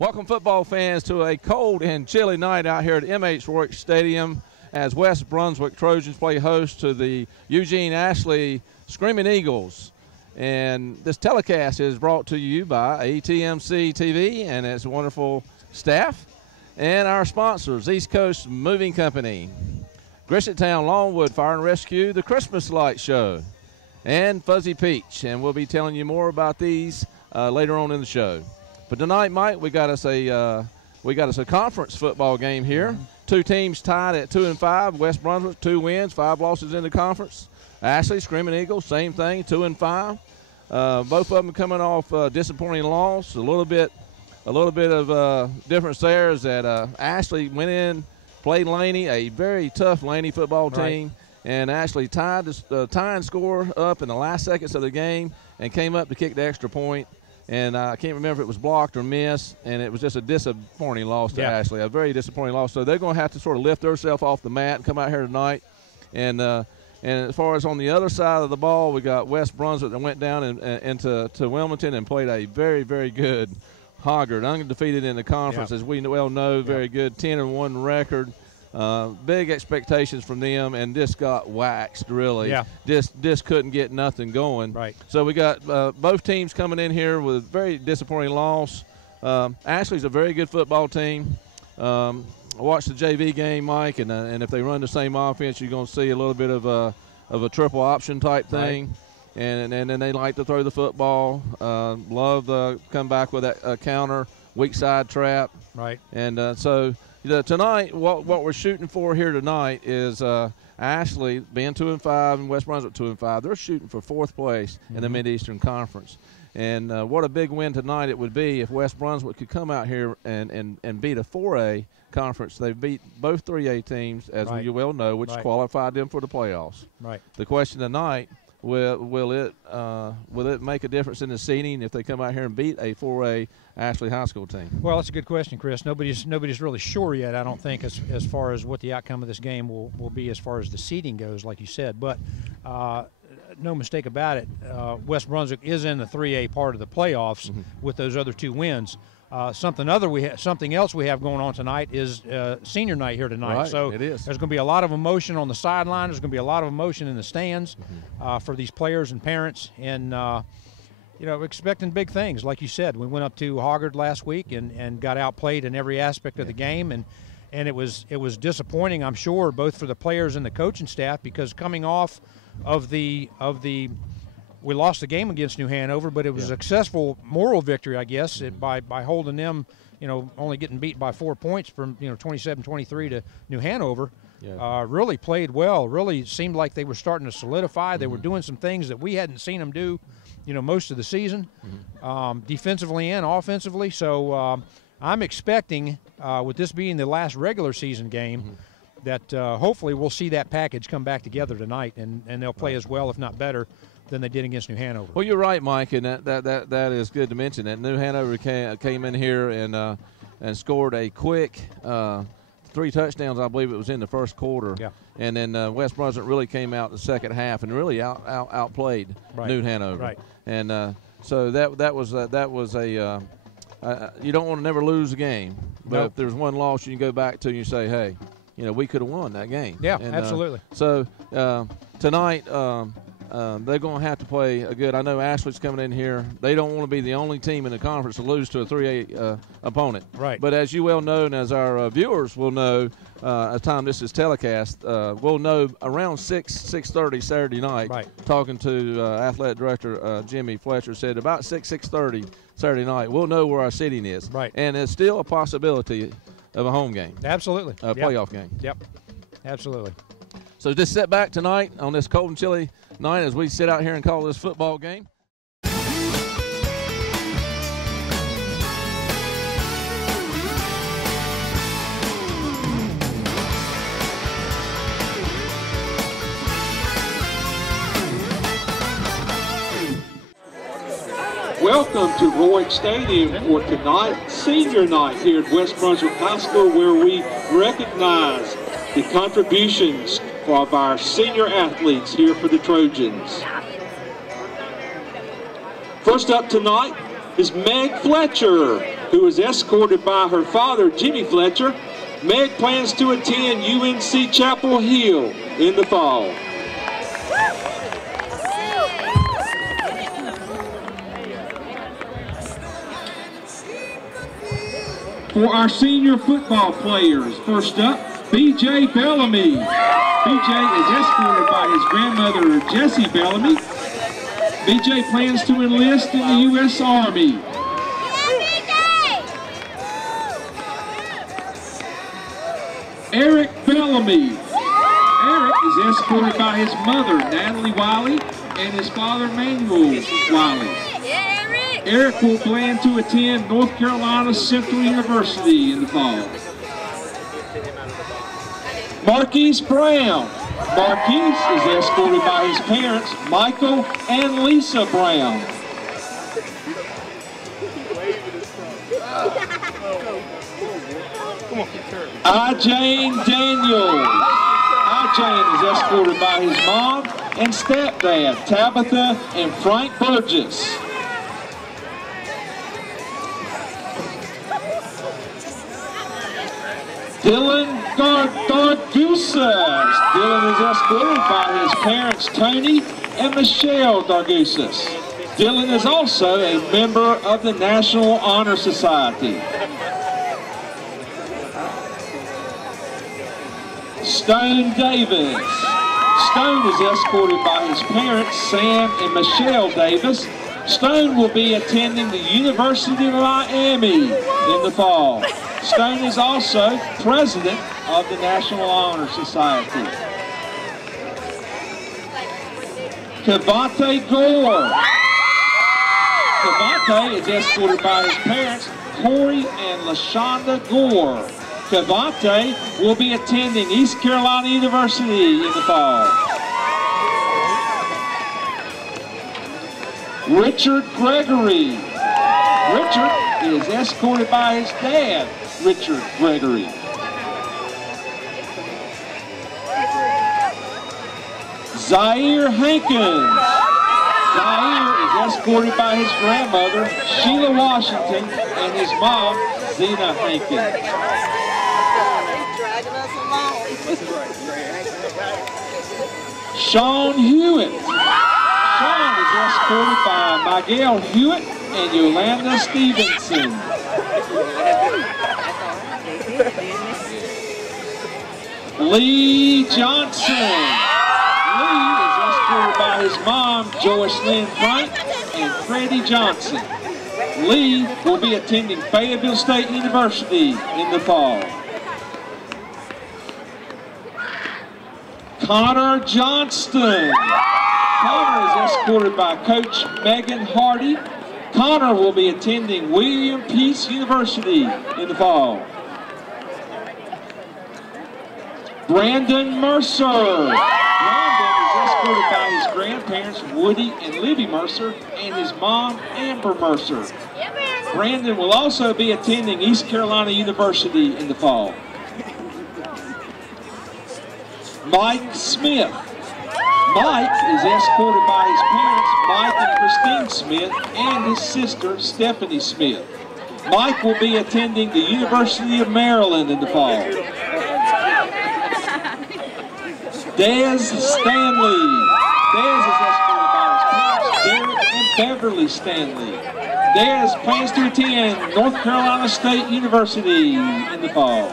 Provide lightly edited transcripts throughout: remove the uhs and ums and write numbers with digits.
Welcome, football fans, to a cold and chilly night out here at M.H. Rourke Stadium as West Brunswick Trojans play host to the Eugene Ashley Screaming Eagles. And this telecast is brought to you by ATMC TV and its wonderful staff and our sponsors, East Coast Moving Company, Grisham Longwood Fire and Rescue, the Christmas Light Show, and Fuzzy Peach. And we'll be telling you more about these later on in the show. But tonight, Mike, we got us a conference football game here. Mm-hmm. Two teams tied at 2-5. West Brunswick 2 wins, 5 losses in the conference. Ashley Screaming Eagles, same thing, 2-5. Both of them coming off disappointing loss. A little bit of difference there is that Ashley went in, played Laney, a very tough Laney football team, and Ashley tied the tying score up in the last seconds of the game and came up to kick the extra point. And I can't remember if it was blocked or missed, and it was just a disappointing loss to Ashley, a very disappointing loss. So they're going to have to sort of lift themselves off the mat and come out here tonight. And as far as on the other side of the ball, we got West Brunswick that went down into Wilmington and played a very, very good Hoggard, undefeated in the conference, as we well know, very good 10-1 record. Big expectations from them, and this got waxed, really. Yeah. This couldn't get nothing going. Right. So we got both teams coming in here with a very disappointing loss. Ashley's a very good football team. I watched the JV game, Mike, and if they run the same offense, you're going to see a little bit of a triple option type thing. Right. And then they like to throw the football. Love to come back with that counter, weak side trap. Right. And so – tonight, what we're shooting for here tonight is Ashley being 2-5 and West Brunswick 2-5. They're shooting for 4th place in the Mid-Eastern Conference. And what a big win tonight it would be if West Brunswick could come out here and beat a 4A conference. They beat both 3A teams, as you well know, which qualified them for the playoffs. Right. The question tonight, will it make a difference in the seeding if they come out here and beat a 4A Ashley High School team? Well, that's a good question, Chris. Nobody's really sure yet, I don't think, as far as what the outcome of this game will be as far as the seeding goes, like you said. But no mistake about it, West Brunswick is in the 3A part of the playoffs with those other 2 wins. Something else we have going on tonight is senior night here tonight. Right, so there's going to be a lot of emotion on the sideline. There's going to be a lot of emotion in the stands for these players and parents, and expecting big things. Like you said, we went up to Hoggard last week and got outplayed in every aspect of the game, and it was disappointing, I'm sure, both for the players and the coaching staff, because coming off of the we lost the game against New Hanover, but it was a successful moral victory, I guess, by holding them, only getting beat by 4 points from 27-23 to New Hanover. Yeah. Really played well. Really seemed like they were starting to solidify. They were doing some things that we hadn't seen them do, most of the season, defensively and offensively. So I'm expecting, with this being the last regular season game, that hopefully we'll see that package come back together tonight, and they'll play as well, if not better, than they did against New Hanover. Well, you're right, Mike, and that is good to mention. That New Hanover came in here and scored a quick 3 touchdowns, I believe it was in the first quarter. Yeah. And then West Brunswick really came out the second half and really outplayed New Hanover. Right. And so that was a you don't want to never lose a game, but if there's one loss, you can go back to and you say, hey, we could have won that game. Yeah, and, absolutely. So tonight. They're going to have to play a good – I know Ashley's coming in here. They don't want to be the only team in the conference to lose to a 3A opponent. Right. But as you well know, and as our viewers will know, at the time this is telecast, we'll know around 6:30 Saturday night, talking to athletic director Jimmy Fletcher, said about 6:30 Saturday night, we'll know where our seating is. Right. And it's still a possibility of a home game. Absolutely. A playoff game. Yep. Absolutely. So just sit back tonight on this cold and chilly night as we sit out here and call this football game. Welcome to Rourke Stadium for tonight's senior night here at West Brunswick High School, where we recognize the contributions of our senior athletes here for the Trojans. First up tonight is Meg Fletcher. who is escorted by her father, Jimmy Fletcher. Meg plans to attend UNC Chapel Hill in the fall. For our senior football players, first up, B.J. Bellamy. B.J. is escorted by his grandmother, Jessie Bellamy. B.J. plans to enlist in the U.S. Army. Eric Bellamy. Eric is escorted by his mother, Natalie Wiley, and his father, Manuel Wiley. Eric will plan to attend North Carolina Central University in the fall. Marquise Brown. Marquise is escorted by his parents, Michael and Lisa Brown. I-Jane Daniels. I-Jane is escorted by his mom and stepdad, Tabitha and Frank Burgess. Dylan Dargusas. Dylan is escorted by his parents, Tony and Michelle Dargusas. Dylan is also a member of the National Honor Society. Stone Davis. Stone is escorted by his parents, Sam and Michelle Davis. Stone will be attending the University of Miami in the fall. Stone is also president of the National Honor Society. Cavante Gore. Cavante is escorted by his parents, Corey and LaShonda Gore. Cavante will be attending East Carolina University in the fall. Richard Gregory. Richard is escorted by his dad, Richard Gregory. Zaire Hankins. Zaire is escorted by his grandmother, Sheila Washington, and his mom, Zena Hankins. Sean Hewitt. Sean is escorted by Miguel Hewitt and Yolanda Stevenson. Lee Johnson. Lee is escorted by his mom, Joyce Lynn Frank, and Freddie Johnson. Lee will be attending Fayetteville State University in the fall. Connor Johnston. Connor is escorted by Coach Megan Hardy. Connor will be attending William Peace University in the fall. Brandon Mercer. Brandon is escorted by his grandparents, Woody and Libby Mercer, and his mom, Amber Mercer. Brandon will also be attending East Carolina University in the fall. Mike Smith. Mike is escorted by his parents, Mike and Christine Smith, and his sister, Stephanie Smith. Mike will be attending the University of Maryland in the fall. Des Stanley. Des is escorted by his parents, Derek and Beverly Stanley. Des plans to attend North Carolina State University in the fall.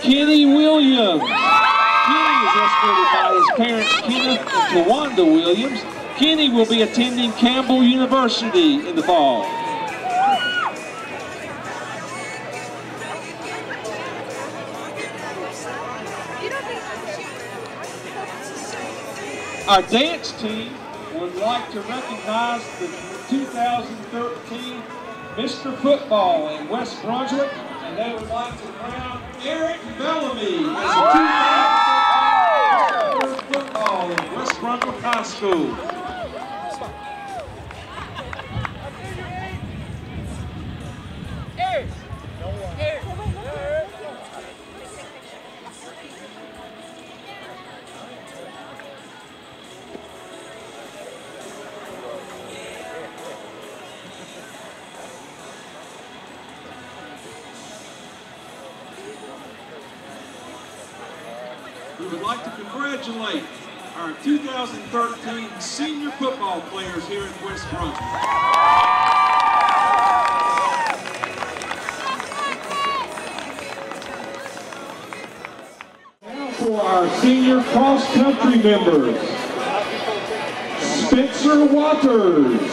Kenny Williams. Kenny is escorted by his parents, Kenneth and Tawanda Williams. Kenny will be attending Campbell University in the fall. Our dance team would like to recognize the 2013 Mr. Football in West Brunswick, and they would like to crown Eric Bellamy as the 2013 Mr. Football in West Brunswick High School. we would like to congratulate our 2013 senior football players here at West Brunswick. Now for our senior cross-country members. Spencer Waters.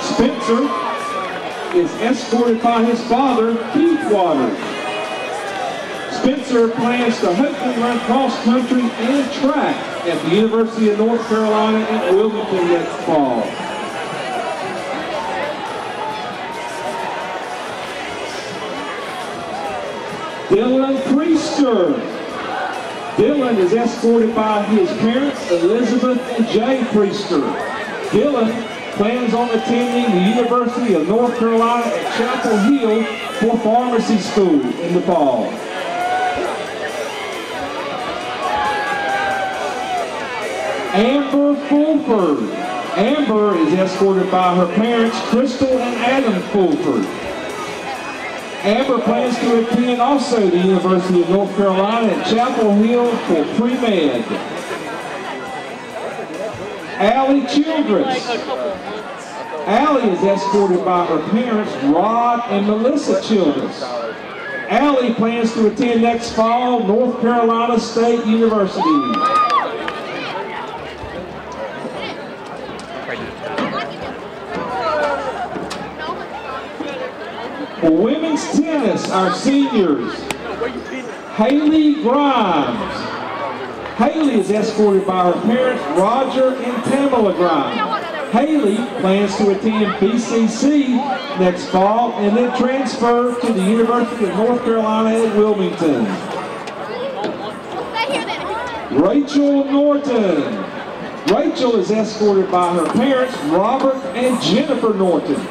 Spencer is escorted by his father, Keith Waters. Spencer plans to hopefully run cross-country and track at the University of North Carolina at Wilmington next fall. Dylan Priester. Dylan is escorted by his parents, Elizabeth and Jay Priester. Dylan plans on attending the University of North Carolina at Chapel Hill for pharmacy school in the fall. Amber Fulford. Amber is escorted by her parents, Crystal and Adam Fulford. Amber plans to attend also the University of North Carolina at Chapel Hill for pre-med. Allie Childress. Allie is escorted by her parents, Rod and Melissa Childress. Allie plans to attend next fall North Carolina State University. For women's tennis, our seniors, Haley Grimes. Haley is escorted by her parents, Roger and Pamela Grimes. Haley plans to attend BCC next fall and then transfer to the University of North Carolina at Wilmington. Rachel Norton. Rachel is escorted by her parents, Robert and Jennifer Norton.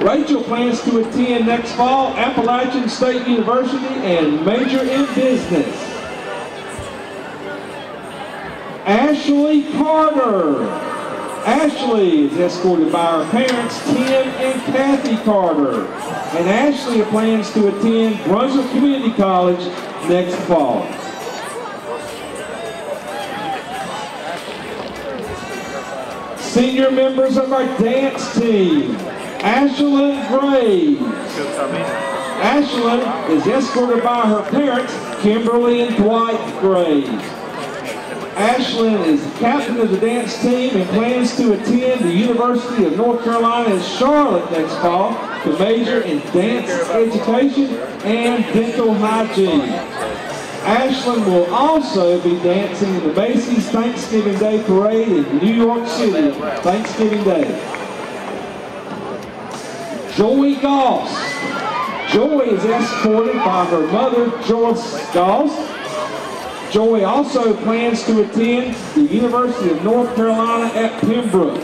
Rachel plans to attend next fall Appalachian State University and major in business. Ashley Carter. Ashley is escorted by her parents, Tim and Kathy Carter. And Ashley plans to attend Brunswick Community College next fall. Senior members of our dance team. Ashlyn Graves. Ashlyn is escorted by her parents, Kimberly and Dwight Graves. Ashlyn is the captain of the dance team and plans to attend the University of North Carolina at Charlotte next fall to major in dance education and dental hygiene. Ashlyn will also be dancing in the Macy's Thanksgiving Day Parade in New York City, Thanksgiving Day. Joey Goss. Joey is escorted by her mother, Joyce Goss. Joey also plans to attend the University of North Carolina at Pembroke.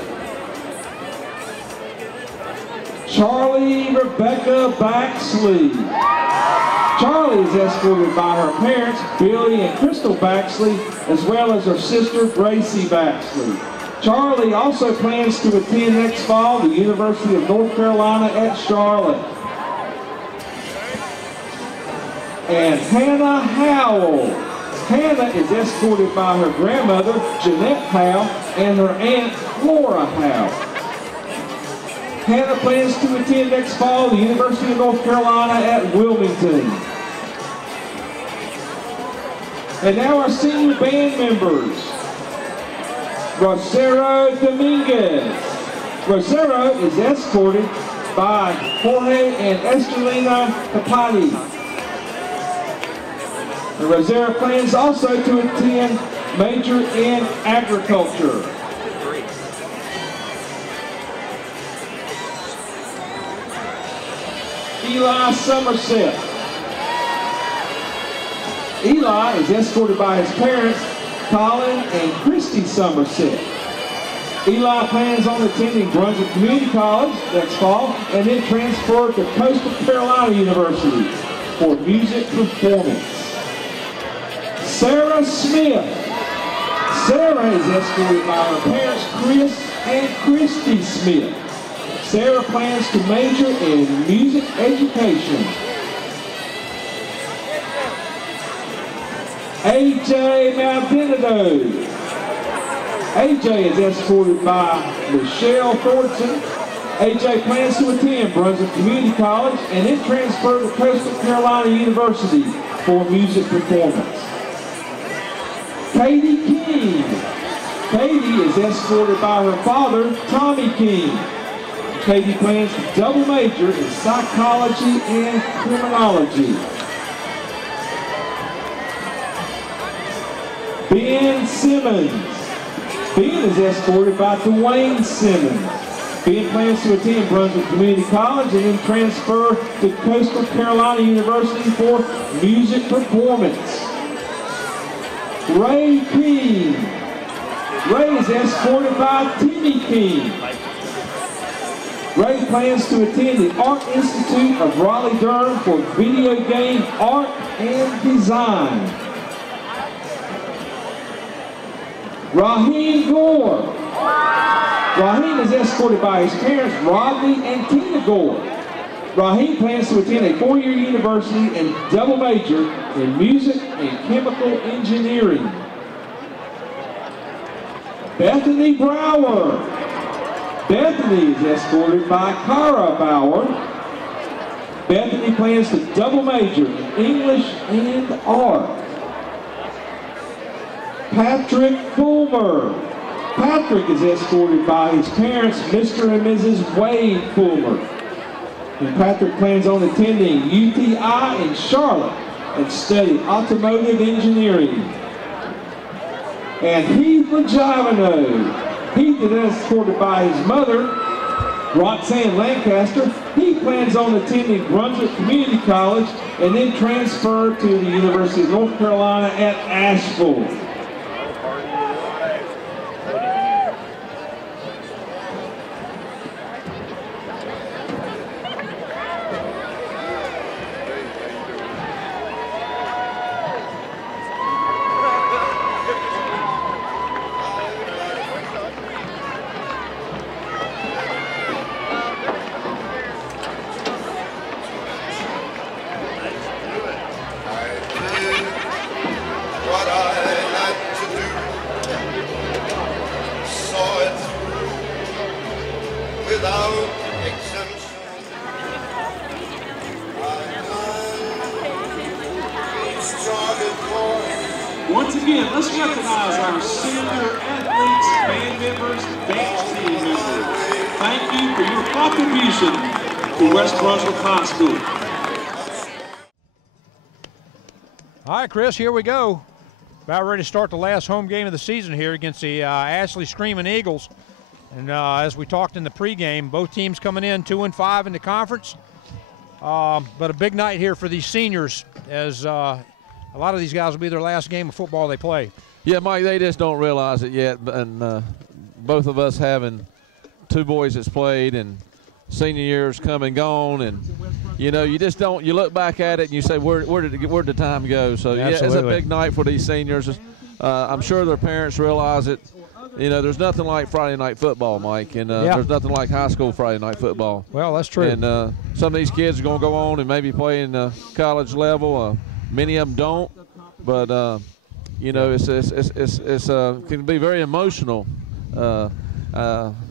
Charlie Rebecca Baxley. Charlie is escorted by her parents, Billy and Crystal Baxley, as well as her sister, Gracie Baxley. Charlie also plans to attend next fall the University of North Carolina at Charlotte. And Hannah Howell. Hannah is escorted by her grandmother, Jeanette Howell, and her aunt, Flora Howell. Hannah plans to attend next fall the University of North Carolina at Wilmington. And now our senior band members. Rosero Dominguez. Rosero is escorted by Jorge and Estelina Capati. And Rosero plans also to attend major in agriculture. Eli Somerset. Eli is escorted by his parents, Colin and Christy Somerset. Eli plans on attending Brunswick Community College next fall and then transfer to Coastal Carolina University for music performance. Sarah Smith. Sarah is escorted by her parents, Chris and Christy Smith. Sarah plans to major in music education. AJ Maldonado. AJ is escorted by Michelle Fordson. AJ plans to attend Brunswick Community College and then transfer to Coastal Carolina University for music performance. Katie King. Katie is escorted by her father, Tommy King. Katie plans to double major in psychology and criminology. Ben Simmons. Ben is escorted by Dwayne Simmons. Ben plans to attend Brunswick Community College and then transfer to Coastal Carolina University for music performance. Ray King. Ray is escorted by Timmy King. Ray plans to attend the Art Institute of Raleigh-Durham for video game art and design. Raheem Gore. Raheem is escorted by his parents, Rodney and Tina Gore. Raheem plans to attend a 4-year university and double major in music and chemical engineering. Bethany Brower. Bethany is escorted by Cara Bauer. Bethany plans to double major in English and art. Patrick Fulmer. Patrick is escorted by his parents, Mr. and Mrs. Wade Fulmer. And Patrick plans on attending UTI in Charlotte and study automotive engineering. And Heath Longivano. Heath is escorted by his mother, Roxanne Lancaster. He plans on attending Brunswick Community College and then transfer to the University of North Carolina at Asheville. Once again, let's recognize our senior athletes, band members, dance team members. Thank you for your contribution to West Brunswick High School. All right, Chris, here we go. About ready to start the last home game of the season here against the Ashley Screaming Eagles. And as we talked in the pregame, both teams coming in 2-5 in the conference. But a big night here for these seniors, as a lot of these guys will be their last game of football they play. Yeah, Mike, they just don't realize it yet. And both of us having two boys that's played and senior years come and gone, and you know, you just don't. You look back at it and you say, where'd the time go? So yeah, it's a big night for these seniors. I'm sure their parents realize it. You know, there's nothing like Friday night football, Mike, and there's nothing like high school Friday night football. Well, that's true. And some of these kids are going to go on and maybe play in college level. Many of them don't, but you know, it's can be very emotional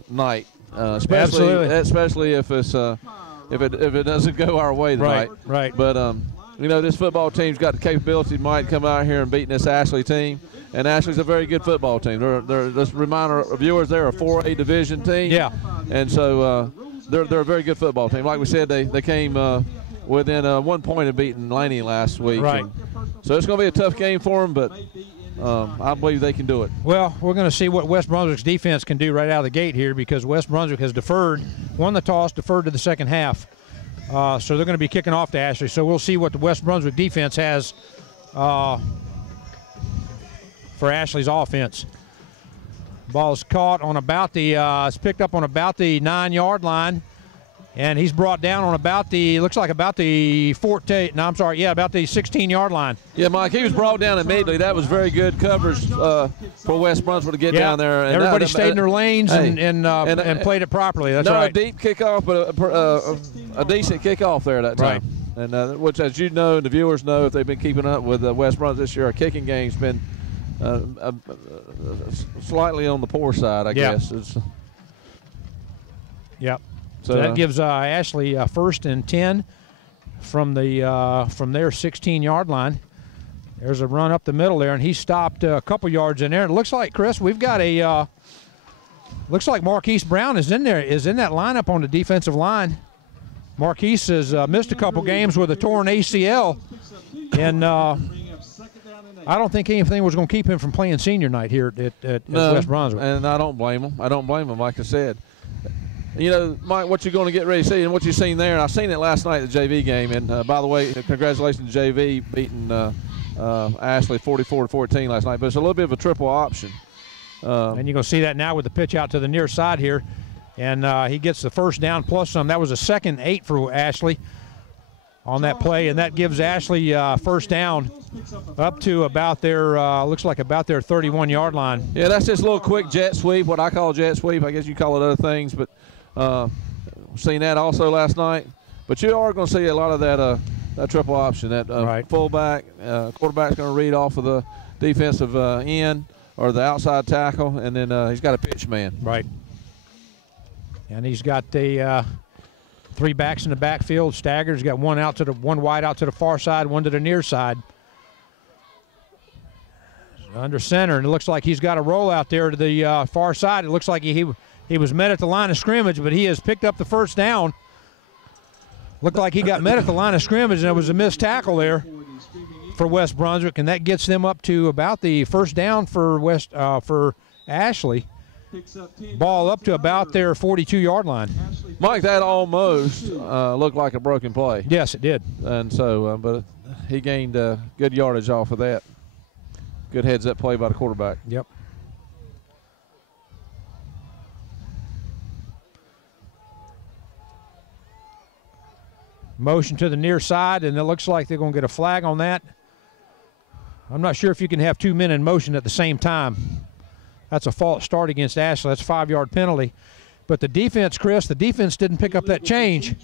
night, especially if it doesn't go our way tonight. Right. But you know, this football team's got the capability might come out here and beating this Ashley team. And Ashley's a very good football team. They're just a reminder of viewers, they're a 4A division team. Yeah. And so they're a very good football team. Like we said, they came within 1 point of beating Laney last week. Right. And so it's going to be a tough game for them, but I believe they can do it. Well, we're going to see what West Brunswick's defense can do right out of the gate here, because West Brunswick has won the toss, deferred to the second half. So they're going to be kicking off to Ashley. So we'll see what the West Brunswick defense has for Ashley's offense. Ball's caught on about the, it's picked up on about the 9-yard line. And he's brought down on about the, looks like about the 16-yard line. Yeah, Mike, he was brought down immediately. That was very good coverage for West Brunswick to get down there. And everybody stayed in their lanes and played it properly. That's right. Not a deep kickoff, but a decent kickoff there that time. Right. And which, as you know, and the viewers know, if they've been keeping up with West Brunswick this year, our kicking game's been slightly on the poor side, I guess. Yep. So that gives Ashley first and 10 from their 16-yard line. There's a run up the middle there, and he stopped a couple yards in there. And it looks like, Chris, we've got a looks like Marquise Brown is in there, is in that lineup on the defensive line. Marquise has missed a couple games with a torn ACL, and I don't think anything was going to keep him from playing senior night here at West Brunswick. And I don't blame him. I don't blame him, like I said. You know, Mike, what you're going to get ready to see and what you've seen there, and I've seen it last night at the JV game, and by the way, congratulations to JV beating Ashley 44-14 last night, but it's a little bit of a triple option. And you're going to see that now with the pitch out to the near side here, and he gets the first down plus some. That was a 2nd 8 for Ashley on that play, and that gives Ashley first down up to about their, looks like about their 31-yard line. Yeah, that's just a little quick jet sweep, what I call jet sweep. I guess you call it other things, but seen that also last night. But you are going to see a lot of that triple option. That right. Fullback, quarterback's going to read off of the defensive end or the outside tackle, and then he's got a pitch man. Right. And he's got the 3 backs in the backfield, staggered. He's got one wide out to the far side, one to the near side. Under center, and it looks like he's got a roll out there to the far side. It looks like he was met at the line of scrimmage, but he has picked up the first down. Looked like he got met at the line of scrimmage, and there was a missed tackle there for West Brunswick, and that gets them up to about the first down for Ashley. Ball up to about their 42-yard line. Mike, that almost looked like a broken play. Yes, it did. And so, but he gained good yardage off of that. Good heads-up play by the quarterback. Yep. Motion to the near side, and it looks like they're going to get a flag on that. I'm not sure if you can have 2 men in motion at the same time. That's a false start against Ashley. That's a 5-yard penalty. But the defense, Chris, the defense didn't pick up that change.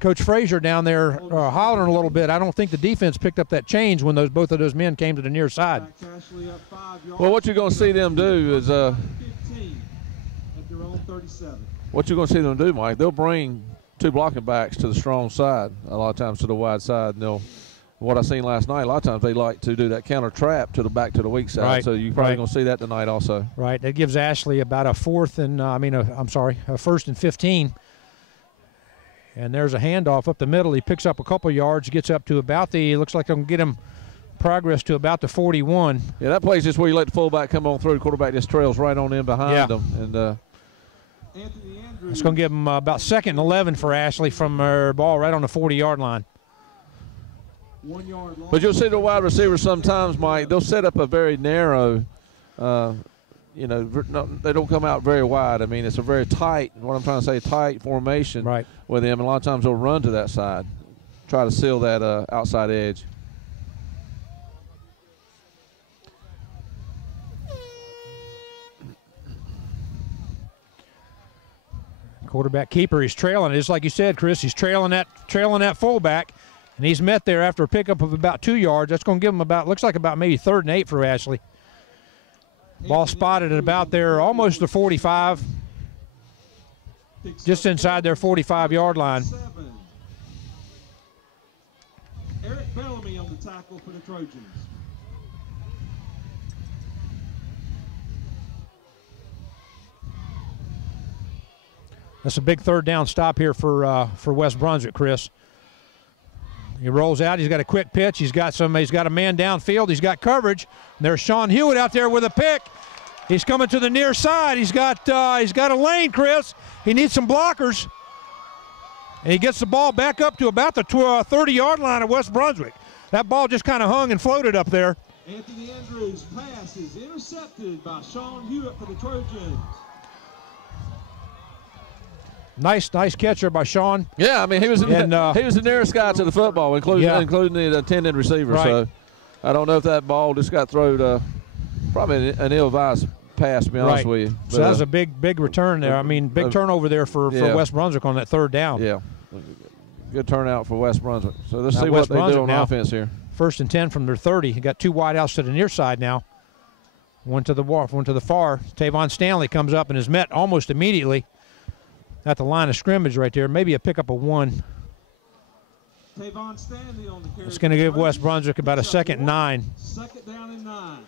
Coach Frazier down there hollering a little bit. I don't think the defense picked up that change when both of those men came to the near side. Well, what you're going to see them do is what you're going to see them do, Mike, they'll bring 2 blocking backs to the strong side, a lot of times to the wide side. And what I seen last night, a lot of times they like to do that counter trap to the back to the weak side. Right. So you're probably going to see that tonight also. Right. That gives Ashley about a first and 15. And there's a handoff up the middle. He picks up a couple yards, gets up to about looks like they're going to get him progress to about the 41. Yeah, that play's just where you let the fullback come on through. The quarterback just trails right on in behind them. And it's going to give him about 2nd and 11 for Ashley from her ball right on the 40-yard line. 1 yard long. But you'll see the wide receivers sometimes, Mike, they'll set up a very narrow, they don't come out very wide. I mean, it's a very tight, what I'm trying to say, tight formation with them. And a lot of times they'll run to that side, try to seal that outside edge. Quarterback keeper, he's trailing. Just like you said, Chris, he's trailing that fullback, and he's met there after a pickup of about 2 yards. That's going to give him looks like about maybe 3rd and 8 for Ashley. Ball spotted at about there, almost the 45, just inside their 45-yard line. Eric Bellamy on the tackle for the Trojans. That's a big 3rd down stop here for West Brunswick, Chris. He rolls out. He's got a quick pitch. He's got a man downfield. He's got coverage. And there's Sean Hewitt out there with a pick. He's coming to the near side. He's got a lane, Chris. He needs some blockers. And he gets the ball back up to about the 30-yard line of West Brunswick. That ball just kind of hung and floated up there. Anthony Andrews' pass is intercepted by Sean Hewitt for the Trojans. Nice catcher by Sean. Yeah, I mean, he was the nearest guy to the football, including the intended receiver. Right. So I don't know if that ball just got thrown probably an ill-advised pass, to be honest with you. So that was a big return there. I mean, big turnover there for West Brunswick on that 3rd down. Yeah, good turnout for West Brunswick. So let's see what they do on offense here. 1st and 10 from their 30. He got 2 wideouts to the near side now. One to the far. Tavon Stanley comes up and is met almost immediately at the line of scrimmage right there. Maybe a pickup of 1. Tavon Stanley on the carry. It's going to give West Brunswick about a 2nd and 9. 2nd down and 9.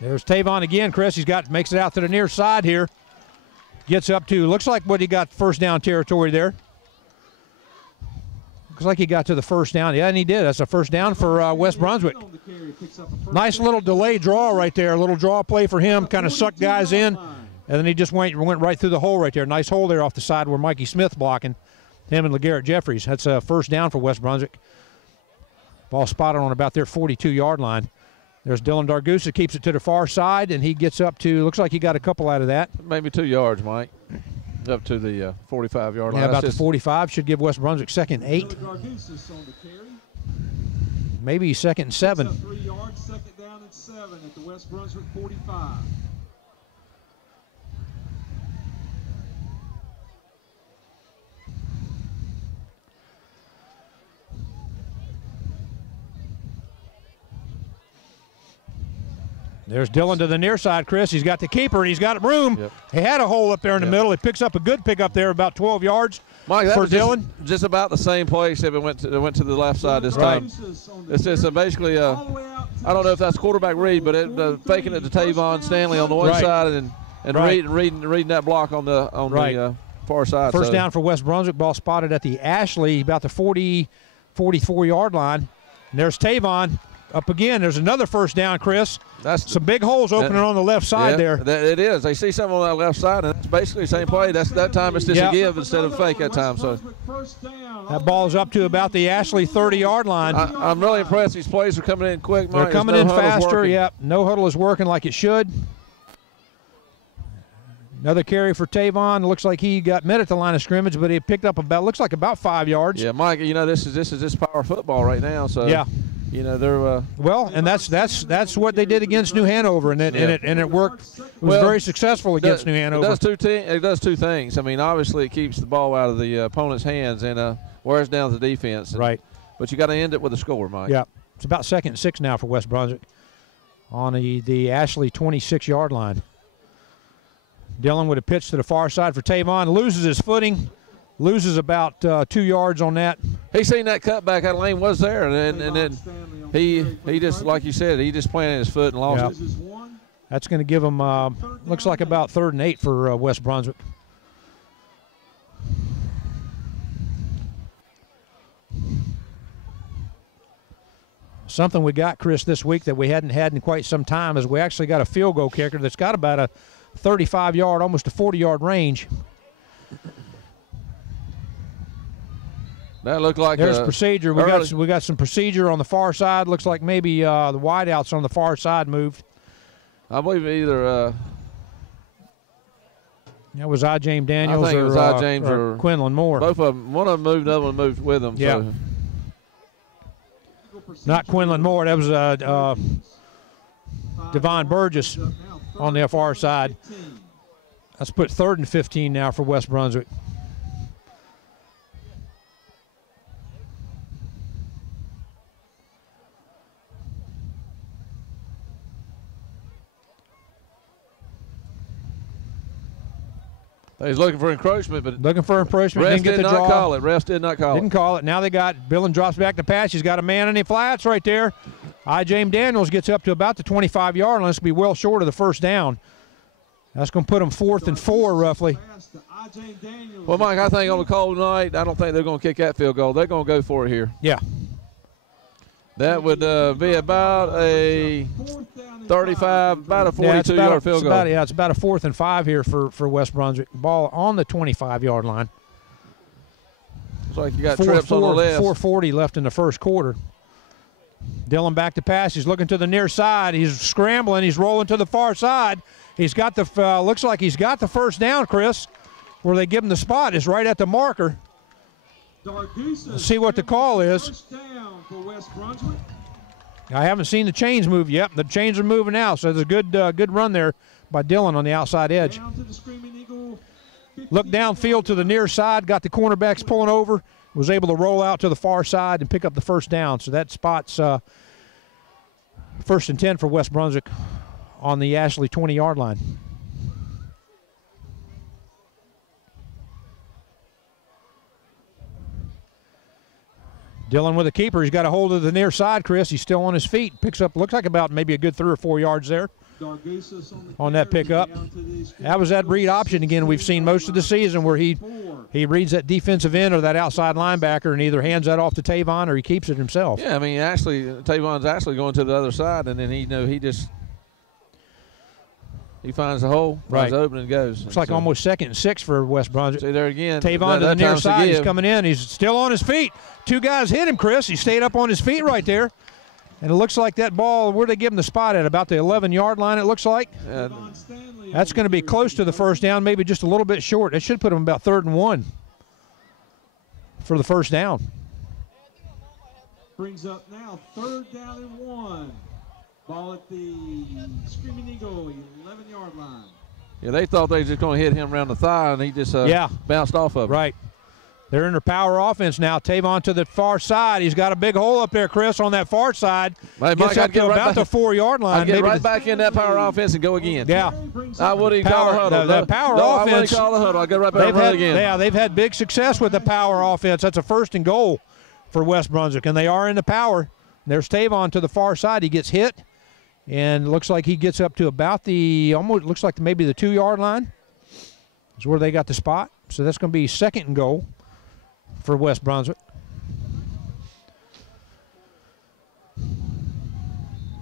There's Tavon again, Chris. Makes it out to the near side here. Gets up to, looks like what he got first down territory there. Looks like he got to the first down. Yeah, and he did. That's a first down for West Brunswick. Nice little delay draw right there. A little draw play for him. Kind of sucked guys in. And then he just went right through the hole right there. Nice hole there off the side where Mikey Smith blocking. Him and LeGarrette Jeffries. That's a first down for West Brunswick. Ball spotted on about their 42-yard line. There's Dylan Dargusa, keeps it to the far side, and he gets up to, looks like he got a couple out of that. Maybe 2 yards, Mike, up to the 45-yard line. Yeah, about the 45. Should give West Brunswick 2nd and 8. Maybe 2nd and 7. 3 yards, 2nd down and 7 at the West Brunswick 45. There's Dylan to the near side, Chris. He's got the keeper, and he's got room. Yep. He had a hole up there in the middle. He picks up a good pickup there, about 12 yards Mike, that for was Dylan. Just about the same play, except it went to the left side this time. It's just basically, I don't know if that's quarterback read, but faking it to Tavon Stanley on the one side and reading that block on the far side. First down for West Brunswick. Ball spotted at the Ashley, about the 44-yard line. And there's Tavon. Up again, there's another first down, Chris. That's some big holes opening on the left side there. It is. They see something on that left side, and it's basically the same play. That time it's just a give instead of fake that time. So that ball's up to about the Ashley 30-yard line. I'm really impressed. These plays are coming in quick, Mike. They're coming in faster. Yep. No huddle is working like it should. Another carry for Tavon. Looks like he got met at the line of scrimmage, but he picked up about 5 yards. Yeah, Mike. This is just power football right now. So yeah. They're well, and that's what they did against New Hanover, and it worked. It was very successful against New Hanover. It does two things. I mean, obviously it keeps the ball out of the opponent's hands and wears down the defense. Right. But you got to end it with a score, Mike. Yeah. It's about 2nd and 6 now for West Brunswick on the Ashley 26-yard line. Dylan with a pitch to the far side for Tavon, loses his footing. Loses about 2 yards on that. He seen that cutback. That lane was there, and then he just, like you said, he just planted his foot and lost it. That's going to give him, looks like about 3rd and 8 for West Brunswick. Something we got, Chris, this week that we hadn't had in quite some time is we actually got a field goal kicker that's got about a 35-yard, almost a 40-yard range. That looked like there's procedure. We got some procedure on the far side. Looks like maybe the wideouts on the far side moved. I believe either. That was James Daniels or Quinlan Moore. Both of them. One of them moved. The other one moved with them. Yeah. So. Not Quinlan Moore. That was Devon Burgess on the far side. Let's put 3rd and 15 now for West Brunswick. He's looking for encroachment, but didn't get the draw. Call it. Refs did not call it. Didn't call it. Now they got Billin drops back to pass. He's got a man in the flats right there. James Daniels gets up to about the 25-yard line. This will be well short of the first down. That's going to put them 4th and 4 roughly. Well, Mike, I think on a cold night, I don't think they're going to kick that field goal. They're going to go for it here. Yeah. That would be about a 35, about a 42-yard field goal. It's about a 4th and 5 here for West Brunswick. Ball on the 25-yard line. Looks like you got trips on the left. 4:40 left in the first quarter. Dylan back to pass. He's looking to the near side. He's scrambling. He's rolling to the far side. He's got the looks like he's got the first down, Chris, where they give him the spot. Is right at the marker. Let's see what the call is. I haven't seen the chains move yet. The chains are moving out, so there's a good run there by Dillon on the outside edge. Looked downfield to the near side, got the cornerbacks pulling over, was able to roll out to the far side and pick up the first down. So that spot's 1st and 10 for West Brunswick on the Ashley 20-yard line. Dillon with a keeper. He's got a hold of the near side, Chris. He's still on his feet. Picks up, looks like about maybe a good 3 or 4 yards there on that pickup. That was that read option again we've seen most of the season, where he reads that defensive end or that outside linebacker and either hands that off to Tavon or he keeps it himself. Yeah, I mean, Tavon's actually going to the other side, and then he finds the hole, finds the open, and goes. Looks like almost 2nd and 6 for West Brunswick. See there again. Tavon to the near side. He's coming in. He's still on his feet. 2 guys hit him, Chris. He stayed up on his feet right there. And it looks like that ball, where they give him the spot at? About the 11-yard line, it looks like. That's going to be close to the first down, maybe just a little bit short. It should put him about 3rd and 1 for the first down. Brings up now 3rd down and 1. Ball at the Screaming Eagle 11-yard line. Yeah, they thought they were just going to hit him around the thigh, and he just bounced off of it. Right. They're in their power offense now. Tavon to the far side. He's got a big hole up there, Chris, on that far side. Hey, Gets up to about the 4-yard line. I'd get right back in that power offense and go again. Yeah. I wouldn't call the huddle. The power offense. I wouldn't call the huddle. I'd go right back and run again. Yeah, they've had big success with the power offense. That's a 1st and goal for West Brunswick, and they are in the power. There's Tavon to the far side. He gets hit, and looks like he gets up to about almost looks like maybe the 2-yard line is where they got the spot. So that's going to be 2nd and goal for West Brunswick.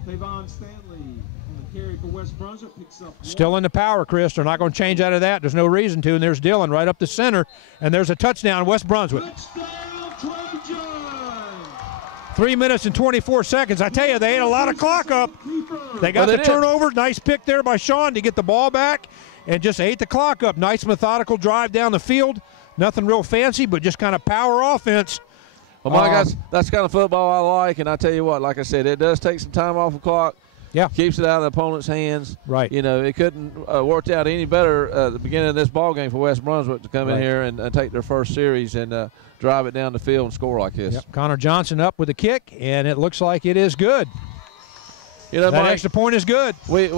Tavon Stanley on the carry for West Brunswick picks up. Still in the power, Chris. They're not going to change out of that. There's no reason to. And there's Dillon right up the center. And there's a touchdown, West Brunswick. Touchdown, Trojan! 3 minutes and 24 seconds. I tell you, they ate a lot of clock up. They got the turnover. Nice pick there by Sean to get the ball back and just ate the clock up. Nice methodical drive down the field. Nothing real fancy, but just kind of power offense. Well, Mike, that's kind of football I like, and I tell you what, like I said, it does take some time off the clock. Yeah. Keeps it out of the opponent's hands. Right. You know, it couldn't worked out any better at the beginning of this ball game for West Brunswick to come in here and take their first series and drive it down the field and score like this. Yep. Connor Johnson up with a kick, and it looks like it is good. You know, that Mike, extra point is good. We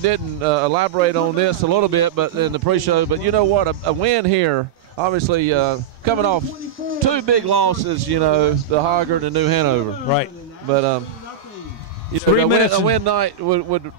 didn't elaborate on this a little bit, but in the pre-show. But you know what? A win here, obviously, coming off 2 big losses. You know, the Hoggard and New Hanover. Right. But you know, a win night would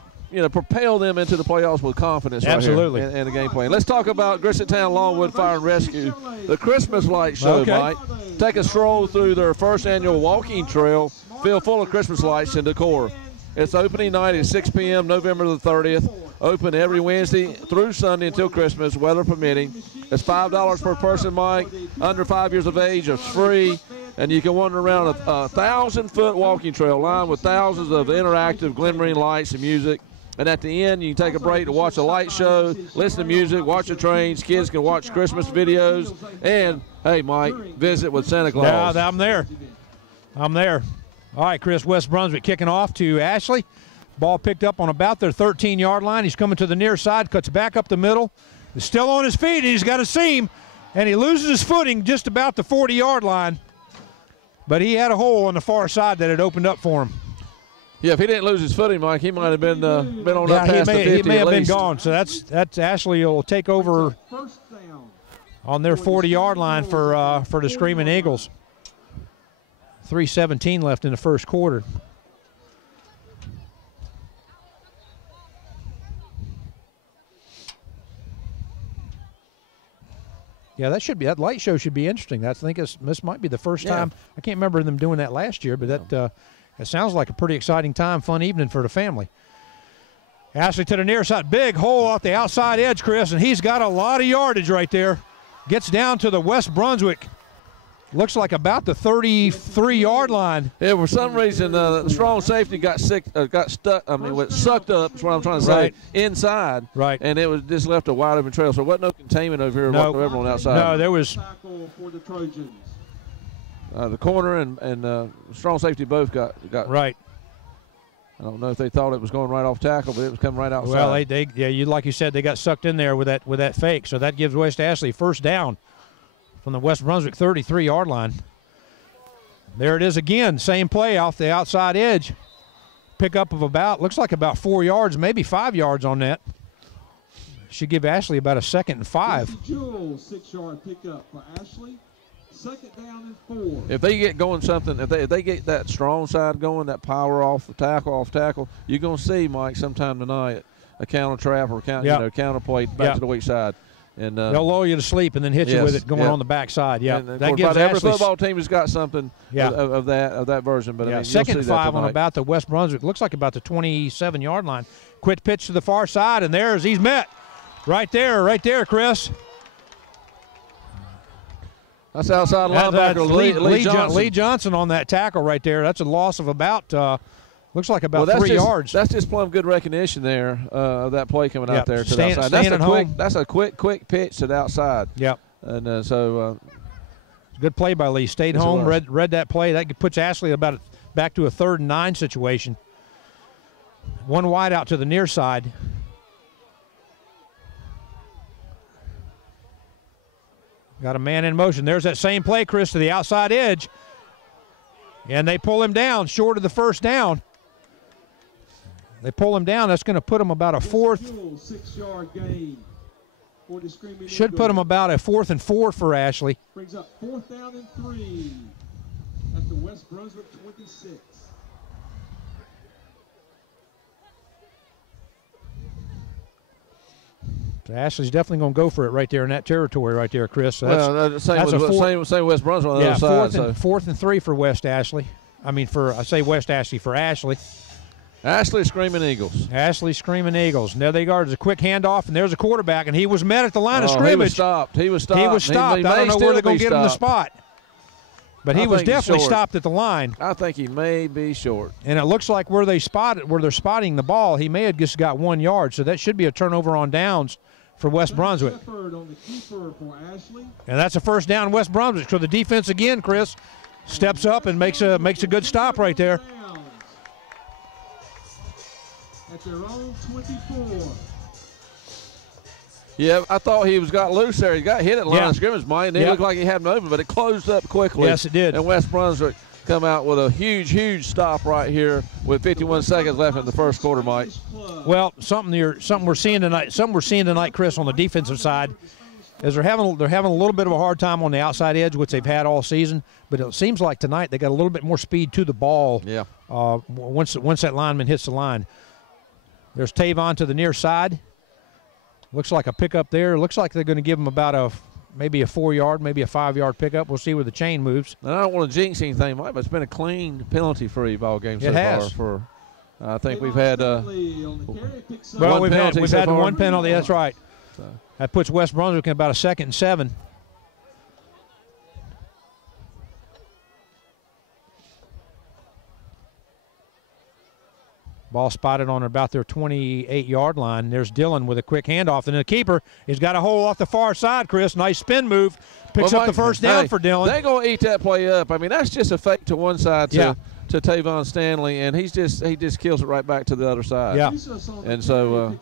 propel them into the playoffs with confidence. Absolutely. Right here in the game plan. Let's talk about Grissett Longwood Fire and Rescue, the Christmas light show. Okay. Mike, take a stroll through their first annual walking trail, filled full of Christmas lights and decor. It's opening night at 6 p.m. November the 30th. Open every Wednesday through Sunday until Christmas, weather permitting. It's $5 per person, Mike. Under 5 years of age, it's free. And you can wander around a 1,000-foot walking trail lined with thousands of interactive glimmering lights and music. And at the end, you can take a break to watch a light show, listen to music, watch the trains. Kids can watch Christmas videos. And, hey, Mike, visit with Santa Claus. Yeah, I'm there. I'm there. All right, Chris, West Brunswick kicking off to Ashley. Ball picked up on about their 13-yard line. He's coming to the near side, cuts back up the middle. He's still on his feet, and he's got a seam. And he loses his footing just about the 40-yard line. But he had a hole on the far side that had opened up for him. Yeah, if he didn't lose his footing, Mike, he might have been on up past the 50 he may have at least. been gone. So that's Ashley will take over on their 40-yard line for the Screaming Eagles. 3:17 left in the first quarter. Yeah, that light show should be interesting. I think this might be the first time. I can't remember them doing that last year, but it sounds like a pretty exciting time, fun evening for the family. Ashley to the near side, big hole off the outside edge, Chris, and he's got a lot of yardage right there. Gets down to the West Brunswick. Looks like about the 33-yard line. Yeah, for some reason, the strong safety got stuck. I mean, sucked up. That's what I'm trying to say. Inside. Right. And it was just left a wide open trail. So there wasn't no containment over here whatsoever on the outside. No, there was. The corner and strong safety both got right. I don't know if they thought it was going right off tackle, but it was coming right outside. Well, like you said, they got sucked in there with that fake. So that gives West Ashley first down from the West Brunswick 33-yard line. There it is again, same play off the outside edge. Pickup of looks like about 4 yards, maybe 5 yards on that. Should give Ashley about a 2nd and 5. Jewell, 6-yard pickup for Ashley. 2nd down and 4. If they get going something, if they get that strong side going, that power off tackle, you're going to see, Mike, sometime tonight, a counter trap or counter play back to the weak side. And they'll lull you to sleep and then hit you with it going on the backside. Yeah, and that gives every football team has got something of that version. But I mean, 2nd and 5 on about the West Brunswick. Looks like about the 27-yard line. Quick pitch to the far side, and he's met right there, Chris. That's outside linebacker Lee Johnson on that tackle right there. That's a loss of about looks like about 3 yards. That's just plumb good recognition there of that play coming out there to the outside. That's a quick pitch to the outside. Yep. And good play by Lee. Stayed home, read that play. That puts Ashley back to a 3rd and 9 situation. One wide out to the near side. Got a man in motion. There's that same play, Chris, to the outside edge. And they pull him down short of the first down. They pull him down. That's going to put him about a 4th. 6-yard gain for the Screaming Should put him about a 4th and 4 for Ashley. Brings up 4th down and 3 at the West Brunswick 26. So Ashley's definitely going to go for it right there in that territory right there, Chris. So same West Brunswick on the other side. 4th and 3 for West Ashley. West Ashley for Ashley. Ashley Screaming Eagles. Ashley Screaming Eagles. And there they go. There's a quick handoff, and there's a quarterback, and he was met at the line of scrimmage. He was stopped. I don't know where they're going to get him the spot. But he was definitely stopped at the line. I think he may be short. And it looks like where they're spotting the ball, he may have just got 1 yard. So that should be a turnover on downs for West Brunswick. And that's a first down West Brunswick. So the defense again, Chris, steps up and makes a good stop right there. At their own 24. Yeah, I thought he got loose there. He got hit at the line of scrimmage, Mike, and it looked like he had movement, but it closed up quickly. Yes, it did. And West Brunswick come out with a huge stop right here with 51 seconds left in the first quarter, Mike. Well, something we're seeing tonight, Chris, on the defensive side, is they're having a little bit of a hard time on the outside edge, which they've had all season. But it seems like tonight they got a little bit more speed to the ball. Yeah. Once that lineman hits the line. There's Tavon to the near side. Looks like a pickup there. Looks like they're going to give him about maybe a 4-yard, maybe a 5-yard pickup. We'll see where the chain moves. And I don't want to jinx anything, Mike, but it's been a clean, penalty-free ball game so far. I think we've had we've had one penalty. That's right. So that puts West Brunswick in about a 2nd and 7. Ball spotted on about their 28-yard line. There's Dillon with a quick handoff. And the keeper has got a hole off the far side, Chris. Nice spin move. Picks up the first down for Dillon. They're going to eat that play up. I mean, that's just a fake to one side to Tavon Stanley, and he just kills it right back to the other side. Yeah. And so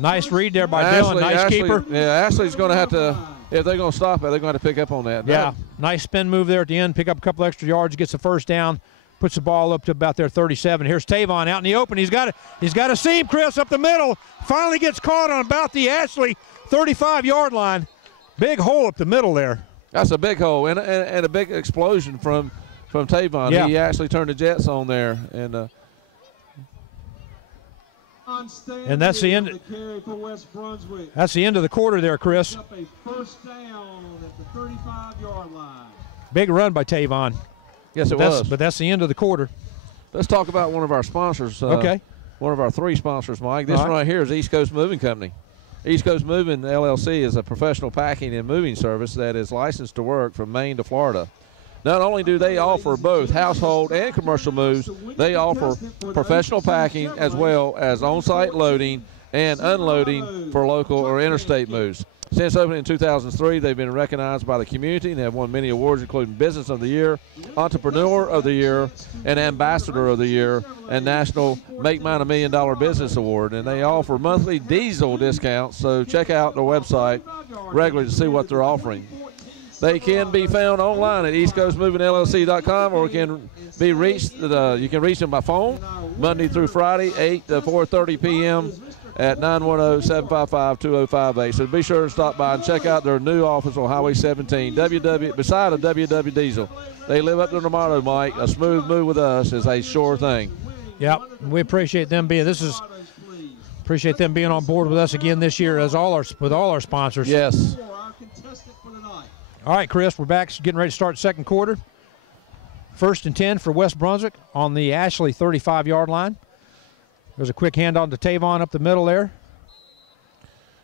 nice read there by Dillon. Nice keeper. Yeah, Ashley's going to have to, if they're going to stop it, they're going to pick up on that. Yeah, nice spin move there at the end. Pick up a couple extra yards, gets the first down. Puts the ball up to about their 37. Here's Tavon out in the open. He's got a seam, Chris, up the middle. Finally gets caught on about the Ashley 35-yard line. Big hole up the middle there. That's a big hole and a big explosion from Tavon. Yeah. He actually turned the Jets on there. And that's the end. That's the end of the quarter there, Chris. First down at the 35-yard line. Big run by Tavon. Yes, it was. But that's the end of the quarter. Let's talk about one of our sponsors. Okay. One of our 3 sponsors, Mike. This one right here is East Coast Moving Company. East Coast Moving, LLC, is a professional packing and moving service that is licensed to work from Maine to Florida. Not only do they offer both household and commercial moves, they offer professional packing as well as on-site loading and unloading for local or interstate moves. Since opening in 2003, they've been recognized by the community and have won many awards, including Business of the Year, Entrepreneur of the Year, and Ambassador of the Year, and National Make Mine $1 Million Business Award. And they offer monthly diesel discounts, so check out their website regularly to see what they're offering. They can be found online at eastcoastmovingllc.com, or can be reached. You can reach them by phone Monday through Friday, 8 to 4:30 p.m. at 910-755-2058. So be sure to stop by and check out their new office on Highway 17, beside a WW Diesel. They live up to their motto, Mike. A smooth move with us is a sure thing. Yep, we appreciate them being. Appreciate them being on board with us again this year, with all our sponsors. Yes. All right, Chris, we're back, getting ready to start second quarter. 1st and 10 for West Brunswick on the Ashley 35-yard line. There's a quick handoff to Tavon up the middle there.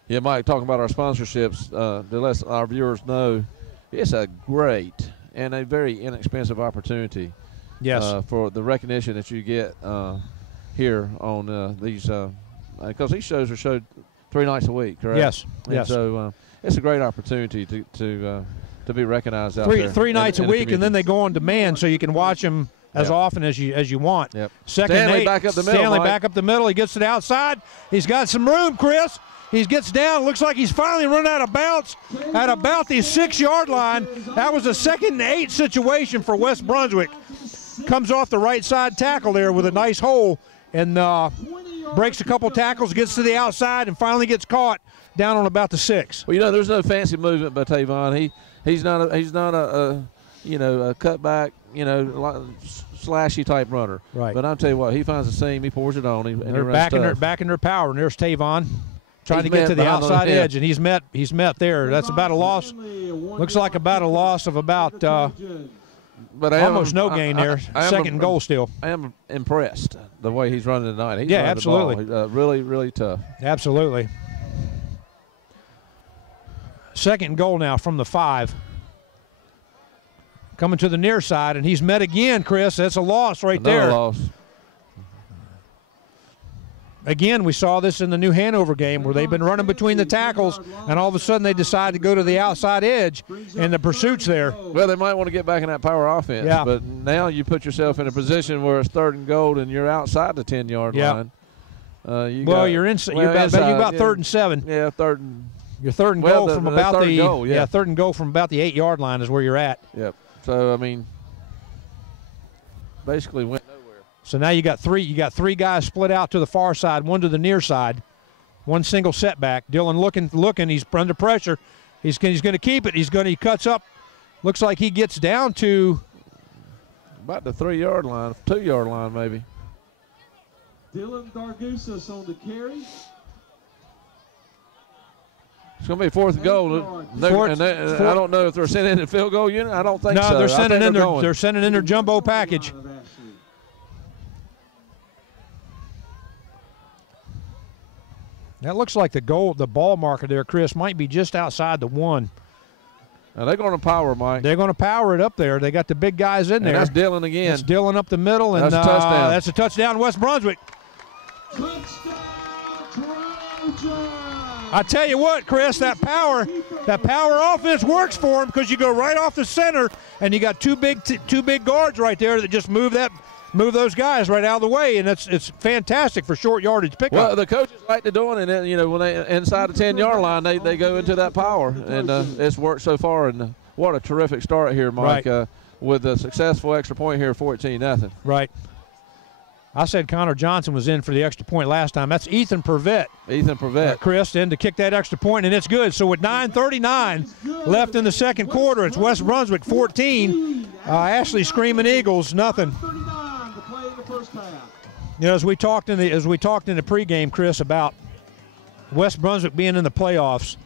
Yeah, Mike, talking about our sponsorships, to let our viewers know, it's a great and a very inexpensive opportunity. Yes. For the recognition that you get here on these, because these shows are showed 3 nights a week, correct? Yes. And yes. So it's a great opportunity to be recognized out there. Three nights a week, and then they go on demand, so you can watch them as often as you want. Yep. Second Stanley eight, back up the middle. Stanley Mike. back up the middle. He gets to the outside. He's got some room, Chris. He gets down. Looks like he's finally run out of bounds at about the 6-yard line. That was a 2nd and 8 situation for West Brunswick. Comes off the right side tackle there with a nice hole, and breaks a couple tackles, gets to the outside, and finally gets caught down on about the 6. Well, there's no fancy movement by Tavon. He's not a cutback, slashy type runner. Right. But I'll tell you what, he finds the seam, he pours it on, and They're he runs back in their power, and there's Tavon trying to He's get to met the behind the outside head. edge, and he's met there. That's about a loss. Looks like about a loss of about but almost no gain there. Second and goal still. I am impressed the way he's running tonight. He's Yeah, running absolutely. the ball. Really, really tough. Absolutely. Second and goal now from the 5. Coming to the near side, and he's met again, Chris. That's a loss right Another there. loss. Again, we saw this in the New Hanover game where they've been running between the tackles, and all of a sudden they decide to go to the outside edge, and the pursuit's there. Well, they might want to get back in that power offense, Yeah. but now you put yourself in a position where it's 3rd and goal, and you're outside the 10-yard Yeah. line. You're inside. You're about 3rd and 7. Yeah, 3rd and. Your 3rd and Well, goal from the about third the goal, yeah. 3rd and goal from about the 8-yard line is where you're at. Yep. So I mean, basically went nowhere. So now you got three guys split out to the far side, one to the near side, one single setback. Dylan looking. He's under pressure. He's going to keep it. He cuts up. Looks like he gets down to About the 3-yard line, 2-yard line maybe. Dylan Dargusas on the carry. It's going to be 4th and goal. I don't know if they're sending in the field goal unit. I don't think so. No, they're sending in going. they're sending in their jumbo package. That looks like the ball marker there, Chris, might be just outside the 1. Now they're going to power, Mike. They're going to power it up there. They got the big guys in there. And that's Dylan again. It's Dylan up the middle, and that's a touchdown. That's a touchdown, West Brunswick. Touchdown, Trojan! I tell you what, Chris, that power offense works for him because you go right off the center, and you got two big guards right there that just move those guys right out of the way, and it's fantastic for short yardage pickup. Well, the coaches like to do it, and then, when they inside the 10-yard line, they go into that power, and it's worked so far. And what a terrific start here, Mike, right. With a successful extra point here, 14-0. Right. I said Connor Johnson was in for the extra point last time. That's Ethan Purvett. Chris, in to kick that extra point, and it's good. So with 9:39 left in the second quarter, it's West Brunswick 14, Ashley Screaming Eagles nothing. As we talked in the pregame, Chris, about West Brunswick being in the playoffs,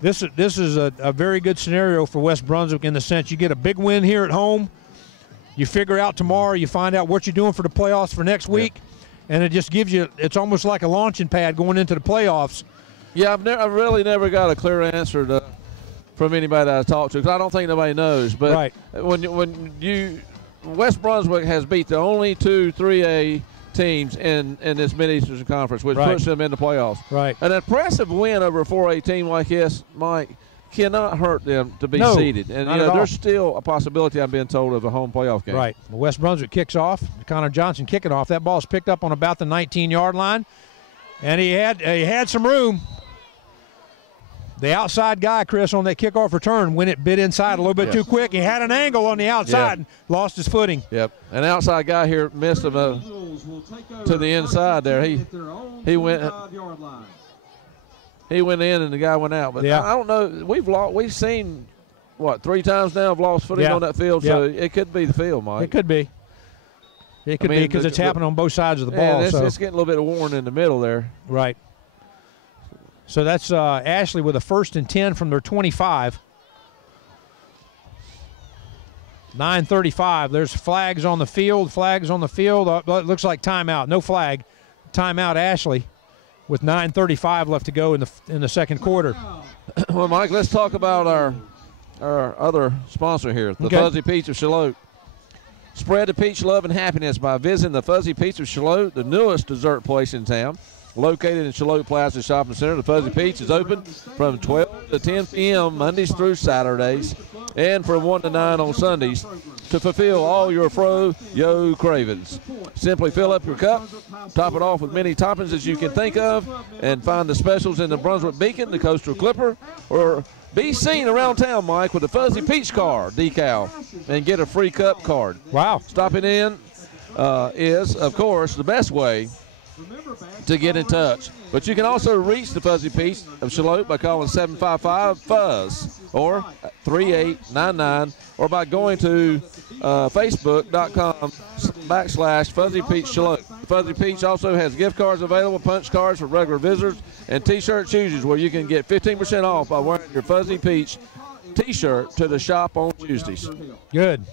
this is a very good scenario for West Brunswick in the sense you get a big win here at home. You figure out tomorrow, you find out what you're doing for the playoffs for next week, and it just gives you, it's almost like a launching pad going into the playoffs. Yeah, I've really never got a clear answer from anybody that I talked to, because I don't think nobody knows. But right. when West Brunswick has beat the only 2 3A teams in this Mid-Eastern Conference, which Right. puts them in the playoffs. Right. An impressive win over a 4A team like this, Mike, cannot hurt them to be seeded. And, not at all. there's still a possibility, I'm being told, of a home playoff game. Right. West Brunswick kicks off. Connor Johnson kicking off. That ball's picked up on about the 19-yard line. And he had some room. The outside guy, Chris, on that kickoff return, when it bit inside a little bit too quick, he had an angle on the outside and lost his footing. Yep. An outside guy here missed him to the inside there. He went in and the guy went out. But I don't know. We've seen, 3 times now have lost footing on that field, so it could be the field, Mike. It could be. It could be because it's happening on both sides of the ball. It's getting a little bit worn in the middle there. Right. So that's Ashley with a 1st and 10 from their 25. 9:35. There's flags on the field. It looks like timeout. No flag. Timeout, Ashley, with 9:35 left to go in the second quarter. Well, Mike, let's talk about our other sponsor here, the Fuzzy Peach of Shallotte. Spread the peach love and happiness by visiting the Fuzzy Peach of Shallotte, the newest dessert place in town. Located in Shallotte Plaza Shopping Center, the Fuzzy Peach is open from 12 to 10 p.m. Mondays through Saturdays and from 1 to 9 on Sundays to fulfill all your fro-yo cravings. Simply fill up your cup, top it off with many toppings as you can think of, and find the specials in the Brunswick Beacon, the Coastal Clipper, or be seen around town, Mike, with the Fuzzy Peach car decal and get a free cup card. Wow. Stopping in is, of course, the best way to get in touch. But you can also reach the Fuzzy Peach of Shallotte by calling 755-FUZZ or 3899 or by going to Facebook.com/Fuzzy Peach Shallotte. Fuzzy Peach also has gift cards available, punch cards for regular visitors, and T-shirt choosies where you can get 15% off by wearing your Fuzzy Peach T-shirt to the shop on Tuesdays. Good.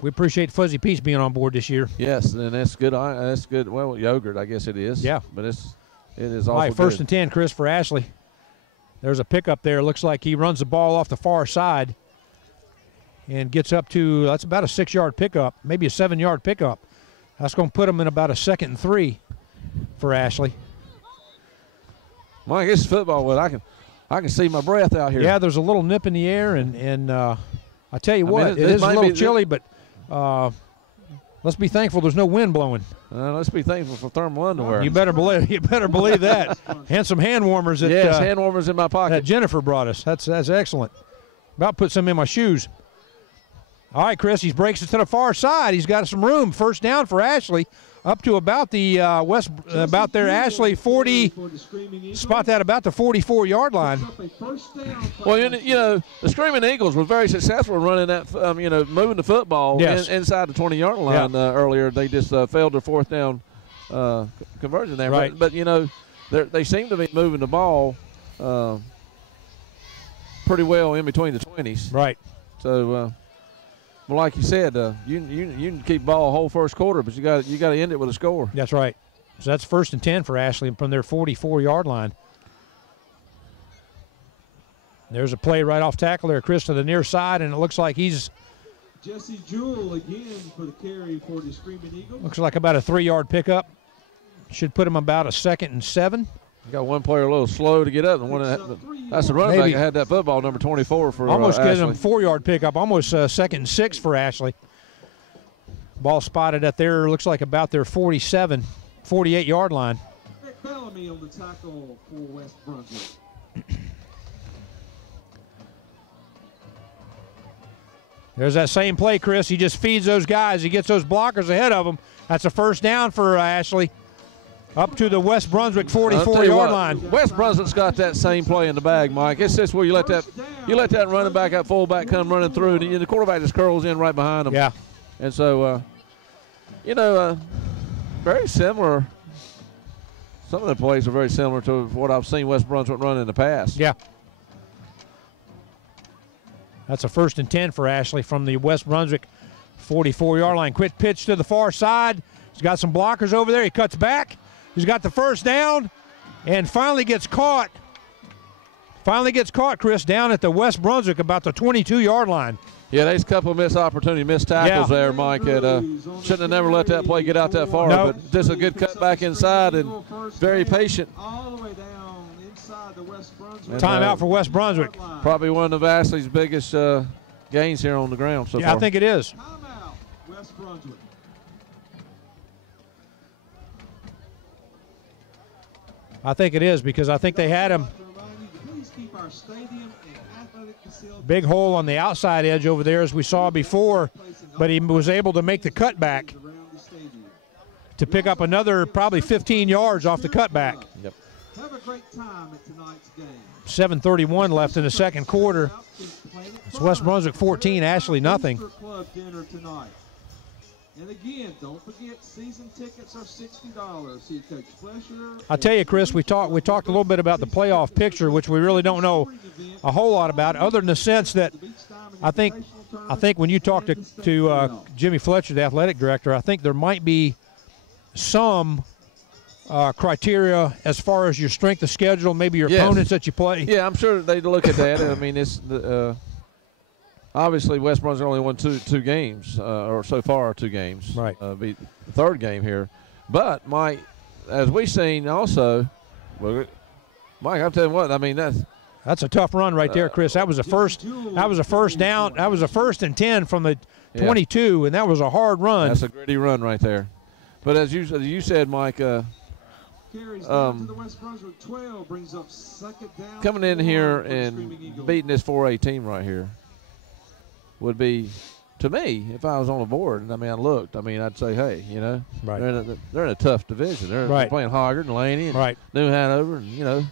We appreciate Fuzzy Peach being on board this year. Yes, and that's good. That's good. Well, yogurt, I guess it is. Yeah, but it is also all right. 1st and 10, Chris, for Ashley. There's a pickup there. Looks like he runs the ball off the far side and gets up to that's about a 6-yard pickup, maybe a 7-yard pickup. That's going to put him in about a 2nd and 3 for Ashley. Well, I guess it's football. Well, I can see my breath out here. Yeah, there's a little nip in the air, and I tell you what, it is a little chilly, but. Let's be thankful there's no wind blowing. Let's be thankful for thermal underwear. You better believe that. And some hand warmers that hand warmers in my pocket that Jennifer brought us. That's excellent. About put some in my shoes. All right, Chris, he breaks it to the far side. He's got some room. 1st down for Ashley, up to about the Ashley 40. Spot that about the 44-yard line. Well, the Screaming Eagles were very successful in running that, moving the football inside the 20-yard line earlier. They just failed their 4th down conversion there. Right. But they seem to be moving the ball pretty well in between the 20s. Right. So. Well, like you said, you can keep ball a whole first quarter, but you got to end it with a score. That's right. So that's 1st and 10 for Ashley from their 44-yard line. There's a play right off tackle there, Chris, to the near side, and it looks like he's Jesse Jewell again for the carry for the Screaming Eagles. Looks like about a 3-yard pickup. Should put him about a 2nd and 7. You got one player a little slow to get up, and that's the running back that had that football, number 24 for almost getting Ashley. him 4-yard pickup, almost 2nd and 6 for Ashley. Ball spotted at there, looks like about their 48-yard line. Rick Bellamy on the tackle for West Brunswick. There's that same play, Chris. He just feeds those guys. He gets those blockers ahead of them. That's a 1st down for Ashley. Up to the West Brunswick 44-yard line. West Brunswick's got that same play in the bag, Mike. It's just where you let that running back, that fullback come running through, and the quarterback just curls in right behind him. Yeah. And so, very similar. Some of the plays are very similar to what I've seen West Brunswick run in the past. Yeah. That's a 1st and 10 for Ashley from the West Brunswick 44-yard line. Quick pitch to the far side. He's got some blockers over there. He cuts back. He's got the 1st down and finally gets caught. Chris, down at the West Brunswick about the 22-yard line. Yeah, there's a couple of missed tackles there, Mike. Shouldn't have never let that play get out that far, Nope. but just a good cut back inside and very patient. Timeout for West Brunswick. Probably one of Ashley's biggest gains here on the ground so far. I think it is. Timeout, West Brunswick. I think it is because I think they had him. Big hole on the outside edge over there as we saw before, but he was able to make the cutback to pick up another probably 15 yards off the cutback. Yep. Have a great time at tonight's game. 7:31 left in the second quarter. It's West Brunswick 14, Ashley nothing. And again, don't forget, season tickets are $60. See Coach Flesher. I tell you, Chris, we talked a little bit about the playoff picture, which we really don't know a whole lot about, other than the sense that I think when you talk to Jimmy Fletcher, the athletic director, I think there might be some criteria as far as your strength of schedule, maybe your opponents that you play. Yeah, I'm sure they'd look at that. I mean, it's obviously West Brunswick only won two games, or so far 2 games. Right. Be the third game here. But, Mike, as we've seen also, Mike, I'm telling you what, I mean, that's a tough run right there, Chris. That was a first down. That was a 1st and 10 from the 22, and that was a hard run. That's a gritty run right there. But as you said, Mike, down to the West Brunswick 12, brings up second down. Coming in here and beating this 4A team right here would be, to me, if I was on the board, and I looked, I'd say, hey, right. they're in a tough division. They're playing Hoggard and Laney and New Hanover, and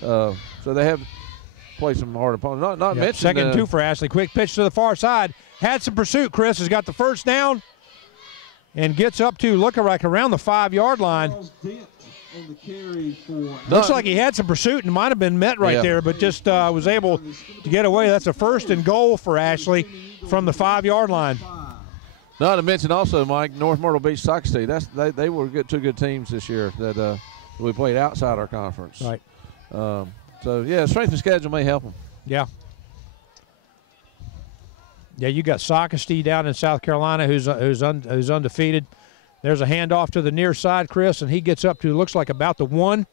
so they have played some hard opponents. Not mentioned second and 2 for Ashley. Quick pitch to the far side. Had some pursuit. Chris has got the first down and gets up to looking like around the 5-yard line. Looks like he had some pursuit and might have been met right there, but just was able to get away. That's a 1st and goal for Ashley from the 5-yard line. Not to mention also, Mike, North Myrtle Beach Soccer State. They were two good teams this year that we played outside our conference. Right. So, yeah, strength of schedule may help them. Yeah. Yeah, you got Sockasty down in South Carolina who's undefeated. There's a handoff to the near side, Chris, and he gets up to, looks like about the 1.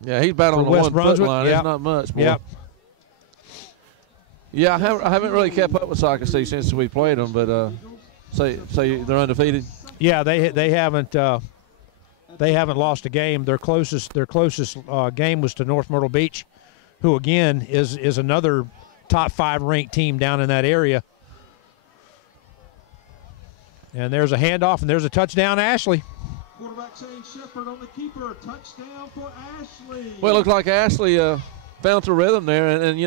Yeah, he's about on the West 1 foot line. It's not much, boy. Yep. Yeah, I haven't really kept up with Sockasty since we played them, but say they're undefeated. Yeah, they haven't lost a game. Their closest game was to North Myrtle Beach, who again is another top 5 ranked team down in that area. And there's a handoff, and there's a touchdown, Ashley. Quarterback Shane Shepard on the keeper. Touchdown for Ashley. Well, it looked like Ashley found the rhythm there, and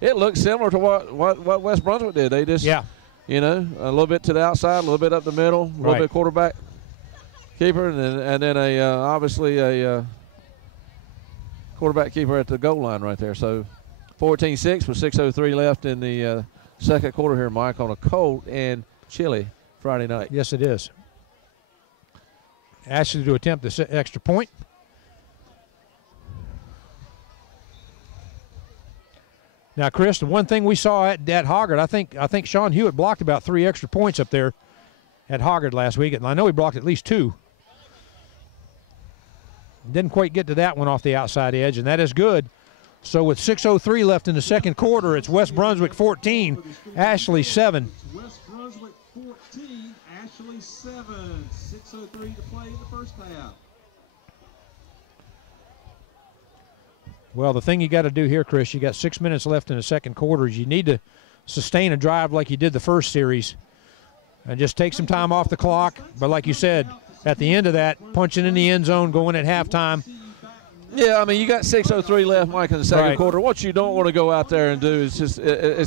it looked similar to what West Brunswick did. They just, a little bit to the outside, a little bit up the middle, a little bit quarterback keeper, and then obviously a quarterback keeper at the goal line right there. So 14-6 with 6:03 left in the second quarter here, Mike, on a cold and chilly Friday night. Yes, it is. Ashley to attempt the extra point. Now, Chris, the one thing we saw at Hoggard, I think Sean Hewitt blocked about 3 extra points up there at Hoggard last week, and I know he blocked at least 2. Didn't quite get to that one off the outside edge, and that is good. So with 6:03 left in the second quarter, it's West Brunswick 14, Ashley 7. West Brunswick 14, Ashley 7. 6:03 to play in the first half. Well, the thing you got to do here, Chris, you got 6 minutes left in the second quarter. You need to sustain a drive like you did the first series and just take some time off the clock. But like you said, at the end of that, punching in the end zone, going at halftime. Yeah, you got 6:03 left, Mike, in the second quarter. What you don't want to go out there and do is just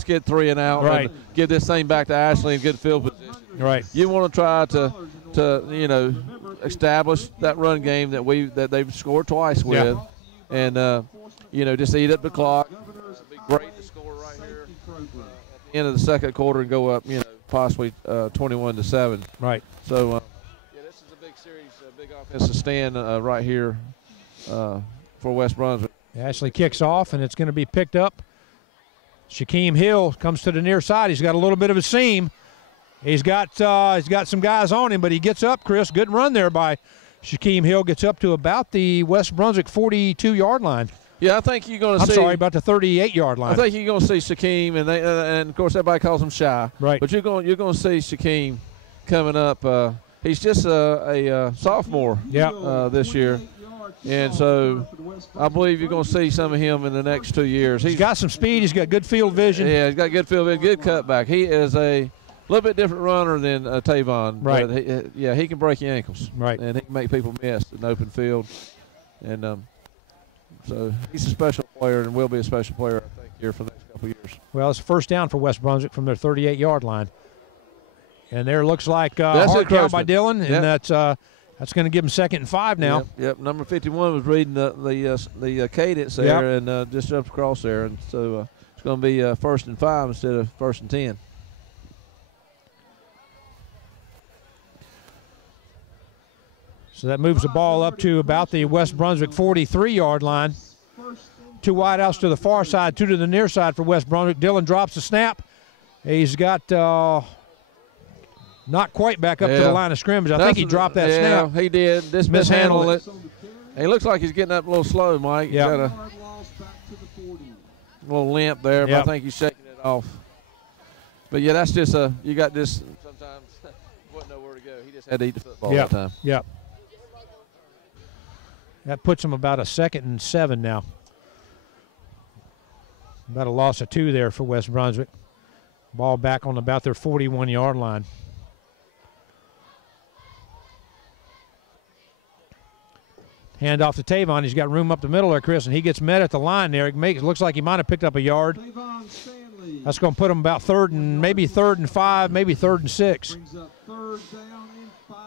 get 3 and out and give this thing back to Ashley and get field position. Right. You want to try to establish that run game that they've scored twice with, and just eat up the clock. It'd be great to score right here at the end of the second quarter and go up, possibly 21-7. Right. So, this is a big series, a big offensive stand right here. For West Brunswick. Ashley kicks off, and it's going to be picked up Shaquem Hill comes to the near side. He's got a little bit of a seam. He's got some guys on him, but he gets up, Chris. Good run there by Shaquem Hill. Gets up to about the West Brunswick 42-yard line. Yeah, I think you're going to see. I'm sorry, about the 38-yard line. I think you're going to see Shaquem, and of course everybody calls him Shy. Right. But you're going to see Shaquem coming up. He's just a sophomore. This year, and so I believe you're going to see some of him in the next 2 years. He's got some speed. He's got good field vision. Yeah, he's got good field vision, good cutback. He is a little bit different runner than Tavon. Right. But he can break your ankles. Right. And he can make people miss in open field, and so he's a special player and will be a special player, I think, here for the next couple of years. Well, it's a first down for West Brunswick from their 38-yard line. And there looks like hard count by Dylan, and that's going to give him 2nd and 5 now. Yep. Number 51 was reading the cadence there, and just jumped across there, and so it's going to be 1st and 5 instead of 1st and 10. So that moves the ball up to about the West Brunswick 43-yard line. 2 wideouts to the far side, 2 to the near side for West Brunswick. Dylan drops the snap. He's got not quite back up to the line of scrimmage. I think he dropped that snap. Yeah, he did. Just mishandled it. He looks like he's getting up a little slow, Mike. Yeah. Got a little limp there, but I think he's shaking it off. But, yeah, that's just you got this sometimes wouldn't know where to go. He just had to eat the football all the time. Yeah. That puts him about a 2nd and 7 now. About a loss of 2 there for West Brunswick. Ball back on about their 41-yard line. Hand off to Tavon. He's got room up the middle there, Chris, and he gets met at the line there. It looks like he might have picked up a yard. That's going to put him about 3rd and 5, maybe 3rd and 6. Brings up 3rd down and 5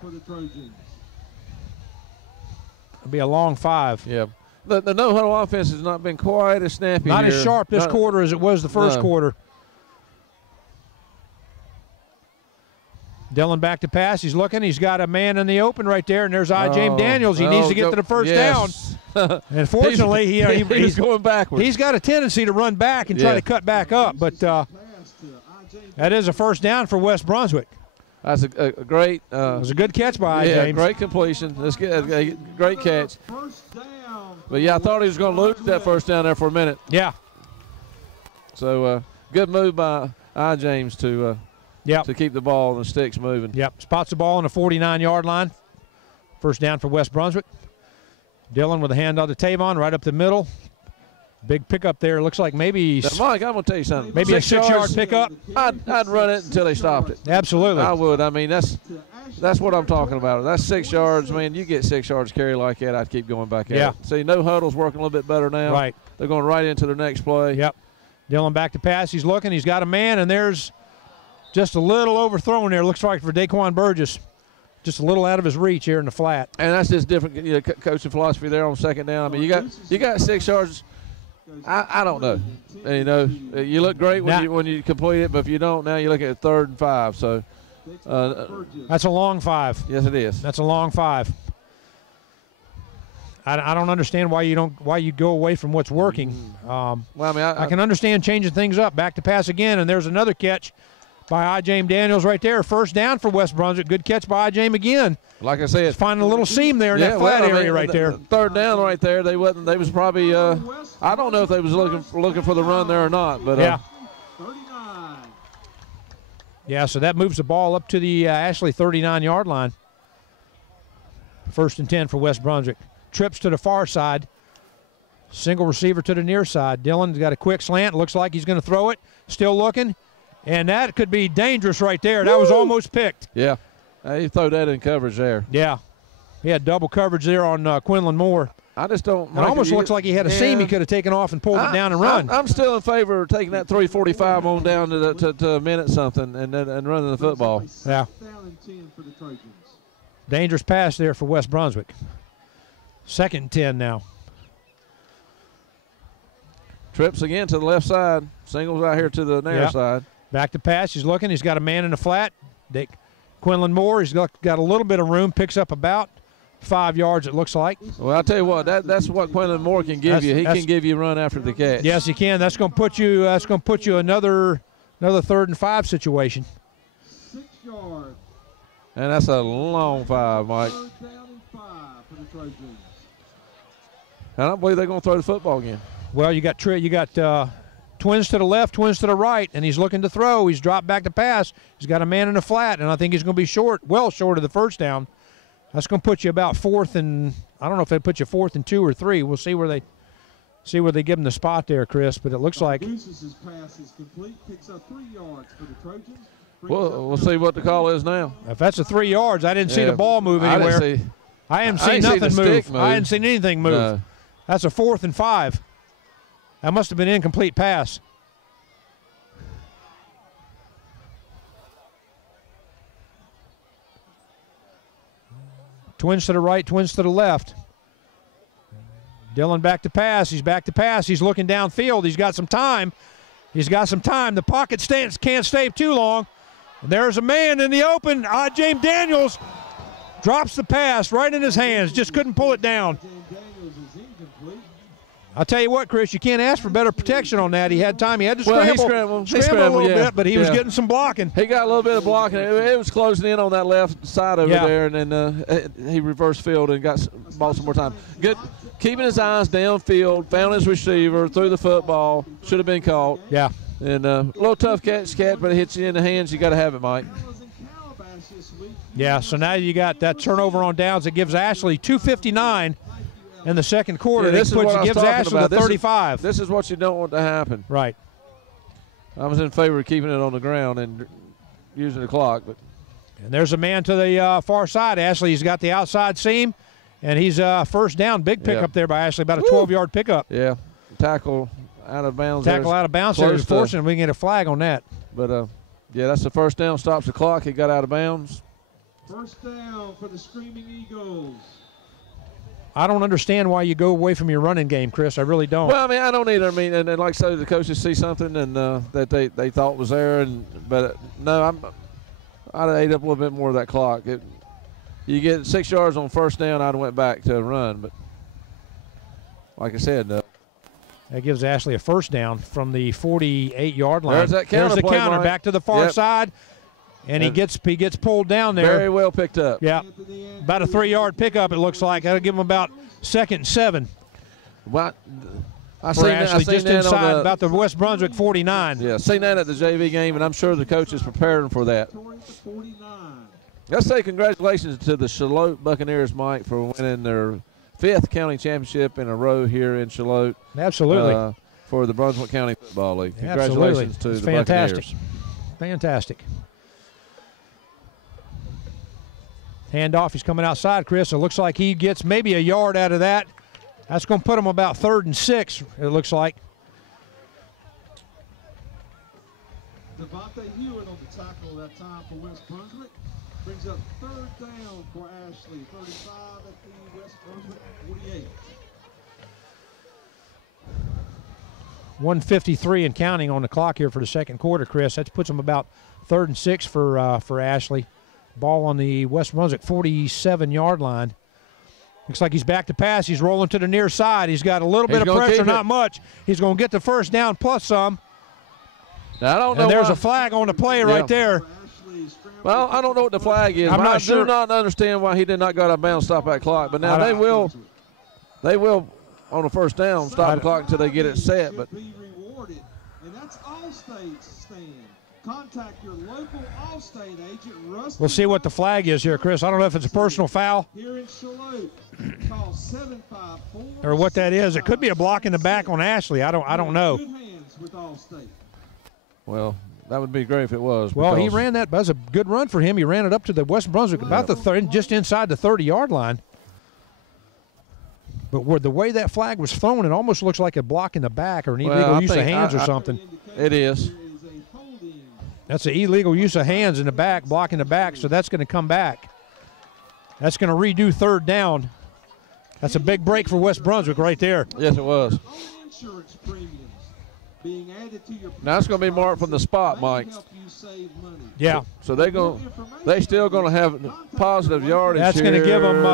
for the Trojans. It'll be a long 5. Yeah. The no-huddle offense has not been quite as snappy Not here. as sharp this quarter as it was the first quarter. Dylan back to pass. He's looking. He's got a man in the open right there, and there's James Daniels. He needs to get to the first down. And fortunately, he's going backwards. He's got a tendency to run back and try to cut back up, but that is a first down for West Brunswick. That's a great. It was a good catch by James. Great completion. That's good. A great catch. But yeah, I thought he was going to lose that first down there for a minute. Yeah. So good move by James to keep the ball and the sticks moving. Yep. Spots the ball on the 49-yard line. First down for West Brunswick. Dylan with a handoff to Tavon right up the middle. Big pickup there. Looks like maybe Mike, I'm going to tell you something. Maybe a 6-yard pickup. I'd run it until they stopped it. Absolutely. I would. I mean, that's what I'm talking about. That's 6 yards. Man, you get 6 yards carry like that, I'd keep going back at it. See, no huddle's working a little bit better now. Right. They're going right into their next play. Yep. Dylan back to pass. He's looking. He's got a man, and there's just a little overthrown there. Looks like for Daquan Burgess. Just a little out of his reach here in the flat. And that's just different coaching philosophy there on 2nd down. I mean, you got 6 yards. I don't know. You look great when you complete it, but if you don't, now you look at 3rd and 5. So that's a long 5. Yes, it is. That's a long 5. I don't understand why you go away from what's working. Well, I mean, I can understand changing things up. Back to pass again, and there's another catch by James Daniels right there. First down for West Brunswick. Good catch by James again. Like I said, finding a little seam there in that flat area right there. 3rd down right there. They was probably. I don't know if they was looking for the run there or not, but yeah. Yeah, so that moves the ball up to the Ashley 39-yard line. 1st and 10 for West Brunswick. Trips to the far side. Single receiver to the near side. Dylan's got a quick slant. Looks like he's going to throw it. Still looking. And that could be dangerous right there. That was almost picked. Yeah. You throw that in coverage there. Yeah. He had double coverage there on Quinlan Moore. I just don't. It almost looks like he had a seam he could have taken off and pulled it down and run. I'm still in favor of taking that 3:45 on down to a minute something and running the football. Yeah. Dangerous pass there for West Brunswick. 2nd and 10 now. Trips again to the left side. Singles out here to the narrow side. Back to pass. He's looking. He's got a man in the flat. Quinlan Moore, he's got a little bit of room. Picks up about 5 yards, it looks like. Well, I'll tell you what, that's what Quinlan Moore can give you. He can give you a run after the catch. Yes, he can. That's going to put you. Another 3rd and 5 situation. 6 yards. And that's a long 5, Mike. 3rd down and 5 for the Trojans. I don't believe they're going to throw the football again. Well, you got twins to the left, twins to the right, and he's looking to throw. He's dropped back to pass. He's got a man in the flat, and I think he's going to be well short of the first down. That's going to put you about 4th and I don't know if they put you 4th and 2 or 3. We'll see where they give him the spot there, Chris. But it looks like Deuce's pass is complete. Picks up 3 yards for the Trojans. We'll see what the call is now. If that's a 3 yards, I didn't see the ball move anywhere. I haven't seen nothing move. I hadn't seen anything move. No. That's a 4th and 5. That must have been an incomplete pass. Twins to the right, twins to the left. Dillon back to pass. He's back to pass. He's looking downfield. He's got some time. The pocket can't stay too long. And there's a man in the open. James Daniels drops the pass right in his hands. Just couldn't pull it down. I'll tell you what, Chris, you can't ask for better protection on that. He had time. He had to scramble a little bit, but he was getting some blocking. He got a little bit of blocking. It was closing in on that left side over there, and then he reversed field and got ball some more time. Good, keeping his eyes downfield, found his receiver, threw the football, should have been caught. Yeah. And a little tough catch, but it hits you in the hands. You got to have it, Mike. Yeah, so now you got that turnover on downs. It gives Ashley 2:59 in the second quarter. This gives Ashley the 35. This is what you don't want to happen. Right. I was in favor of keeping it on the ground and using the clock. And there's a man to the far side. Ashley's got the outside seam, and he's first down. Big pickup there by Ashley, about a 12-yard pickup. Yeah, tackle out of bounds. Tackle out of bounds there. Unfortunately, we can get a flag on that. But, yeah, that's the first down. Stops the clock. He got out of bounds. First down for the Screaming Eagles. I don't understand why you go away from your running game, Chris. I really don't. Well, I mean, I don't either. I mean, and like I said, the coaches see something and that they thought was there, but no, I'd have ate up a little bit more of that clock. You get 6 yards on first down, I'd have went back to a run, but like I said, that gives Ashley a first down from the 48-yard line. There's that counter. There's the play, counter Mike. Back to the far side, and he gets pulled down there. Very well picked up. Yeah, about a 3-yard pickup. It looks like that'll give him about 2nd and 7. What? I seen Ashley just inside about the West Brunswick 49. Yeah, seen that at the JV game, and I'm sure the coach is preparing for that. Let's say congratulations to the Charlotte Buccaneers, Mike, for winning their 5th county championship in a row here in Charlotte. Absolutely. For the Brunswick County Football League. Congratulations to the Buccaneers. Fantastic. Handoff. He's coming outside, Chris. It looks like he gets maybe a yard out of that. That's going to put him about 3rd and 6, it looks like. Devontae Hewitt on the tackle that time for West Brunswick. Brings up 3rd down for Ashley. 35 at the West Brunswick 48. 1:53 and counting on the clock here for the second quarter, Chris. That puts him about 3rd and 6 for Ashley. Ball on the West Brunswick 47-yard line. Looks like he's back to pass. He's rolling to the near side. He's got a little bit of pressure, not much. He's going to get the first down plus some. Now, I don't know. And there's a flag on the play right there. Well, I don't know what the flag is. I'm not sure. I do not understand why he did not go out of bounds, stop that clock. But now they will on the first down stop the clock until they get it set. But be rewarded, and that's Allstate's stand. Contact your local Allstate agent, Rusty. We'll see what the flag is here, Chris. I don't know if it's a personal foul here in Charlotte. Call 754 or what that is. It could be a block in the back on Ashley. I don't know. Good hands with Allstate. Well, that would be great if it was. Well, he ran that. That was a good run for him. He ran it up to the West Brunswick, about just inside the 30-yard line. But the way that flag was thrown, it almost looks like a block in the back or an illegal use of hands or something. It is. That's an illegal use of hands in the back, blocking the back, so that's going to come back. That's going to redo 3rd down. That's a big break for West Brunswick right there. Yes, it was. Insurance premiums. being added to your Now it's going to be marked from the spot, Mike. Yeah. So they still going to have positive yardage. That's going to give them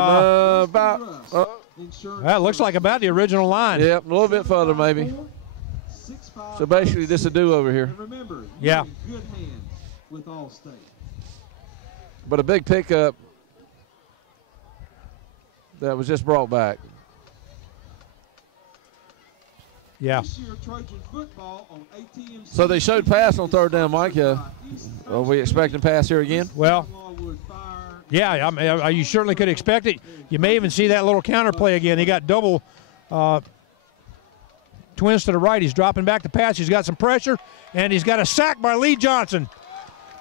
that looks like about the original line. Yep, a little bit further maybe. So basically, this is a do-over here. Yeah. Good hands with Allstate. But a big pickup that was just brought back. Yeah. So they showed pass on third down, Mike. Are we expecting pass here again? Well, yeah, I mean, you certainly could expect it. You may even see that little counter play again. He got double twins to the right. He's dropping back to pass. He's got some pressure, and he's got a sack by Lee Johnson.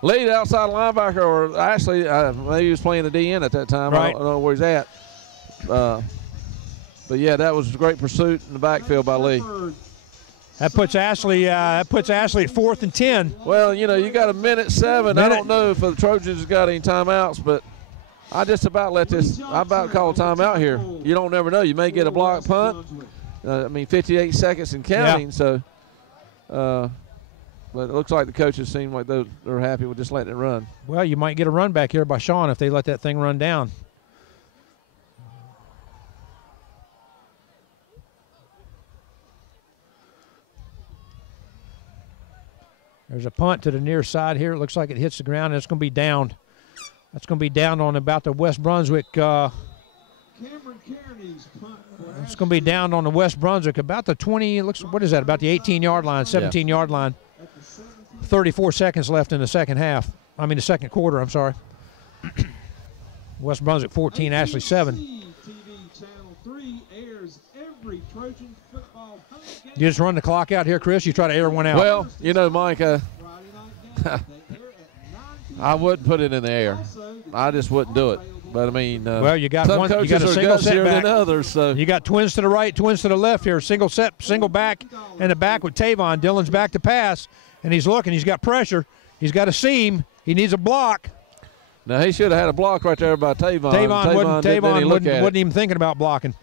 Lee, the outside linebacker, or actually maybe he was playing the DN at that time. Right. I don't know where he's at. But yeah, that was a great pursuit in the backfield by Lee. That puts Ashley at 4th and 10. Well, you know, you got a minute 7. I don't know if the Trojans has got any timeouts, but I just about let this. I about call a timeout here. You don't never know. You may get a block punt. 58 seconds and counting. Yeah. So, but it looks like the coaches seem like they're happy with just letting it run. Well, you might get a run back here by Sean if they let that thing run down. There's a punt to the near side here. It looks like it hits the ground, and it's going to be down. That's going to be down on about the West Brunswick. It's going to be down on the West Brunswick about the 20. What is that? About the 18-yard line, 17-yard line. 34 seconds left in the second half. I mean the second quarter. I'm sorry. West Brunswick 14, Ashley 7. You just run the clock out here, Chris? You try to air one out? Well, you know, Mike, I wouldn't put it in the air. I just wouldn't do it. But, I mean, well, you got some one. coaches You got a single setback. than others. So. You got twins to the right, twins to the left here. Single back and the back with Tavon. Dylan's back to pass, and he's looking. He's got pressure. He's got a seam. He needs a block. Now, he should have had a block right there by Tavon. Tavon wasn't even thinking about blocking.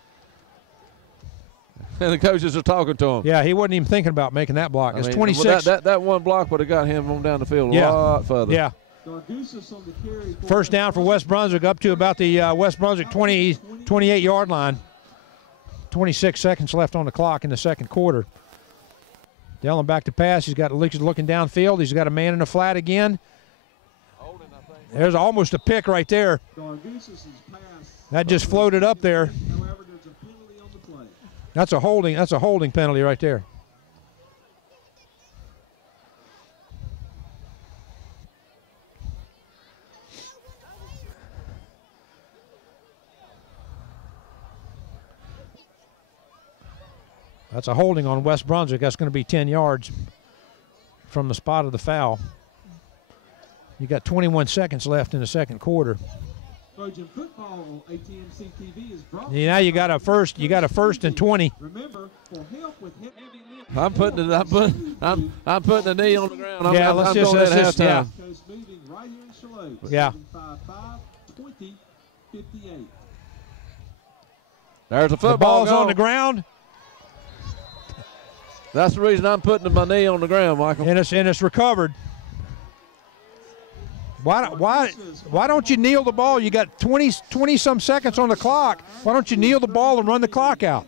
And the coaches are talking to him. Yeah, he wasn't even thinking about making that block. It's 26. That one block would have got him on down the field a lot further. Yeah. First down for West Brunswick up to about the West Brunswick 28-yard line. 26 seconds left on the clock in the second quarter. Dylan back to pass. He's looking downfield. He's got a man in the flat again. There's almost a pick right there. That just floated up there. That's a holding penalty right there. That's a holding on West Brunswick. That's going to be 10 yards from the spot of the foul. You got 21 seconds left in the second quarter. Trojan football on ATMC TV is brought. Now you got a first and 20. Remember, for help with heavy lift. I'm putting the knee on the ground. Yeah, let's just yeah. Right here in Charlotte. Yeah. 755-20-58. There's a football. The ball's going on the ground. That's the reason I'm putting my knee on the ground, Michael. And it's recovered. Why don't you kneel the ball? You got 20 some seconds on the clock. Why don't you kneel the ball and run the clock out?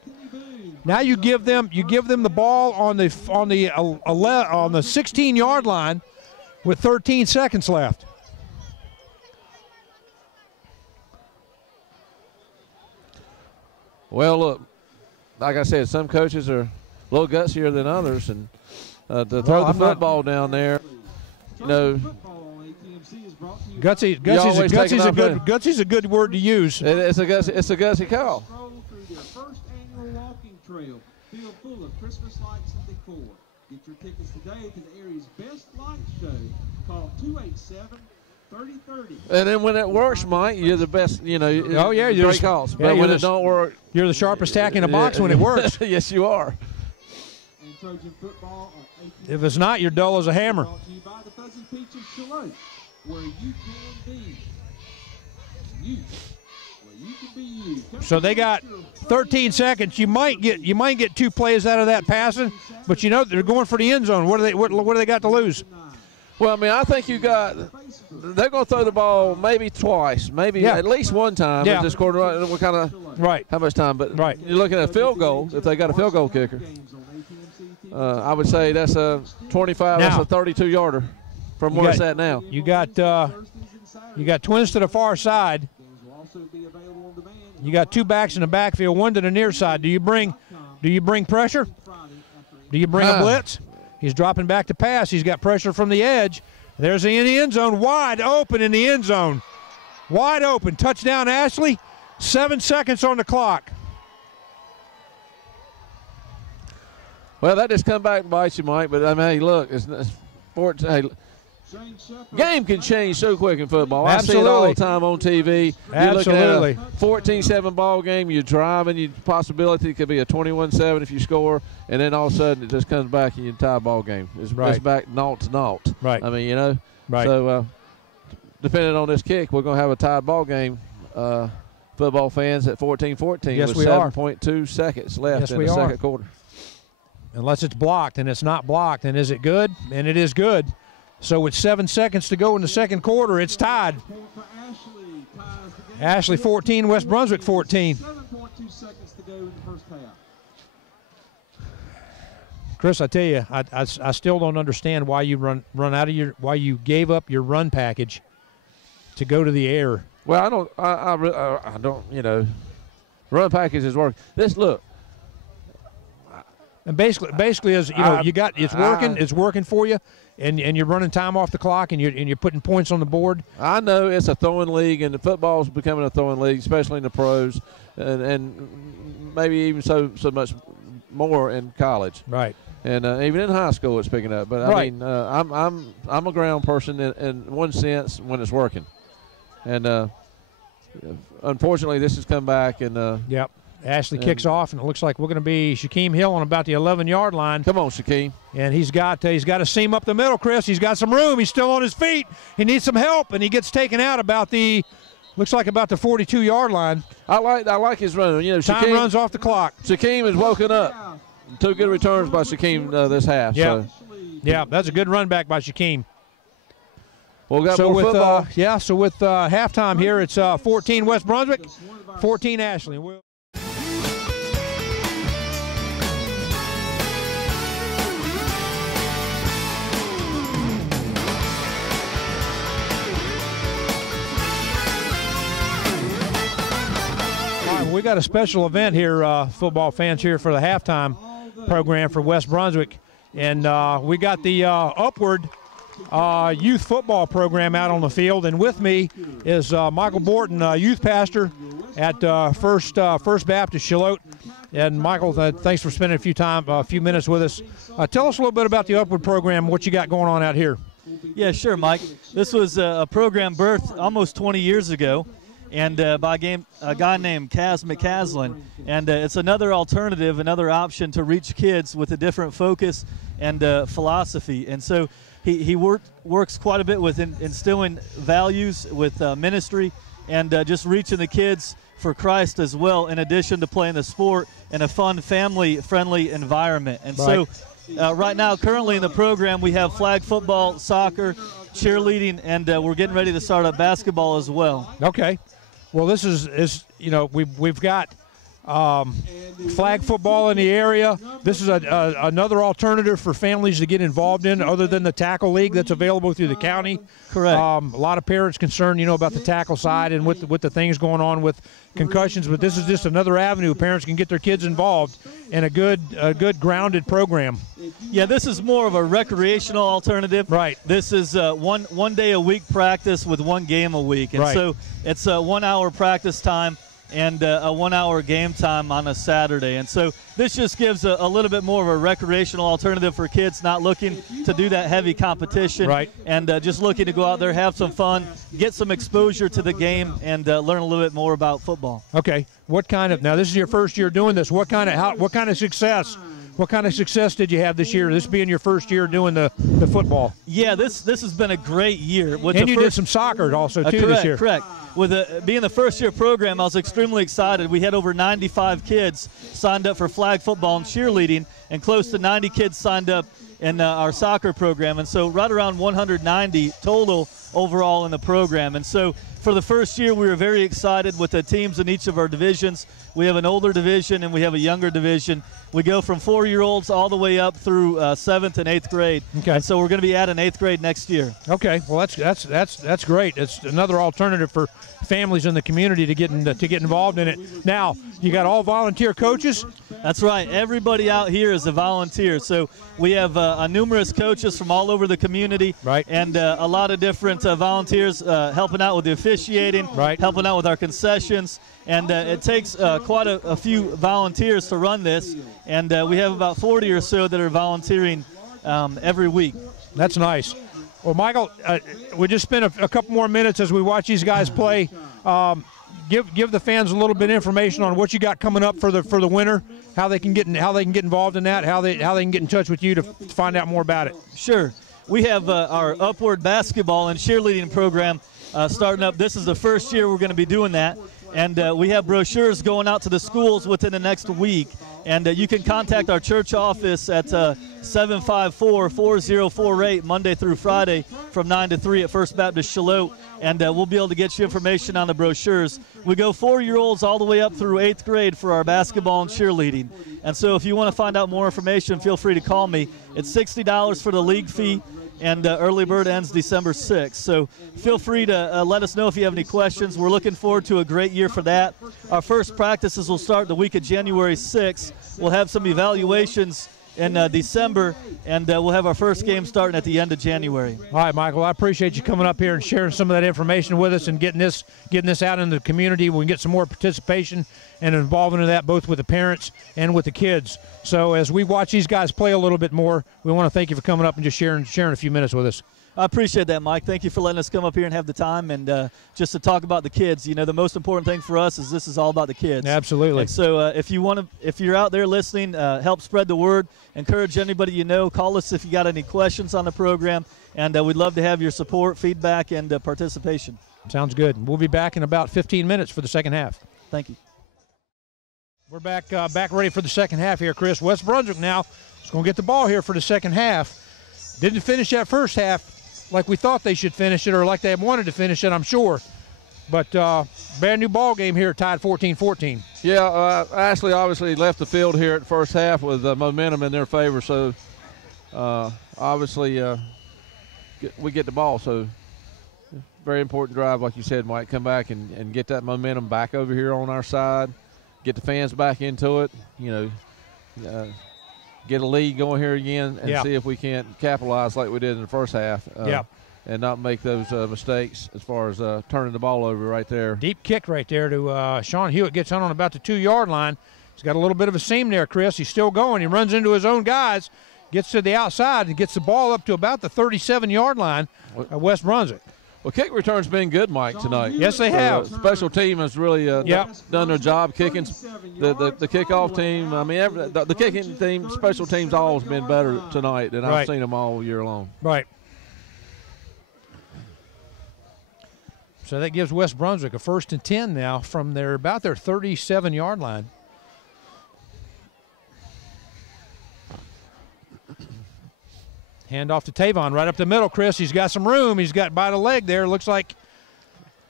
Now you give them the ball on the 16-yard line with 13 seconds left. Well, look, like I said, some coaches are a little gutsier than others, and to throw the football down there, you know. Gutsy's a good word to use. It's a gutsy call. Through their first annual walking trail, filled full of Christmas lights and decor. Get your tickets today to the area's best light show. Call 287-3030. And then when it works, Mike, you're the best. You know. Oh yeah, you're great calls. But when it don't work, you're the sharpest tack in the box when it works. Yes, you are. And Trojan football on if it's not, you're dull as a hammer. Brought to you by the Fuzzy Peach of Charlotte, where you can be you. Where you can be you. So they got 13 seconds. You might get 2 plays out of that passing, but you know they're going for the end zone. What do they got to lose? Well, I mean, I think they're going to throw the ball maybe twice, maybe at least one time in this quarter. What kind of how much time? But you're looking at a field goal. If they got a field goal kicker, I would say that's a 25. That's a 32-yarder from where it's at now. You got twins to the far side. You got 2 backs in the backfield, 1 to the near side. Do you bring pressure? Do you bring a blitz? He's dropping back to pass. He's got pressure from the edge. There's the in the end zone, wide open in the end zone. Wide open. Touchdown, Ashley. 7 seconds on the clock. Well, that just come back and bite you, Mike. But I mean, hey, look, it's sports. Hey, game can change so quick in football. Absolutely. I see it all the time on TV. Absolutely. You're looking at a 14-7 ball game. You're driving. Your possibility could be a 21-7 if you score, and then all of a sudden it just comes back and you tie a ball game. It's back 0-0. Right. I mean, you know. Right. So depending on this kick, we're going to have a tied ball game. Football fans at 14-14 yes, with we 7.2 seconds left in the second quarter. Unless it's blocked, and it's not blocked. And is it good? And it is good. So with 7 seconds to go in the second quarter, it's tied. Ashley 14, West Brunswick 14. 7.2 seconds to go in the first half. Chris, I tell you, I still don't understand why you why you gave up your run package to go to the air. Well, I don't. You know, run package is working. Look. And basically, as you know, it's working for you, and you're running time off the clock, and you're putting points on the board. I know it's a throwing league, and the football's becoming a throwing league, especially in the pros, and maybe even so much more in college. Right. And even in high school, it's picking up. But I mean, I'm a ground person in one sense when it's working, and unfortunately, this has come back and. Yep. Ashley kicks off, and it looks like we're going to be Shaquem Hill on about the 11-yard line. Come on, Shaquem. And he's got a seam up the middle, Chris. He's got some room. He's still on his feet. He needs some help, and he gets taken out about the 42-yard line. I like his run. You know, time runs off the clock. Shaquem has woken up. 2 good returns by Shaquem this half. Yeah, so. Yeah, that's a good run back by Shaquem. Well, we got more football. So with halftime here, it's 14 West Brunswick, 14 Ashley. We got a special event here, football fans, here for the halftime program for West Brunswick. And we got the Upward youth football program out on the field. And with me is Michael Borton, youth pastor at First Baptist Shallotte. And Michael, thanks for spending a few minutes with us. Tell us a little bit about the Upward program, what you got going on out here. Yeah, sure, Mike. This was a program birthed almost 20 years ago. And by a guy named Kaz McCaslin. And it's another alternative, another option to reach kids with a different focus and philosophy. And so he works quite a bit with instilling values with ministry and just reaching the kids for Christ as well, in addition to playing the sport in a fun, family-friendly environment. And so right now, currently in the program, we have flag football, soccer, cheerleading, and we're getting ready to start up basketball as well. Okay. Well, this is you know, we've got flag football in the area. This is another alternative for families to get involved in, other than the tackle league that's available through the county. Correct. A lot of parents concerned, about the tackle side and with the things going on with concussions. But this is just another avenue parents can get their kids involved in a good grounded program. Yeah, this is more of a recreational alternative. Right. This is one day a week practice with one game a week, and so it's a 1 hour practice time and a 1 hour game time on a Saturday. And so this just gives a little bit more of a recreational alternative for kids not looking to do that heavy competition. Right. And just looking to go out there, have some fun, get some exposure to the game, and learn a little bit more about football. Okay. Now this is your first year doing this. What kind of success What kind of success did you have this year, this being your first year doing the football? Yeah, this has been a great year. And you did some soccer also, too, this year. Correct. With being the first-year program, I was extremely excited. We had over 95 kids signed up for flag football and cheerleading, and close to 90 kids signed up in our soccer program. And so right around 190 total overall in the program. And so for the first year, we were very excited with the teams in each of our divisions. We have an older division and we have a younger division. We go from 4-year-olds all the way up through 7th and 8th grade. Okay. And so we're going to be adding 8th grade next year. Okay. Well, that's great. It's another alternative for families in the community to get involved in it. Now, you got all volunteer coaches? That's right. Everybody out here is a volunteer. So we have numerous coaches from all over the community, right, and a lot of different volunteers helping out with the officiating, right, helping out with our concessions. And it takes quite a few volunteers to run this, and we have about 40 or so that are volunteering every week. That's nice. Well, Michael, we just spent a couple more minutes as we watch these guys play. Give the fans a little bit of information on what you got coming up for the winter, how they can get involved in that, how they can get in touch with you to find out more about it. Sure. We have our Upward basketball and cheerleading program starting up. This is the first year we're going to be doing that. And we have brochures going out to the schools within the next week. And you can contact our church office at 754-4048 Monday through Friday from 9 to 3 at First Baptist Shalot. And we'll be able to get you information on the brochures. We go 4-year-olds all the way up through 8th grade for our basketball and cheerleading. And so if you want to find out more information, feel free to call me. It's $60 for the league fee. And early bird ends December 6th. So feel free to let us know if you have any questions. We're looking forward to a great year for that. Our first practices will start the week of January 6th. We'll have some evaluations in December, and we'll have our first game starting at the end of January. All right, Michael, I appreciate you coming up here and sharing some of that information with us and getting this out in the community. We can get some more participation and involvement in that, both with the parents and with the kids. So as we watch these guys play a little bit more, we want to thank you for coming up and just sharing a few minutes with us. I appreciate that, Mike. Thank you for letting us come up here and have the time and just to talk about the kids. You know, the most important thing for us is this is all about the kids. Absolutely. And so if you're out there listening, help spread the word. Encourage anybody you know. Call us if you got any questions on the program, and we'd love to have your support, feedback, and participation. Sounds good. We'll be back in about 15 minutes for the second half. Thank you. We're back ready for the second half here, Chris. West Brunswick now is going to get the ball here for the second half. Didn't finish that first half like we thought they should finish it or like they wanted to finish it, I'm sure. But brand new ball game here, tied 14-14. Yeah, Ashley obviously left the field here at the first half with momentum in their favor. So obviously we get the ball. So very important drive, like you said, Mike. Come back and get that momentum back over here on our side. Get the fans back into it. You know, get a lead going here again and see if we can't capitalize like we did in the first half. And not make those mistakes as far as turning the ball over right there. Deep kick right there to Sean Hewitt. Gets on about the 2-yard line. He's got a little bit of a seam there, Chris. He's still going. He runs into his own guys, gets to the outside, and gets the ball up to about the 37-yard line of West Brunswick. Well, kick return's been good, Mike, tonight. Yes, they have. Special team has really done their job kicking. The kickoff team, I mean, the kicking team, special teams, always been better tonight than I've seen them all year long. Right. So that gives West Brunswick a 1st and 10 now from about their 37-yard line. Hand off to Tavon right up the middle, Chris. He's got some room. He's got by the leg there. Looks like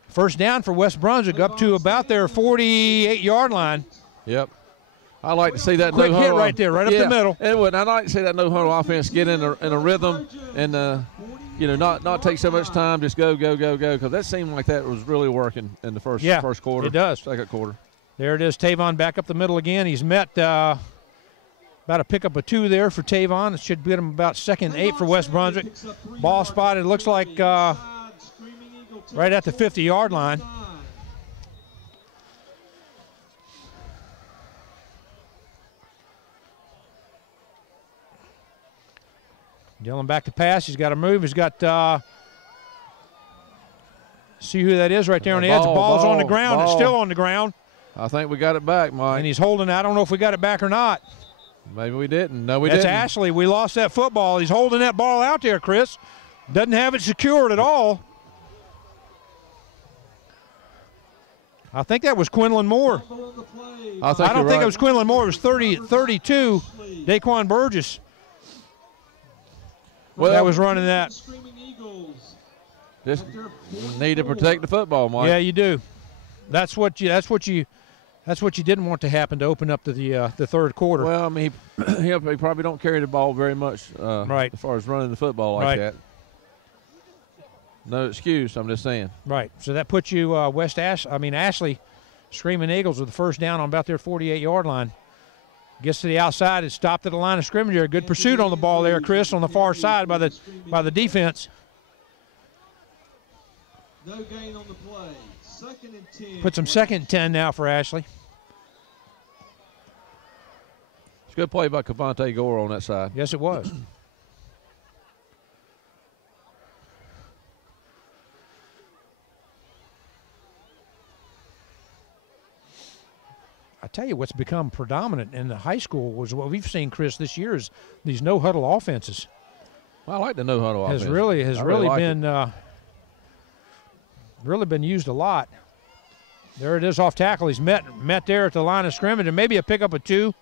first down for West Brunswick up to about their 48-yard line. Yep. I like to see that quick hit right there, right up the middle. It would. I like to see that no-huddle offense get in a rhythm and not take so much time. Just go, because that seemed like that was really working in the first quarter. It does. Second quarter. There it is. Tavon back up the middle again. He's met about a pickup of 2 there for Tavon. It should get him about 2nd and 8 for West Brunswick. Ball spotted, looks like right at the 50-yard line. Dylan back to pass. He's got to move. He's got see who that is right there on the edge. The ball's on the ground. It's still on the ground. I think we got it back, Mike. And he's holding. I don't know if we got it back or not. Maybe we didn't. No, we That's didn't. Ashley. We lost that football. He's holding that ball out there, Chris. Doesn't have it secured at all. I think that was Quinlan Moore. I don't think it was Quinlan Moore. It was 32, Daquan Burgess. Well, that was running that. Just need to protect the football, Mike. Yeah, you do. That's what you didn't want to happen to open up to the third quarter. Well, I mean, he probably don't carry the ball very much, right, as far as running the football like that. No excuse. I'm just saying. Right. So that puts you Ashley, Screaming Eagles with the first down on about their 48-yard line. Gets to the outside. It's stopped at the line of scrimmage there. Good pursuit on the ball there, Chris, on the far side by the defense. No gain on the play. 2nd and 10. Puts them 2nd and 10 now for Ashley. It's a good play by Cavante Gore on that side. Yes, it was. I tell you what's become predominant in the high school was what we've seen, Chris, this year is these no-huddle offenses. Well, I like the no-huddle offense. Has really been used a lot. There it is off tackle. He's met there at the line of scrimmage, and maybe a pickup of 2.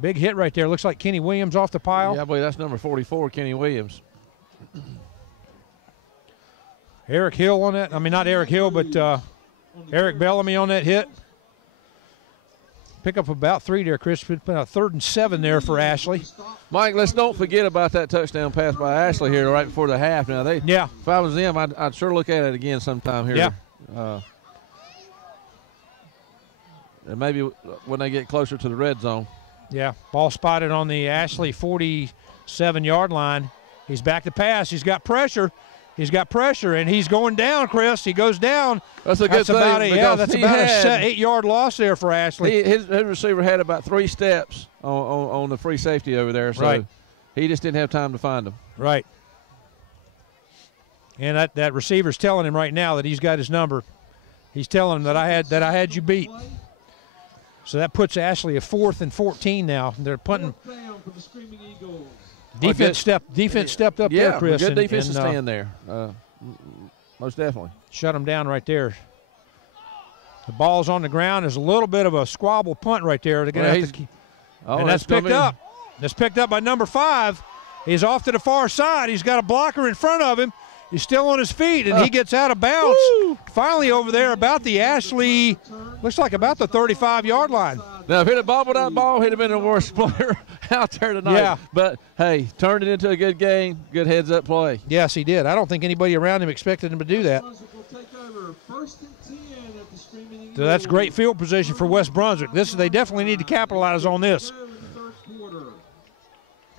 Big hit right there. Looks like Kenny Williams off the pile. Yeah, I believe that's number 44, Kenny Williams. Eric Hill on that. I mean, not Eric Hill, but Eric Bellamy on that hit. Pick up about 3 there, Chris. Put a 3rd and 7 there for Ashley. Mike, let's don't forget about that touchdown pass by Ashley here right before the half. Now, if I was them, I'd sure look at it again sometime here. Yeah. And maybe when they get closer to the red zone. Yeah, ball spotted on the Ashley 47-yard line. He's back to pass. He's got pressure, and he's going down, Chris. He goes down. That's a good thing. That's about a 8-yard loss there for Ashley. His receiver had about 3 steps on the free safety over there, so he just didn't have time to find him. Right. And that receiver's telling him right now that he's got his number. He's telling him that I had you beat. So that puts Ashley a 4th and 14 now. They're punting. Defense stepped up there, Chris. Good defense to stand there. Most definitely. Shut them down right there. The ball's on the ground. There's a little bit of a squabble punt right there. They're gonna have to keep. And that's picked up. That's picked up by number 5. He's off to the far side. He's got a blocker in front of him. He's still on his feet, and he gets out of bounds. Finally over there about the Ashley, looks like about the 35-yard line. Now, if he'd have bobbled that ball, he'd have been the worst player out there tonight. Yeah. But, hey, turned it into a good game, good heads-up play. Yes, he did. I don't think anybody around him expected him to do that. So that's great field position for West Brunswick. They definitely need to capitalize on this.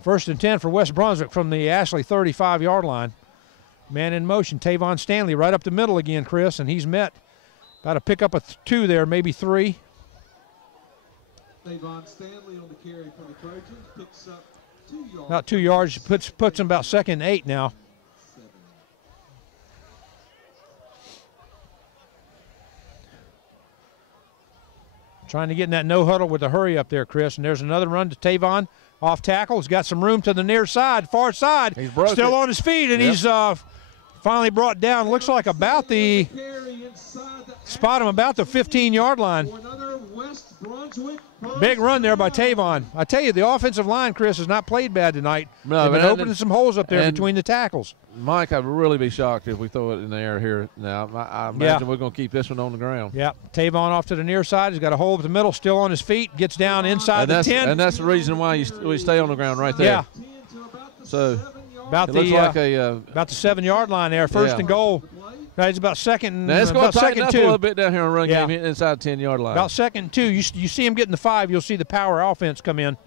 1st and 10 for West Brunswick from the Ashley 35-yard line. Man in motion, Tavon Stanley right up the middle again, Chris, and he's met. About to pick up a 2 there, maybe 3. Tavon Stanley on the carry for the Trojans picks up 2 yards. About 2 yards, puts him about 2nd and 8 now. Trying to get in that no huddle with a hurry up there, Chris, and there's another run to Tavon. Off tackle, he's got some room to the near side, far side. He's still on his feet, and he's finally brought down. Looks like about the spot him about the 15-yard line. Big run there by Tavon. I tell you, the offensive line, Chris, has not played bad tonight. No, they've been opening some holes up there between the tackles. Mike, I'd really be shocked if we throw it in the air here now. I imagine we're going to keep this one on the ground. Yeah, Tavon off to the near side. He's got a hole up the middle, still on his feet, gets down inside the 10. And that's the reason why we stay on the ground right there. Yeah. So about the 7-yard line there, 1st and goal. It's about 2nd and now it's going to tighten up 2. a little bit down here on run game inside the 10-yard line. About 2nd and 2. You see him getting the 5, you'll see the power offense come in.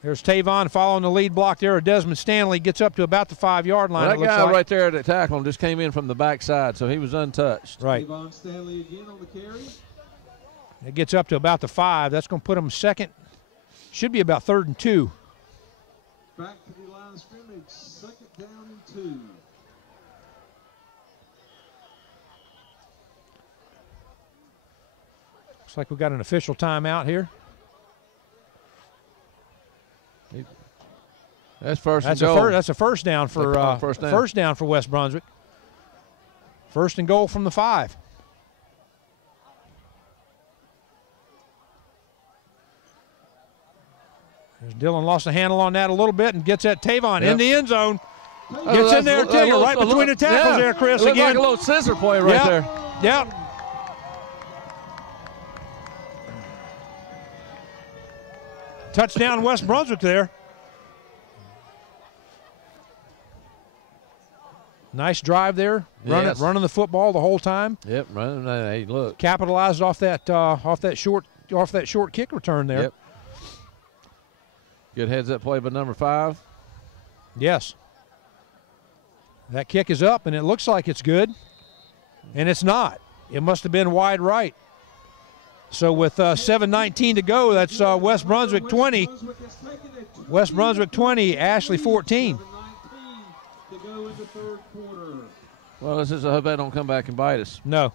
There's Tavon following the lead block there. Desmond Stanley gets up to about the 5-yard line. Well, that guy right there that tackled him just came in from the backside, so he was untouched. Right. Tavon Stanley again on the carry. It gets up to about the 5. That's going to put him 2nd. Should be about 3rd and 2. Back to the line of scrimmage. 2nd down and 2. Looks like we got an official timeout here. That's first and goal. That's a first down for first down for West Brunswick. First and goal from the 5. There's Dylan lost the handle on that a little bit and gets that Tavon in the end zone. Gets in there, Tigger, right between the tackles there, Chris. It Again, like a little scissor play right there. Yep. Touchdown West Brunswick there. Nice drive there, running the football the whole time. Yep, running. Hey, look, capitalized off that short kick return there. Yep. Good heads up play by number 5. Yes. That kick is up, and it looks like it's good, and it's not. It must have been wide right. So with 7:19 to go, that's West Brunswick 20. West Brunswick 20, Ashley 14. Well, let's just hope that don't come back and bite us. No.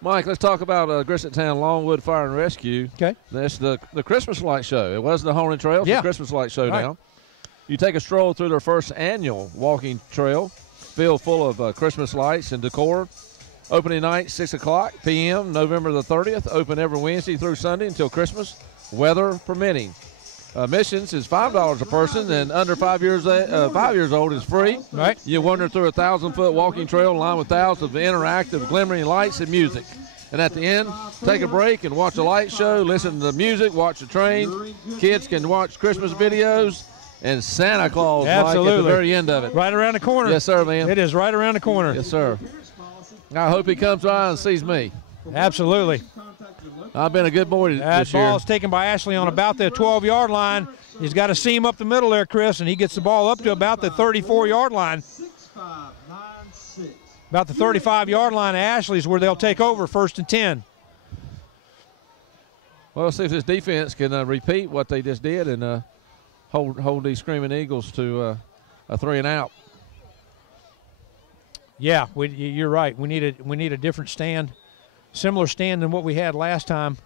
Mike, let's talk about Grissettown Longwood Fire and Rescue. Okay. That's the Christmas light show. It was the Hornet Trail. It's the Christmas light show now. You take a stroll through their first annual walking trail, filled full of Christmas lights and decor. Opening night, 6 o'clock p.m., November the 30th. Open every Wednesday through Sunday until Christmas, weather permitting. Admissions is $5 a person, and under 5 years old is free. Right. You wander through a 1,000-foot walking trail lined with thousands of interactive, glimmering lights and music. And at the end, take a break and watch a light show, listen to the music, watch the train. Kids can watch Christmas videos, and Santa Claus, Mike, at the very end of it. Right around the corner. Yes, sir, man. It is right around the corner. Yes, sir. I hope he comes by and sees me. Absolutely. I've been a good boy this year. That ball is taken by Ashley on about the 12-yard line. He's got a seam up the middle there, Chris, and he gets the ball up to about the 34-yard line. About the 35-yard line of Ashley's where they'll take over 1st and 10. Well, let's see if this defense can repeat what they just did and hold these Screaming Eagles to a 3 and out. Yeah, you're right. We need a different stand, similar stand than what we had last time.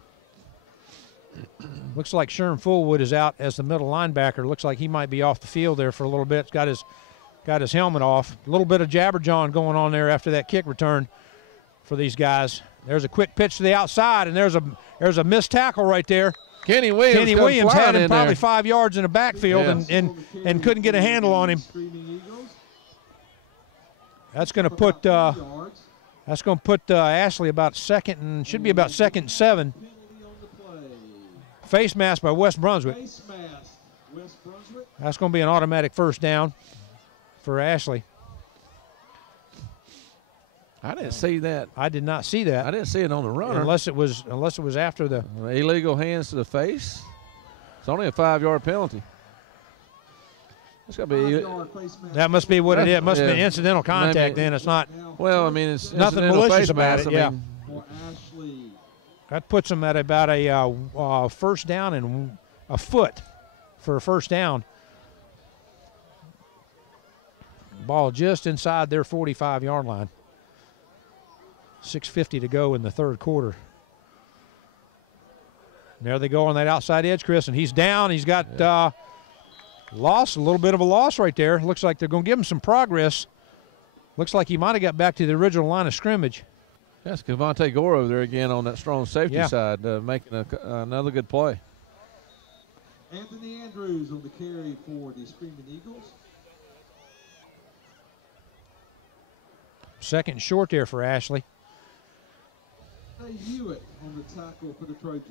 Looks like Sherm Fullwood is out as the middle linebacker. Looks like he might be off the field there for a little bit. Got his helmet off. A little bit of jabberjawing going on there after that kick return for these guys. There's a quick pitch to the outside, and there's a missed tackle right there. Kenny Williams had him probably 5 yards in the backfield and couldn't get a handle on him. That's going to put Ashley about should be about 2nd and 7. Face mask by West Brunswick. That's going to be an automatic first down for Ashley. I didn't see that. I did not see that. I didn't see it on the runner. Unless it was after the illegal hands to the face. It's only a 5-yard penalty. It's got to be. That must be what it is. It must be incidental contact. Then it's not. Well, I mean, it's nothing malicious about it. Yeah. That puts them at about a first down and a foot for a first down. Ball just inside their 45-yard line. 6:50 to go in the third quarter. And there they go on that outside edge, Chris, and he's down. He's got a little bit of a loss right there. Looks like they're going to give him some progress. Looks like he might have got back to the original line of scrimmage. That's Cavante Gore over there again on that strong safety side, making another good play. Anthony Andrews on the carry for the Screaming Eagles. Second and short there for Ashley. Hewitt on the tackle for the Trojans.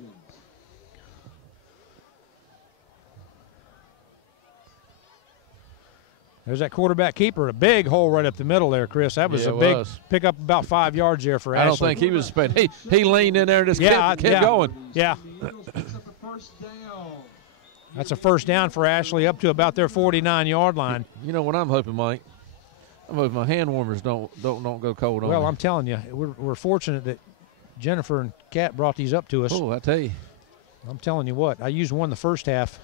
There's that quarterback keeper, a big hole right up the middle there, Chris. That was a big pick up about 5 yards there for Ashley. I don't think he was spending. He leaned in there and just kept going. Yeah. That's a first down for Ashley up to about their 49-yard line. You know what I'm hoping, Mike? I'm hoping my hand warmers don't go cold on me. Well, I'm telling you, we're fortunate that Jennifer and Kat brought these up to us. Oh, I tell you. I'm telling you what, I used one the first half.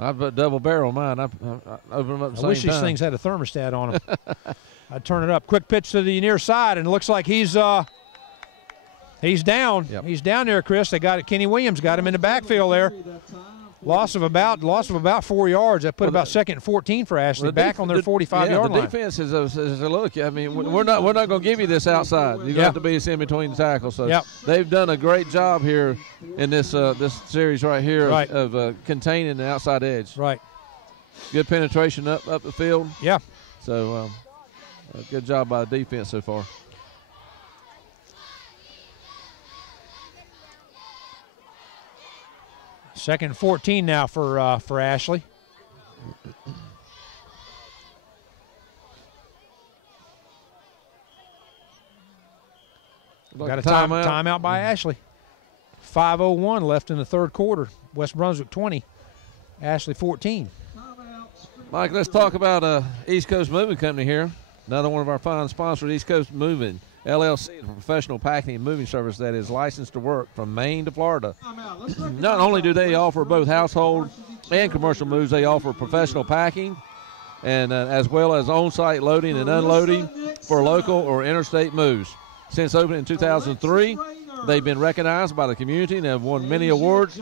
I'd put double barrel mine. I open them up at the same time. I wish these things had a thermostat on them. I'd turn it up. Quick pitch to the near side, and it looks like he's He's down. Yep. He's down there, Chris. They got it. Kenny Williams got him in the backfield there. Loss of about 4 yards. That put about 2nd and 14 for Ashley. Back on their 45-yard line. The defense is a look. I mean, we're not going to give you this outside. You're going to have to be in between the tackles. So they've done a great job here in this this series right here of containing the outside edge. Right. Good penetration up the field. Yeah. So good job by the defense so far. Second and 14 now for Ashley. Got a timeout by Ashley. 5:01 left in the third quarter. West Brunswick 20, Ashley 14. Mike, let's talk about East Coast Moving Company here. Another one of our fine sponsors, East Coast Moving LLC, a professional packing and moving service that is licensed to work from Maine to Florida. Not only do they offer both household and commercial moves, they offer professional packing and as well as on-site loading and unloading for local or interstate moves. Since opening in 2003, they've been recognized by the community and have won many awards,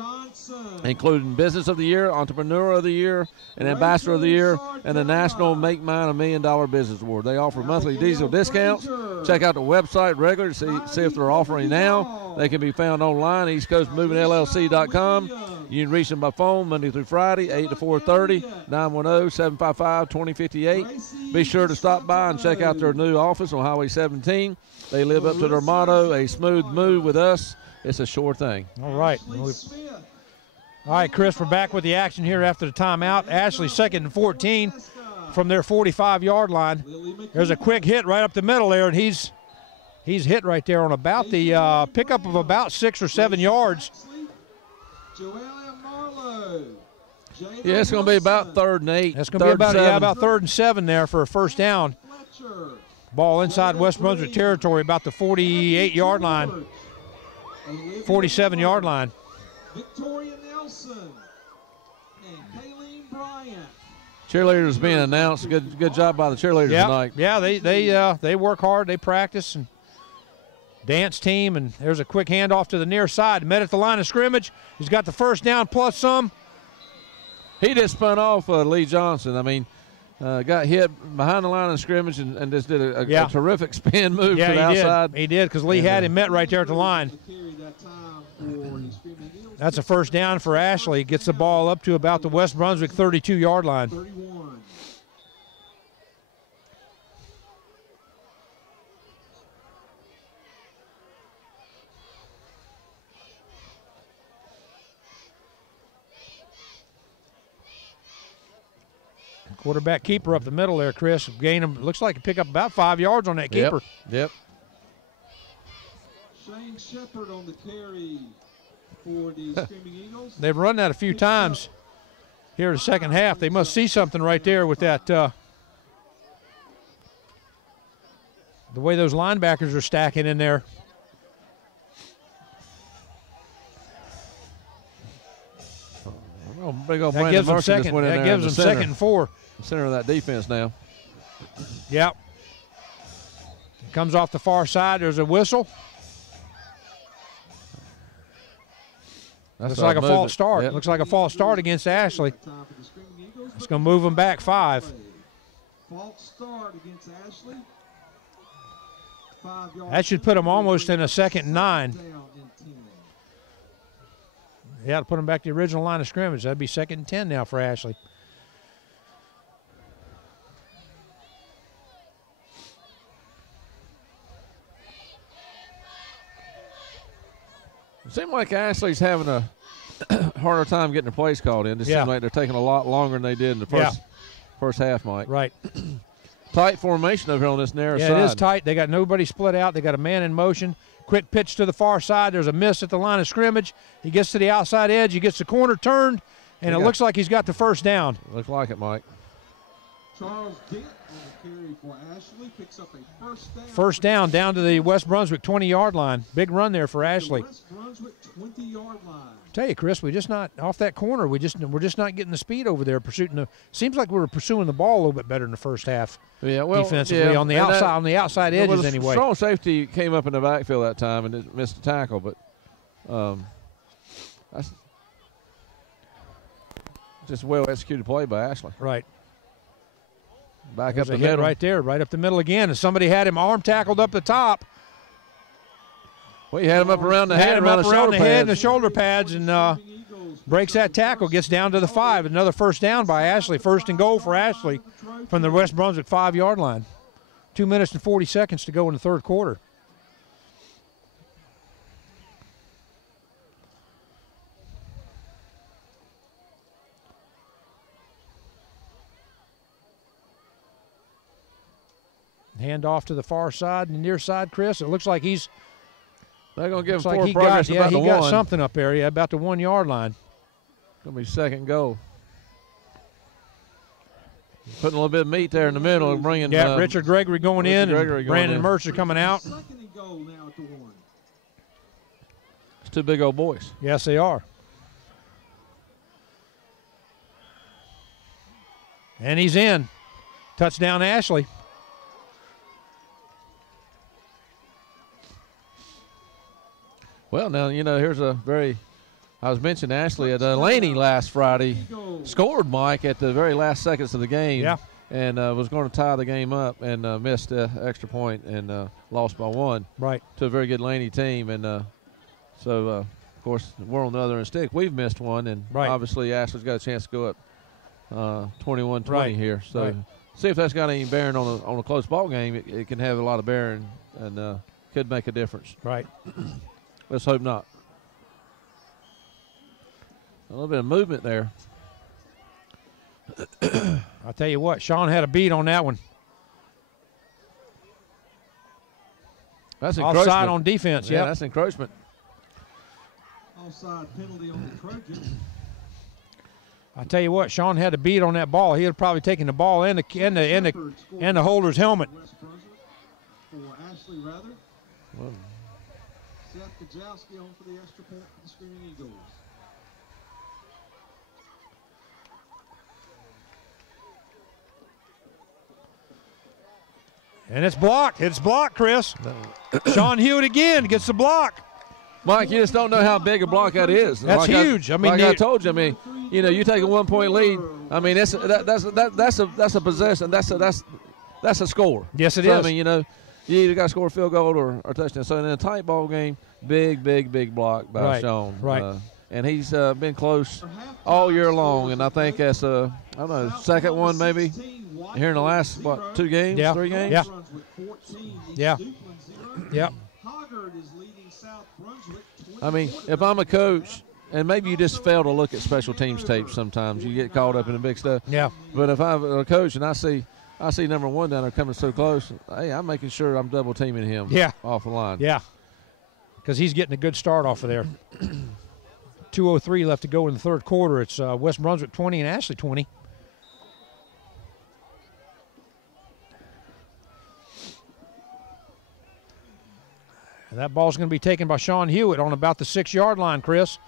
including Business of the Year, Entrepreneur of the Year, and Ambassador of the Year, and the National Make Mine $1 Million Business Award. They offer monthly diesel discounts. Check out the website regularly to see if they're offering now. They can be found online, eastcoastmovingllc.com. You can reach them by phone Monday through Friday, 8 to 4:30, 910-755-2058. Be sure to stop by and check out their new office on Highway 17. They live up to their motto, a smooth move with us. It's a sure thing. All right. All right, Chris, we're back with the action here after the timeout. Ashley 2nd and 14 from their 45-yard line. There's a quick hit right up the middle there, and he's hit right there on about the pickup of about 6 or 7 yards. Yeah, it's going to be about 3rd and 8. That's going to be about 3rd and 7 there for a first down. Ball inside West Brunswick territory, about the 48-yard line, 47-yard line. Victoria Nelson and Kayleen Bryant. Cheerleaders being announced. Good job by the cheerleaders tonight. Yeah, they work hard. They practice and dance team. And there's a quick handoff to the near side. Met at the line of scrimmage. He's got the first down plus some. He just spun off Lee Johnson. I mean, got hit behind the line of scrimmage and just did a terrific spin move to the outside. He did because Lee had him met right there at the line. That's a first down for Ashley. Gets the ball up to about the West Brunswick 32-yard line. 31. Quarterback keeper up the middle there, Chris. Gain him. Looks like he pick up about 5 yards on that keeper. Yep. Shane Shepard on the carry for the Screaming Eagles. They've run that a few times here in the second half. They must see something right there with that. The way those linebackers are stacking in there. Oh, big old That gives them second. That gives them 2nd and 4. Center of that defense now. Yep. Comes off the far side. There's a whistle. Looks like a false start. Yep. Looks like a false start against Ashley. It's going to move them back 5. False start against Ashley. 5 yards. That should put them almost in a 2nd and 9. Yeah, to put them back to the original line of scrimmage. That'd be 2nd and 10 now for Ashley. It seems like Ashley's having a harder time getting the plays called in. It seems like they're taking a lot longer than they did in the first half, Mike. Right. Tight formation over here on this narrow side. Yeah, it is tight. They got nobody split out. They got a man in motion. Quick pitch to the far side. There's a miss at the line of scrimmage. He gets to the outside edge. He gets the corner turned, and it looks like he's got the first down. Looks like it, Mike. Charles Dent First down to the West Brunswick 20-yard line. Big run there for Ashley. Tell you, Chris, we just not off that corner. We're just not getting the speed over there. Seems like we were pursuing the ball a little bit better in the first half. Yeah, well, defensively on the outside edges anyway. Strong safety came up in the backfield that time and it missed a tackle, but that's just a well executed play by Ashley. Right. Back There's up the middle. Right there, right up the middle again. And somebody had him arm tackled up the top. Well, he had him up around the head, around the head and the shoulder pads, and breaks that tackle, gets down to the 5. Another first down by Ashley. First and goal for Ashley from the West Brunswick 5-yard line. 2 minutes and 40 seconds to go in the third quarter. Hand off to the far side and near side, Chris. It looks like he's. They're going to give him like forward progress about the 1. He got something up there, about the 1-yard line. Going to be second goal. Putting a little bit of meat there in the middle and bringing. Yeah, Richard Gregory going in and Brandon Mercer coming out. It's 2 big old boys. Yes, they are. And he's in. Touchdown, Ashley. Well, now, here's a I was mentioning Ashley at Laney last Friday scored, Mike, at the very last seconds of the game. Yeah. And was going to tie the game up and missed an extra point and lost by 1. Right. To a very good Laney team. And so, of course, we're on the other end of the stick. We've missed one, and obviously Ashley's got a chance to go up 21-20 here. So see if that's got any bearing on a close ball game. It can have a lot of bearing and could make a difference. Right. Let's hope not. A little bit of movement there. I'll tell you what, Sean had a beat on that one. That's encroachment. Offside on defense, yeah. That's encroachment. Offside penalty on the Trojans. I'll tell you what, Sean had a beat on that ball. He had probably taken the ball and the holder's helmet. For Ashley Rather. Well, Seth Kajowski on for the extra point for the Screaming Eagles. And it's blocked. It's blocked, Chris. Sean Hewitt again gets the block. Mike, you just don't know how big a block that is. That's huge. I told you. You take a 1-point lead. That's a possession. That's a score. Yes, it is. you either got to score a field goal or a touchdown. So in a tight ball game, big block by Sean. Right. And he's been close all year long. And I think that's second one maybe here in the last 2 games, 3 games. Yeah. Yep. If I'm a coach, and maybe you just fail to look at special teams tapes sometimes, you get caught up in the big stuff. Yeah. But if I'm a coach and I see number 1 down there coming so close, hey, I'm making sure I'm double teaming him. Off the line. Yeah. Because he's getting a good start off of there. 2:03 left to go in the third quarter. It's West Brunswick 20 and Ashley 20. And that ball's going to be taken by Sean Hewitt on about the 6-yard line, Chris.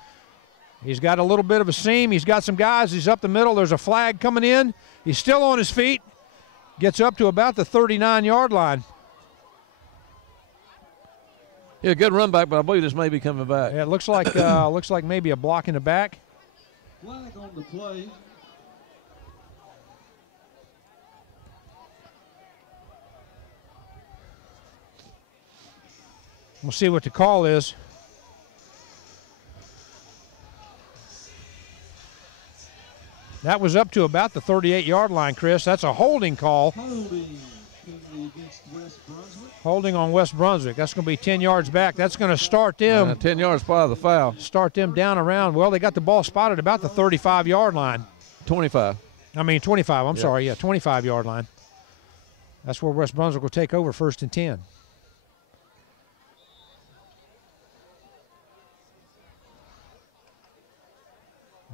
He's got a little bit of a seam. He's got some guys. He's up the middle. There's a flag coming in. He's still on his feet. Gets up to about the 39-yard line. Yeah, good run back, but I believe this may be coming back. Yeah, it looks like maybe a block in the back. Flag on the play. We'll see what the call is. That was up to about the 38-yard line, Chris. That's a holding call. Holding on West Brunswick. That's going to be 10 yards back. That's going to start them. 10 yards spot of the foul. Start them down around. Well, they got the ball spotted about the 35-yard line. 25. 25. I'm sorry. Yeah, 25-yard line. That's where West Brunswick will take over 1st and 10.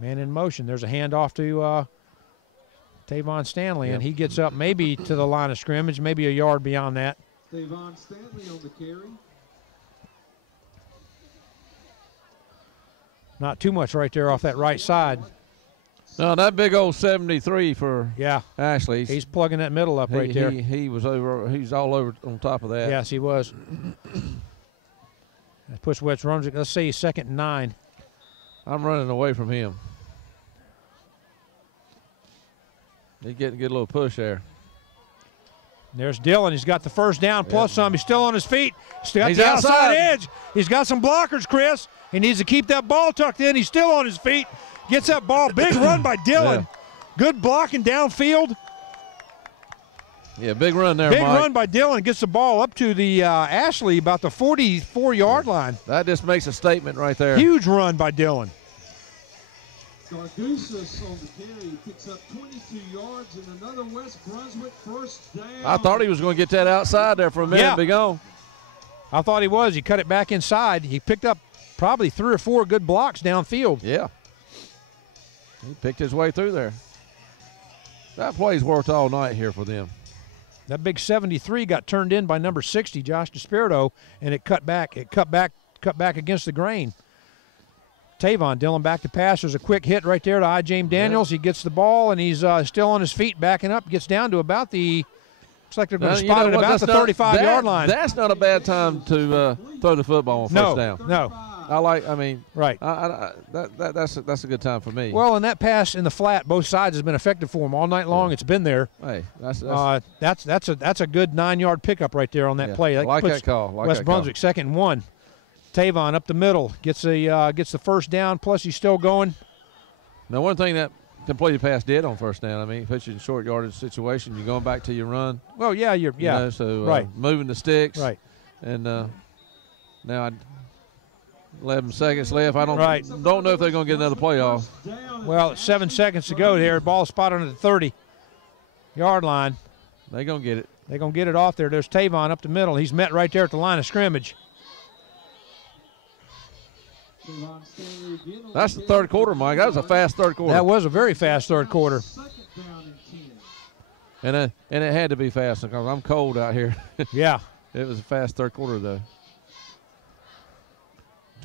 Man in motion. There's a handoff to Tavon Stanley, and he gets up maybe to the line of scrimmage, maybe a yard beyond that. Tavon Stanley on the carry. Not too much right there off that right side. No, that big old 73 for Ashley. He's plugging that middle up right there. He was over. He's all over on top of that. Yes, he was. That puts West Brunswick, let's say 2nd and 9. I'm running away from him. He's getting a good little push there. There's Dillon. He's got the first down plus some. He's still on his feet. Still got He's the outside. outside edge. He's got some blockers, Chris. He needs to keep that ball tucked in. He's still on his feet. Gets that ball. Big run by Dillon. Good blocking downfield. Yeah, big run there, Big Mike. run by Dillon. Gets the ball up to the Ashley, about the 44-yard line. That just makes a statement right there. Huge run by Dillon. Gargousis on the carry picks up 22 yards and another West Brunswick first down. I thought he was going to get that outside there for a minute and be gone. I thought he was. He cut it back inside. He picked up probably 3 or 4 good blocks downfield. Yeah. He picked his way through there. That play's worked all night here for them. That big 73 got turned in by number 60, Josh DeSpirito, and it cut back against the grain. Tavon Dillon back to pass. There's a quick hit right there to I. James Daniels. He gets the ball, and he's still on his feet, backing up. Gets down to about the looks like they're going to spot it about the 35-yard line. That's not a bad time to throw the football on first down. No. Right. That's a good time for me. Well, and that pass in the flat, both sides has been effective for him all night long. It's been there. Hey, that's a good 9-yard pickup right there on that play. That like that call. West Brunswick 2nd and 1. Tavon up the middle gets the first down. Plus he's still going. Now, one thing that completed pass did on first down. I mean, it puts you in short yardage situation. You're going back to your run. Well, yeah, you know, so moving the sticks. Right. And now 11 seconds left. I don't know if they're going to get another play off. Well, it's 7 seconds to go there. Ball spotted on the 30-yard line. They're going to get it. They're going to get it off there. There's Tavon up the middle. He's met right there at the line of scrimmage. That's the third quarter, Mike. That was a fast third quarter. That was a very fast third quarter. And it had to be fast because I'm cold out here. Yeah. It was a fast third quarter, though.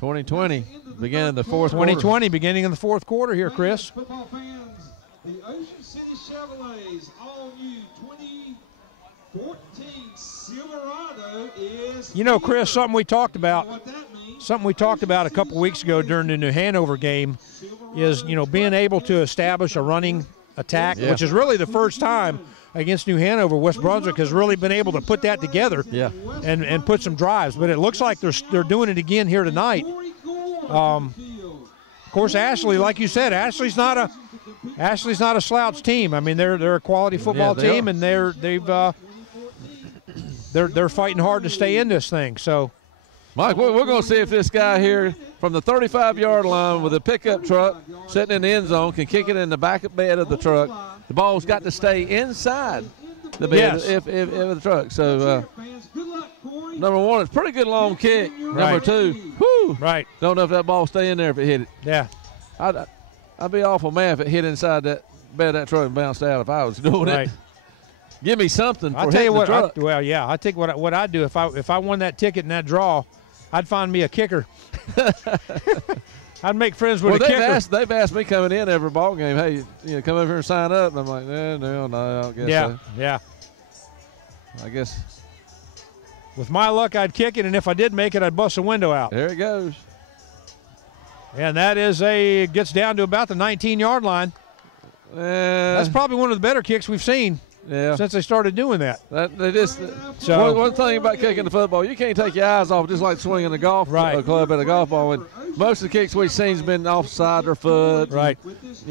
2020, beginning of the fourth quarter. 2020, beginning of the fourth quarter here, Chris. Football fans, the Ocean City Chevrolets all-new 2014 Silverado is You know, Chris, something we talked about. what that means. Something we talked about a couple weeks ago during the New Hanover game is, being able to establish a running attack, which is really the first time against New Hanover. West Brunswick has really been able to put that together and put some drives. But it looks like they're doing it again here tonight. Of course, Ashley, like you said, Ashley's not a slouch team. I mean, they're a quality football team, and they're fighting hard to stay in this thing. So. Mike, we're going to see if this guy here from the 35-yard line with a pickup truck sitting in the end zone can kick it in the back bed of the truck. The ball's got to stay inside the bed of the truck. So, number one, it's a pretty good long kick. Number two, don't know if that ball stay in there if it hit it. Yeah. I'd be awful mad if it hit inside that bed of that truck and bounced out if I was doing it. Give me something for hitting the truck. I think what I'd do if I won that ticket in that draw, I'd find me a kicker. I'd make friends with a kicker. They've asked me coming in every ball game, hey, come over here and sign up. And I'm like, no, I guess so. Yeah. I guess. With my luck, I'd kick it, and if I did make it, I'd bust a window out. There it goes. And that gets down to about the 19-yard line. That's probably one of the better kicks we've seen. Yeah. Since they started doing that. One thing about kicking the football, you can't take your eyes off, just like swinging a golf club at a golf ball. And most of the kicks we've seen has been offside or foot. Right. It's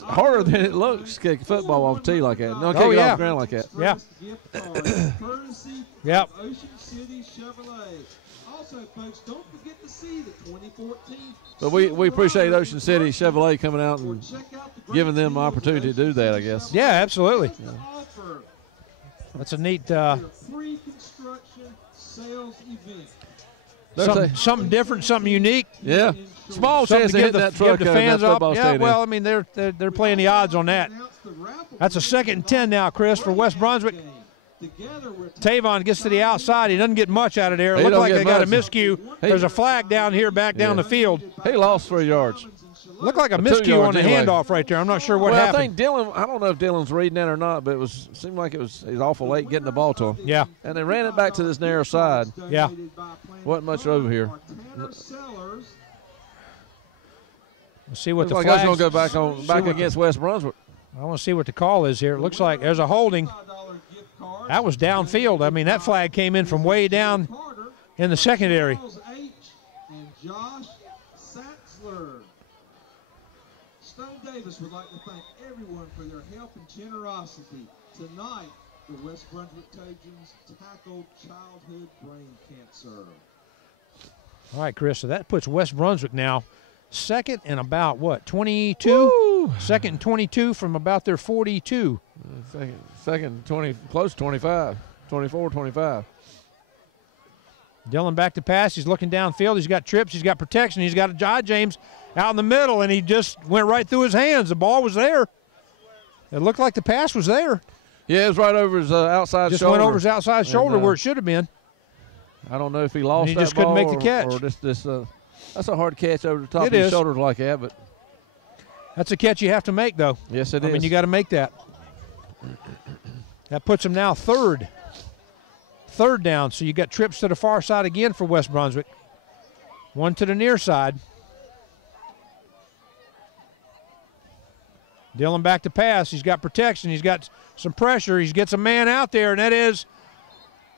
harder than it looks to kick a football off a tee like that. Don't kick it off the ground like that. Yeah. Yep. Ocean City Chevrolet. Also, folks, don't forget to see the 2014. But we appreciate Ocean City Chevrolet coming out and giving them the opportunity to do that, I guess. Yeah, absolutely. Yeah. That's a neat pre-construction sales event. something different, something unique. Yeah. Small chance to hit that truck give the fans in that up. football Yeah, stadium. well, I mean, they're playing the odds on that. That's a 2nd and 10 now, Chris, for West Brunswick. Tavon gets to the outside. He doesn't get much out of there. It looked like they got a miscue. There's a flag down here back down the field. He lost 3 yards. Looked like a miscue on the handoff right there. I'm not sure what happened. I think Dylan, I don't know if Dylan's reading that or not, but seemed like he was awful late getting the ball to him. Yeah. And they ran it back to this narrow side. Yeah. Wasn't much over here. Let's see what the flag. flag's Going to go back against West Brunswick. I want to see what the call is here. It looks like there's a holding. That was downfield. I mean, that flag came in from way down in the secondary. Stone Davis would like to thank everyone for their help and generosity. Tonight, the West Brunswick Trojans tackled childhood brain cancer. All right, Chris, so that puts West Brunswick now second and about, what, 22? Woo! Second and 22 from about their 42. Second 20, close to 25, 24, 25. Dylan back to pass. He's looking downfield. He's got trips. He's got protection. He's got a Jai James out in the middle, and he just went right through his hands. The ball was there. It looked like the pass was there. Yeah, it was right over his outside just shoulder. Just went over his outside shoulder where it should have been. I don't know if he lost he that just ball couldn't make the catch. Or that's a hard catch over the top of his shoulders like that. But that's a catch you have to make, though. Yes, it is. I mean, you got to make that. That puts him now third down. So you got trips to the far side again for West Brunswick. One to the near side. Dylan back to pass. He's got protection. He's got some pressure. He gets a man out there, and that is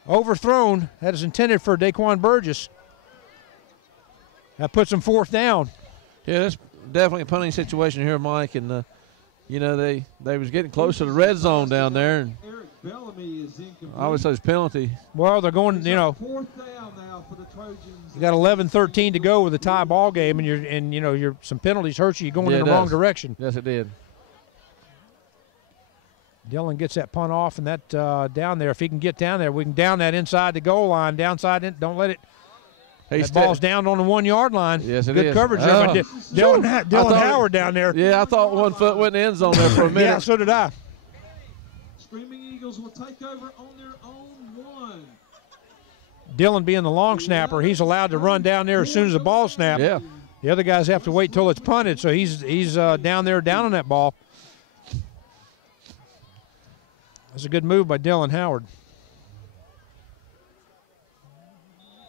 overthrown. That is intended for Daquan Burgess. That puts him 4th down. Yeah, that's definitely a punting situation here, Mike. And, they was getting close to the red zone down there. And I would say it's penalty. Well, they're going, 4th down now for the Trojans. You got 11-13 to go with a tie ball game, and some penalties hurt you. You're going in the wrong direction. Yes, it did. Dylan gets that punt off, and that down there. If he can get down there, we can down that inside the goal line. Downside, don't let it. That ball's down on the 1 yard line. Yes, it Good is. coverage there by Dylan Howard down there. Yeah, I thought 1 foot went in the end zone there for a minute. Yeah, so did I. Screaming Eagles will take over on their own 1. Dylan being the long snapper, he's allowed to run down there as soon as the ball snaps. Yeah. The other guys have to wait till it's punted, so he's down there down on that ball. That's a good move by Dylan Howard.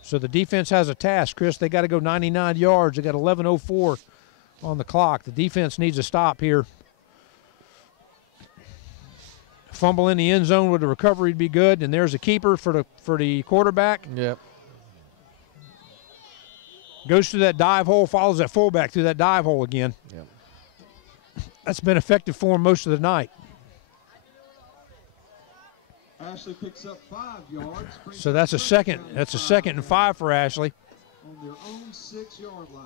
So the defense has a task, Chris. They got to go 99 yards. They got 11:04 on the clock. The defense needs a stop here. Fumble in the end zone with the recovery would be good, and there's a keeper for the quarterback. Yep. Goes through that dive hole, follows that fullback through that dive hole again. Yep. That's been effective for him most of the night. Ashley picks up 5 yards. So that's a second. That's a 2nd and 5 for Ashley. On their own 6 yard line.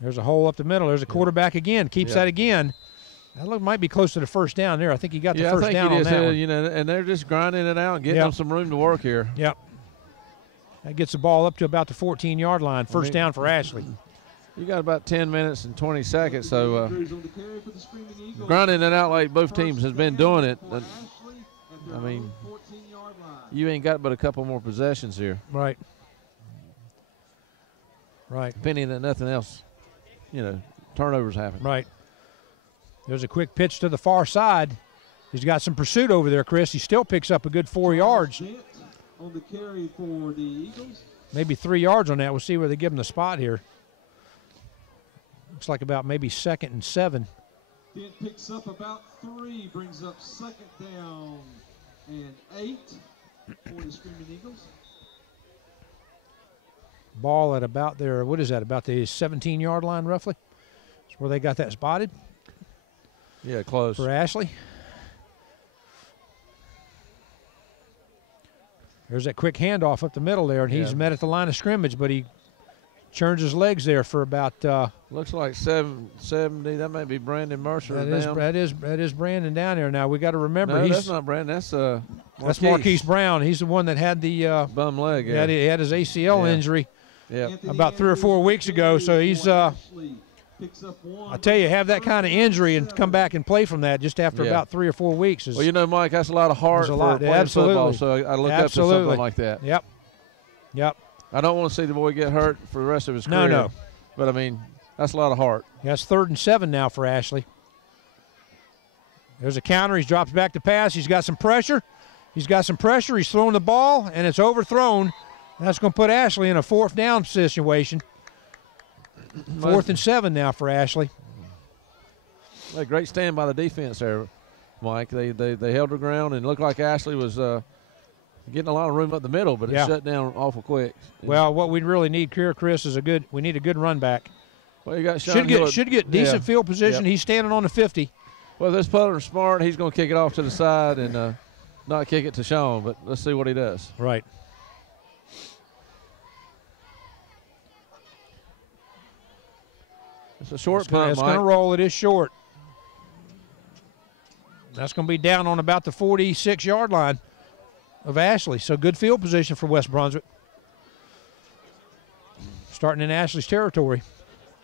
There's a hole up the middle. There's a quarterback again. Keeps that again. That might be close to the 1st down there. I think he got the first down on that one. And they're just grinding it out, getting them some room to work here. Yep. That gets the ball up to about the 14 yard line. First down for Ashley. You got about 10 minutes and 20 seconds, so grinding it out like both teams has been doing it. I mean, you ain't got but a couple more possessions here. Right. Right. Depending on nothing else, turnovers happen. Right. There's a quick pitch to the far side. He's got some pursuit over there, Chris. He still picks up a good 4 yards. On the carry for the Eagles. Maybe 3 yards on that. We'll see where they give him the spot here. Looks like about maybe 2nd and 7. Dent picks up about 3, brings up 2nd down and 8 for the Screaming Eagles. Ball at about their, about the 17 yard line roughly? That's where they got that spotted. Yeah, close. For Ashley. There's that quick handoff up the middle there, and he's met at the line of scrimmage, but he Churns his legs there for about. Looks like 70. That may be Brandon Mercer. That is Brandon down there. Now we got to remember. No, that's not Brandon. That's Marquise Brown. He's the one that had the bum leg. Yeah, he had his ACL injury. Yeah. About 3 or 4 weeks ago. So he's. I tell you, have that kind of injury and come back and play from that just after about 3 or 4 weeks. Well, you know, Mike, that's a lot of heart for playing football. So I look up to something like that. Yep. I don't want to see the boy get hurt for the rest of his career. No. But I mean, that's a lot of heart. That's 3rd and 7 now for Ashley. There's a counter. He drops back to pass. He's got some pressure. He's throwing the ball, and it's overthrown. That's going to put Ashley in a 4th down situation. 4th and 7 now for Ashley. A great stand by the defense there, Mike. They held their ground and looked like Ashley was getting a lot of room up the middle, but it shut down awful quick. Well, what we really need here, Chris, is we need a good run back. Well, you got should get decent field position. He's standing on the 50. Well, this punter's smart. He's going to kick it off to the side and not kick it to Sean, but let's see what he does. Right. It's a short punt, It's going to roll. It is short. That's going to be down on about the 46-yard line of Ashley. So good field position for West Brunswick. Starting in Ashley's territory.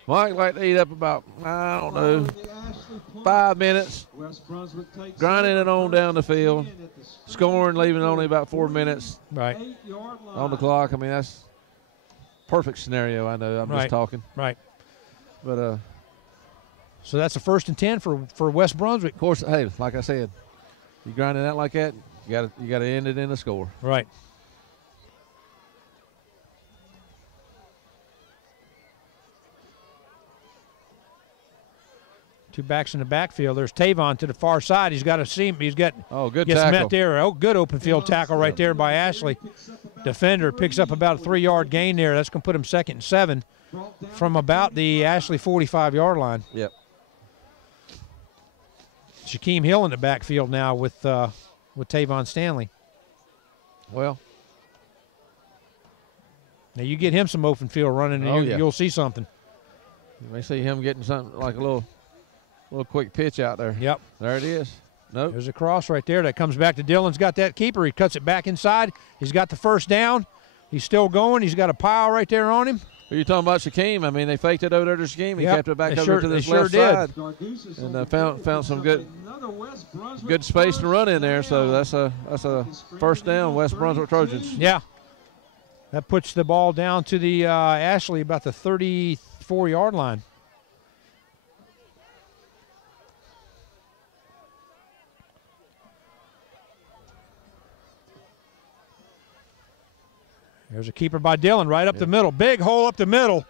Mike like to eat up about, I don't know, 5 minutes. Grinding it on down the field. Scoring, leaving only about 4 minutes on the clock. I mean, that's perfect scenario, I know. I'm just talking. Right. But so that's a 1st and 10 for West Brunswick. Of course, hey, like I said, you grinding out like that, you got to end it in a score. Right. Two backs in the backfield. There's Tavon to the far side. He's got a seam. He's got good gets tackle. met there. Oh, good open field tackle right there by Ashley. Defender picks up about a 3-yard gain there. That's going to put him 2nd and 7 from about the Ashley 45-yard line. Yep. Shaquem Hill in the backfield now with Tavon Stanley. Well, now you get him some open field running, and you'll see something. You may see him getting something like a little quick pitch out there. Yep. There it is. Nope. There's a cross right there that comes back to Dillon's got that keeper. He cuts it back inside. He's got the 1st down. He's still going. He's got a pile right there on him. Are you talking about Shaquem? I mean, they faked it over there to Shaquem. He kept it back over to this left side. And found some good space to run in there. So that's a 1st down, West Brunswick Trojans. Yeah. That puts the ball down to the Ashley about the 34-yard line. There's a keeper by Dillon right up the middle. Big hole up the middle.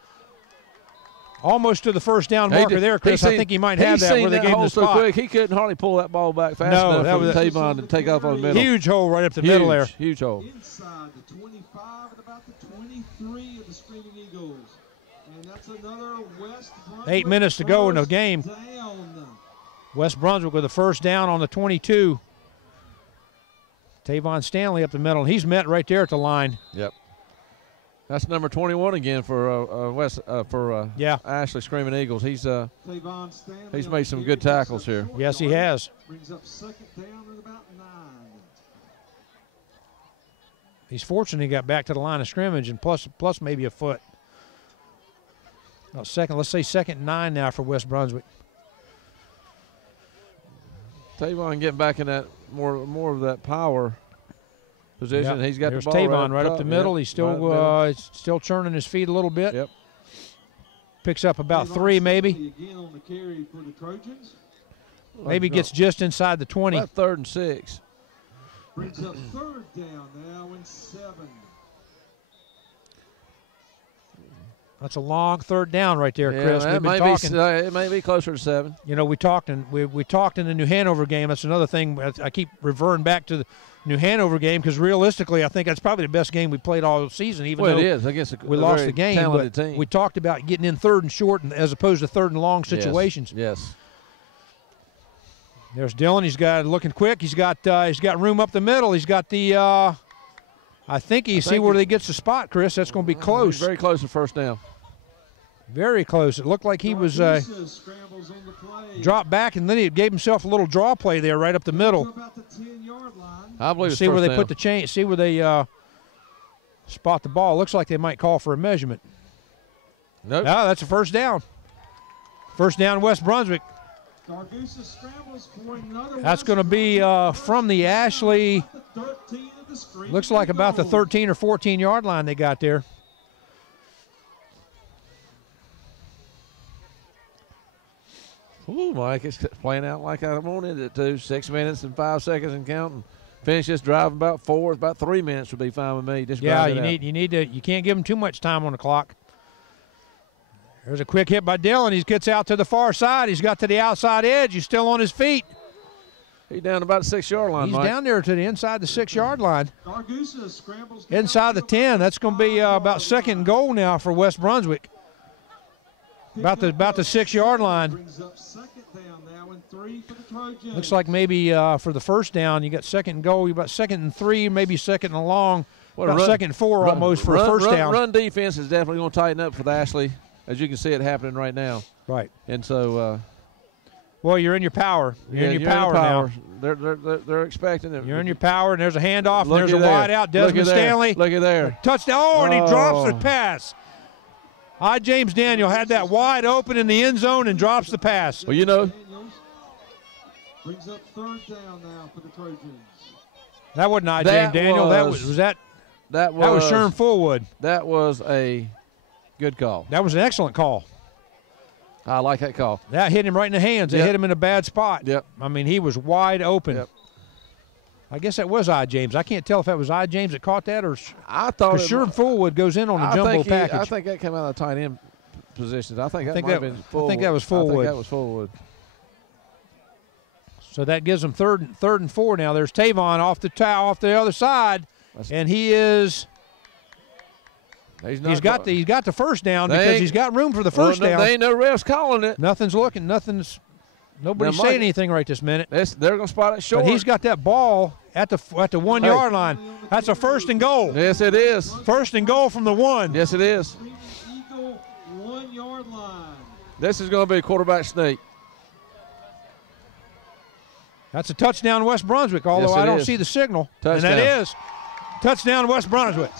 Almost to the 1st down marker there, Chris. I think he might have that where they gave him the spot. So quick, he couldn't hardly pull that ball back fast enough for Tavon to take off on the middle. Huge hole right up the middle there. Huge hole. Inside the 25 and about the 23 of the Screaming Eagles. And that's another West Brunswick 8 minutes to go in the game. Down. West Brunswick with a 1st down on the 22. Tavon Stanley up the middle, and he's met right there at the line. Yep. That's number 21 again for Ashley Screaming Eagles. He's made some good tackles here. Yes, he has. Brings up 2nd down at about 9. He's fortunate he got back to the line of scrimmage and plus maybe a foot. Let's say 2nd and 9 now for West Brunswick. Tavon getting back in that more of that power position. Yep. He's got There's the ball Tavon right up the middle. He's still churning his feet a little bit. Yep. Picks up about 3 maybe. Again on the carry for the Trojans. Maybe gets just inside the 20. About 3rd and 6. Brings up 3rd down now and 7. That's a long 3rd down right there, Chris. We've been talking. It may be closer to 7. You know, we talked in the New Hanover game. That's another thing. I keep reverting back to the New Hanover game because realistically, I think that's probably the best game we played all season. Even though it is against we lost the game, but team. we talked about getting in 3rd and short as opposed to 3rd and long situations. Yes. There's Dillon. He's got looking quick. He's got room up the middle. He's got the. I think where he gets the spot, Chris. That's going to be close. Very close to 1st down. Very close. It looked like he was scrambles on the play. dropped back, and then he gave himself a little draw play there right up the middle. About the 10-yard line. I believe it's See where first they down. put the chain. See where they spot the ball. Looks like they might call for a measurement. Nope. No, that's a first down. First down, West Brunswick. Gargusa scrambles for another. That's going to be from the Ashley. Looks like about the 13 or 14-yard line they got there. Ooh, Mike, it's playing out like I wanted it to. 6 minutes and 5 seconds and counting. Finish this drive about 4. About 3 minutes would be fine with me. Just Yeah, grind it you need to. You can't give them too much time on the clock. There's a quick hit by Dillon. He gets out to the far side. He's got to the outside edge. He's still on his feet. He's down about the 6-yard line, He's Mike. down there to the inside the 6-yard line. Gargusa scrambles Inside the 10. That's going to be about second and goal now for West Brunswick. About the 6-yard line. Brings up second down now and 3 for the Trojans. Looks like maybe for the first down, you got second and goal. You got second and 3, maybe second and long. About second and 4 almost for a first down. Run defense is definitely going to tighten up for the Ashley, as you can see it happening right now. Right. And so, well, you're in your power. You're in your power now. They're expecting it. You're in your power, and there's a handoff, and Look there's a at there. wide out. Desmond Look at there. Stanley. Look at there. Touchdown. Oh, and he drops the pass. James Daniel had that wide open in the end zone and drops the pass. Well, you know. Daniels brings up third down now for the Trojans. That wasn't James Daniel. That was Sherm Fullwood. That was a good call. That was an excellent call. I like that call. That hit him right in the hands. It hit him in a bad spot. Yep. I mean, he was wide open. Yep. I guess that was James. I can't tell if that was James that caught that or I thought Sherm Fullwood goes in on the jumbo package. I think that came out of the tight end positions. I think that was Fullwood. I think that was Fullwood. So that gives them third and 4 now. There's Tavon off the other side, and he is. He's got the first down because he's got room for the first down. They ain't no refs calling it. Nobody's saying anything right this minute. They're going to spot it short. But he's got that ball at the 1-yard line. That's a first and goal. Yes, it is. First and goal from the 1. Yes, it is. Eagle 1-yard line. This is going to be a quarterback sneak. That's a touchdown West Brunswick, although I don't see the signal. Touchdown. And that is touchdown West Brunswick.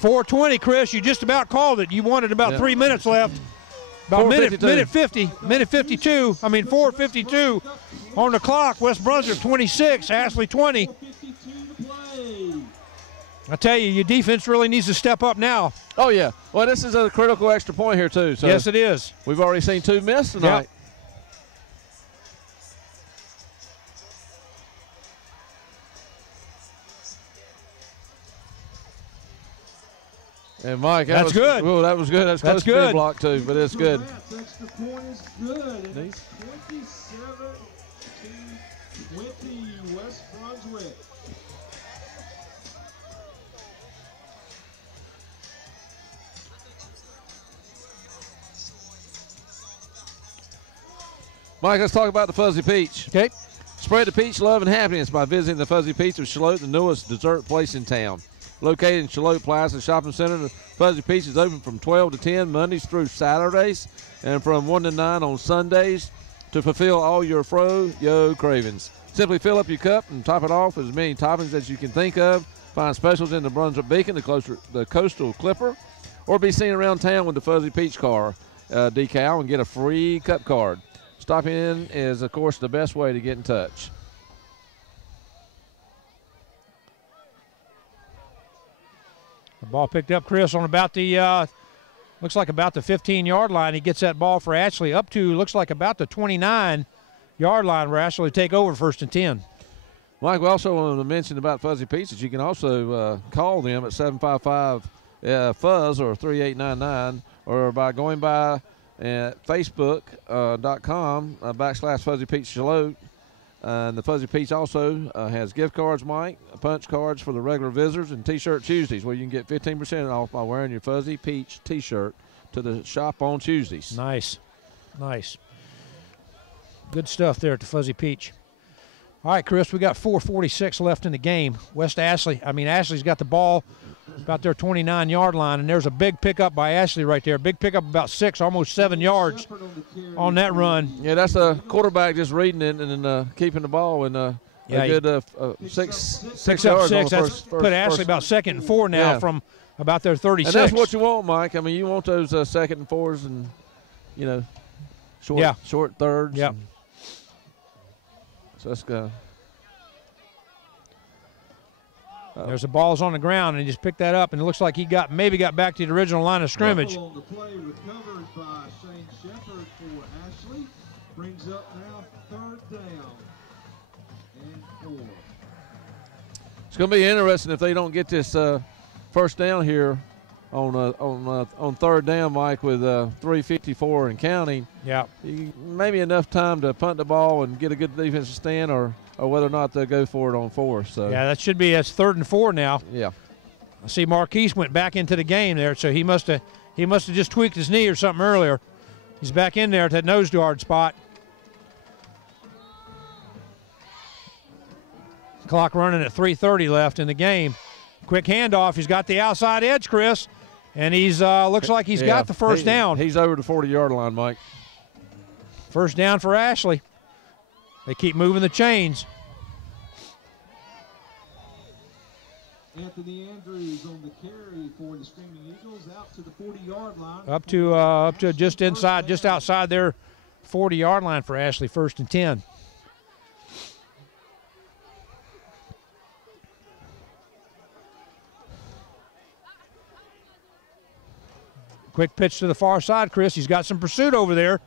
4:20, Chris. You just about called it. You wanted about 3 minutes left. About minute 50, minute 52. 4:52 on the clock. West Brunswick 26, Ashley 20. I tell you, your defense really needs to step up now. Oh, yeah. Well, this is a critical extra point here, too. So yes, it is. We've already seen 2 miss tonight. Yep. And Mike, that's good. Oh, that was good. That's close to the block too, but it's good. Extra point is good. And it's 27-20 West Brunswick. Mike, let's talk about the Fuzzy Peach. Okay. Spread the peach love and happiness by visiting the Fuzzy Peach of Charlotte, the newest dessert place in town. Located in Charlotte Plaza Shopping Center, the Fuzzy Peach is open from 12 to 10 Mondays through Saturdays and from 1 to 9 on Sundays to fulfill all your fro-yo cravings. Simply fill up your cup and top it off with as many toppings as you can think of. Find specials in the Brunswick Beacon, the Coastal Clipper, or be seen around town with the Fuzzy Peach car decal and get a free cup card. Stopping in is, of course, the best way to get in touch. The ball picked up, Chris, on about the, looks like about the 15-yard line. He gets that ball for Ashley up to, looks like about the 29-yard line where Ashley will take over first and 10. Mike, we also want to mention about Fuzzy Peaches. You can also call them at 755-FUZZ or 3899 or by going by at facebook.com /Fuzzy Peach Charlotte. And the Fuzzy Peach also has gift cards, Mike, punch cards for the regular visitors, and T-shirt Tuesdays where you can get 15% off by wearing your Fuzzy Peach T-shirt to the shop on Tuesdays. Nice. Nice. Good stuff there at the Fuzzy Peach. All right, Chris, we got 4:46 left in the game. Ashley's got the ball about their 29-yard line, and there's a big pickup by Ashley right there. Big pickup about 6, almost 7 yards on that run. Yeah, that's a quarterback just reading it and keeping the ball and a good 6 yards. That's put Ashley about 2nd and 4 now from about their 36. And that's what you want, Mike. I mean, you want those 2nd and 4s and, you know, short thirds. Yep. So let's go. There's the ball's on the ground, and he just picked that up, and it looks like he maybe got back to the original line of scrimmage. On the play, recovered by Shane Shepard for Ashley. Brings up now 3rd down and 4. It's going to be interesting if they don't get this first down here on 3rd down, Mike, with 3:54 and counting. Yeah. Maybe enough time to punt the ball and get a good defensive stand, or whether or not they'll go for it on 4th. So yeah, that should be 3rd and 4 now. Yeah. I see Marquise went back into the game there, so he must have just tweaked his knee or something earlier. He's back in there at that nose guard spot. Clock running at 3:30 left in the game. Quick handoff. He's got the outside edge, Chris, and he's looks like he's got the first down. He's over the 40-yard line, Mike. First down for Ashley. They keep moving the chains. Anthony Andrews on the carry for the Screaming Eagles out to the 40-yard line. Up to just outside their 40-yard line for Ashley, 1st and 10. Quick pitch to the far side, Chris. He's got some pursuit over there.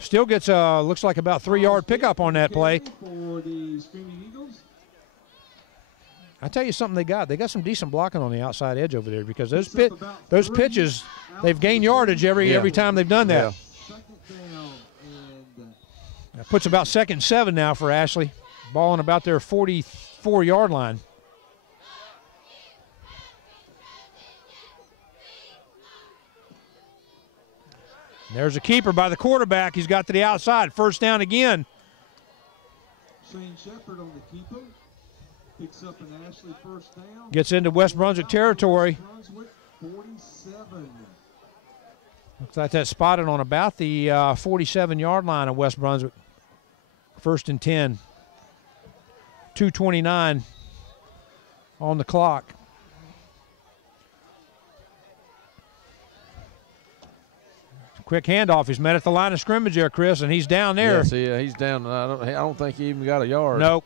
Still gets looks like about 3-yard pickup on that play. For the Screaming Eagles. I tell you something they got some decent blocking on the outside edge over there, because those pitches, they've gained yardage every time they've done that. Yeah. 2nd down and That puts about 2nd and 7 now for Ashley. Ball on about their 44-yard line. There's a keeper by the quarterback. He's got to the outside. First down again. Shane Shepard on the keeper. Picks up an Ashley first down. Gets into West Brunswick territory. West Brunswick 47. Looks like that's spotted on about the 47-yard line of West Brunswick. 1st and 10. 2:29 on the clock. Quick handoff. He's met at the line of scrimmage there, Chris, and he's down there. Yeah, he's down. I don't think he even got a yard. Nope.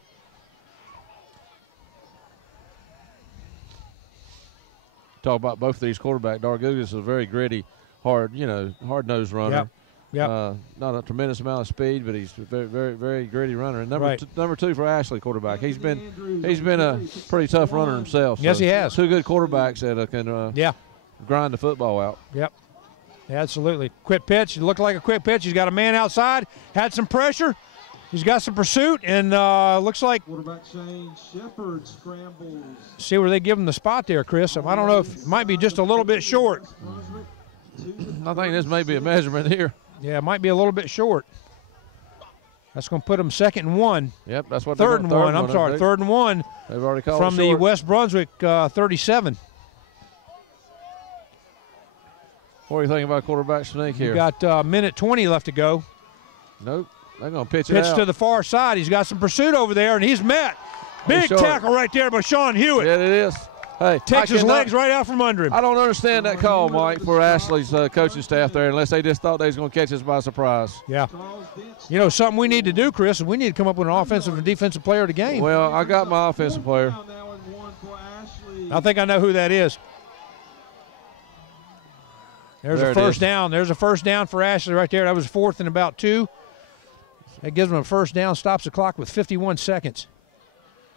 Talk about both of these quarterbacks. Dargugas is a very gritty, hard-nosed runner. Yep. Not a tremendous amount of speed, but he's a very, very, very gritty runner. And number 2 for Ashley, quarterback. He's been a pretty tough runner himself. Yes, he has. 2 good quarterbacks that can grind the football out. Yep. Absolutely. Quick pitch. It looked like a quick pitch. He's got a man outside. Had some pressure. He's got some pursuit, and looks like. Quarterback Shane Shepard scrambles. See where they give him the spot there, Chris. I don't know if it might be just a little bit short. I think this may be a measurement here. Yeah, it might be a little bit short. That's going to put them 2nd and 1. Yep, that's what. 3rd and 1. I'm sorry, 3rd and 1. They've already called from the West Brunswick 37. What do you think about quarterback sneak here? You got minute 20 left to go. Nope. They're going to pitch it out. Pitch to the far side. He's got some pursuit over there, and he's met. Big tackle right there by Sean Hewitt. Yeah, it is. Hey, takes his legs right out from under him. I don't understand that call, Mike, for Ashley's coaching staff there, unless they just thought they was going to catch us by surprise. Yeah. You know, something we need to do, Chris, is we need to come up with an offensive and defensive player of the game. Well, I got my offensive player. I think I know who that is. There's a first down. There's a first down for Ashley right there. That was 4th and about 2. That gives them a first down, stops the clock with 51 seconds.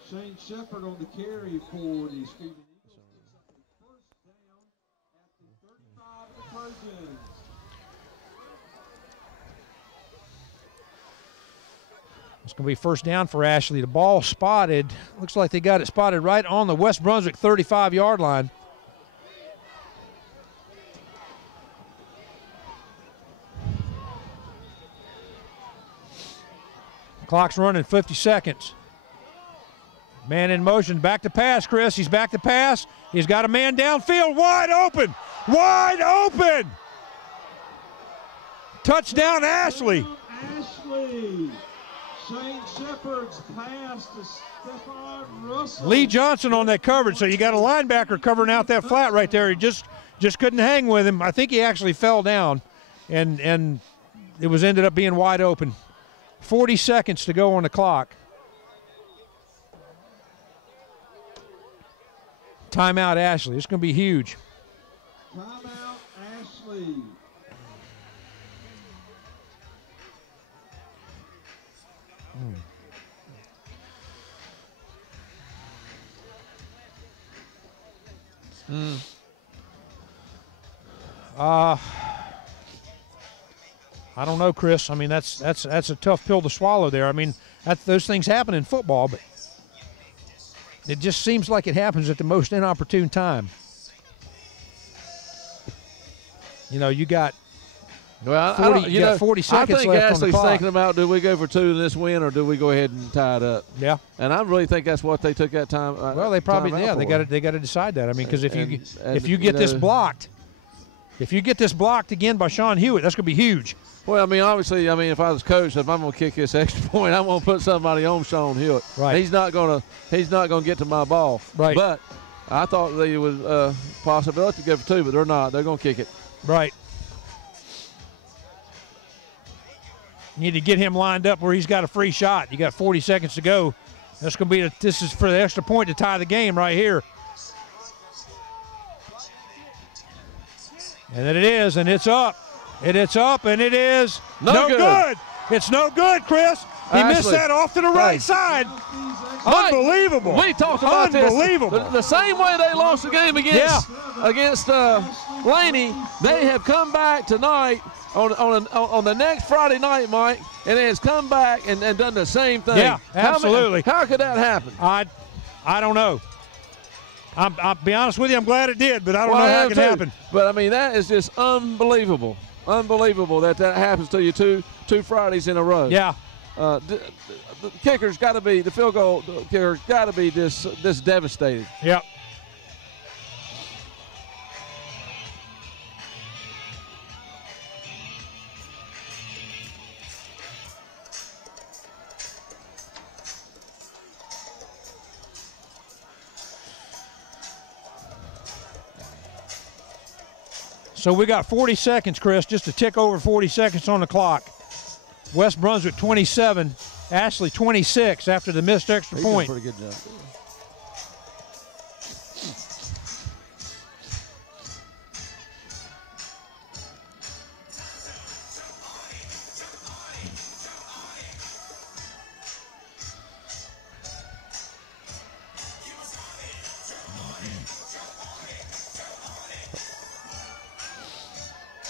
Shane Shepard on the carry for the Screaming Eagles. First down at the 35 of the Trojans. It's going to be first down for Ashley. The ball spotted. Looks like they got it spotted right on the West Brunswick 35-yard line. Clock's running 50 seconds. Man in motion, back to pass, Chris. He's back to pass. He's got a man downfield, wide open. Wide open. Touchdown, Ashley. Ashley. Shane Shepard's pass to Stephon Russell. Lee Johnson on that coverage, so you got a linebacker covering out that flat right there. He just couldn't hang with him. I think he actually fell down, and it was ended up being wide open. 40 seconds to go on the clock. Timeout, Ashley. It's going to be huge. Timeout, Ashley. I don't know, Chris. I mean, that's a tough pill to swallow there. I mean, those things happen in football, but it just seems like it happens at the most inopportune time. You know, you got 40 seconds I think left on the Ashley's clock. thinking about, do we go for 2 in this win, or do we go ahead and tie it up? Yeah. And I really think that's what they took that time. Well, they probably they got to decide that. I mean, because if you get this blocked, if you get this blocked again by Sean Hewitt, that's going to be huge. Well, I mean, obviously, if I was coach, if I'm going to kick this extra point, I'm going to put somebody on Sean Hewitt. Right. He's not going to get to my ball. Right. But I thought there was a possibility to go for 2, but they're not. They're going to kick it. Right. You need to get him lined up where he's got a free shot. You got 40 seconds to go. That's going to be this is for the extra point to tie the game right here. And then it is, and it's up. And it's up, and it is no good. It's no good, Chris. He missed that off to the right side. Unbelievable. We talked about Unbelievable. this. The same way they lost the game against Laney, they have come back tonight on the next Friday night, Mike, and it has come back and done the same thing. Yeah, absolutely. How could that happen? I don't know. I'll be honest with you, I'm glad it did, but I don't know how it can happen. But, I mean, that is just unbelievable. Unbelievable that happens to you two Fridays in a row. Yeah. The kicker's got to be, the field goal kicker's got to be this devastated. Yep. So we got 40 seconds, Chris, just a tick over 40 seconds on the clock. West Brunswick 27, Ashley 26 after the missed extra point. Pretty good job.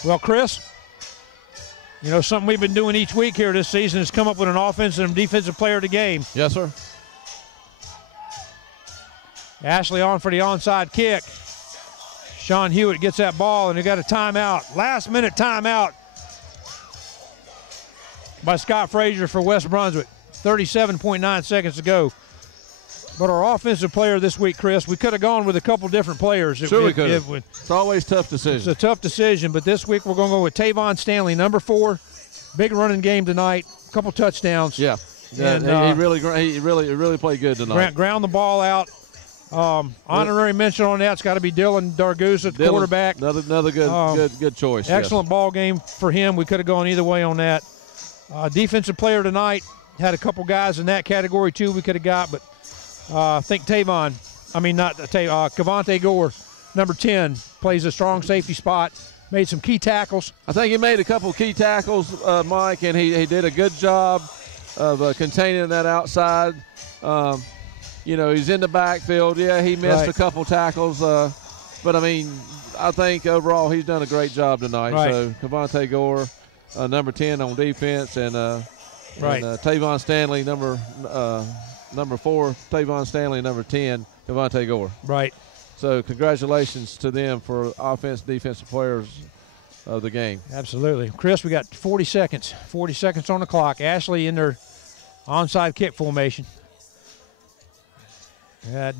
Well, Chris, you know, something we've been doing each week here this season is come up with an offensive and defensive player of the game. Yes, sir. Ashley on for the onside kick. Sean Hewitt gets that ball, and they got a timeout. Last-minute timeout by Scott Frazier for West Brunswick. 37.9 seconds to go. But our offensive player this week, Chris, we could have gone with a couple different players. Sure we could have. It's always a tough decision. It's a tough decision, but this week we're going to go with Tavon Stanley, number 4. Big running game tonight, a couple touchdowns. Yeah, And, he really played good tonight. Ground the ball out. Honorary mention on that's got to be Dylan Dargusa, quarterback. Another good choice. Excellent ball game for him. We could have gone either way on that. Defensive player tonight, had a couple guys in that category too we could have got, but I think Cavante Gore, number 10, plays a strong safety spot, made some key tackles. I think he made a couple key tackles, Mike, and he did a good job of containing that outside. He's in the backfield. Yeah, he missed a couple tackles, but, I mean, I think overall he's done a great job tonight. Right. So Cavante Gore, number 10 on defense, and Tavon Stanley, number 4, Tavon Stanley, number 10, Cavante Gore. Right. So congratulations to them for defensive players of the game. Absolutely. Chris, we got 40 seconds. 40 seconds on the clock. Ashley in their onside kick formation.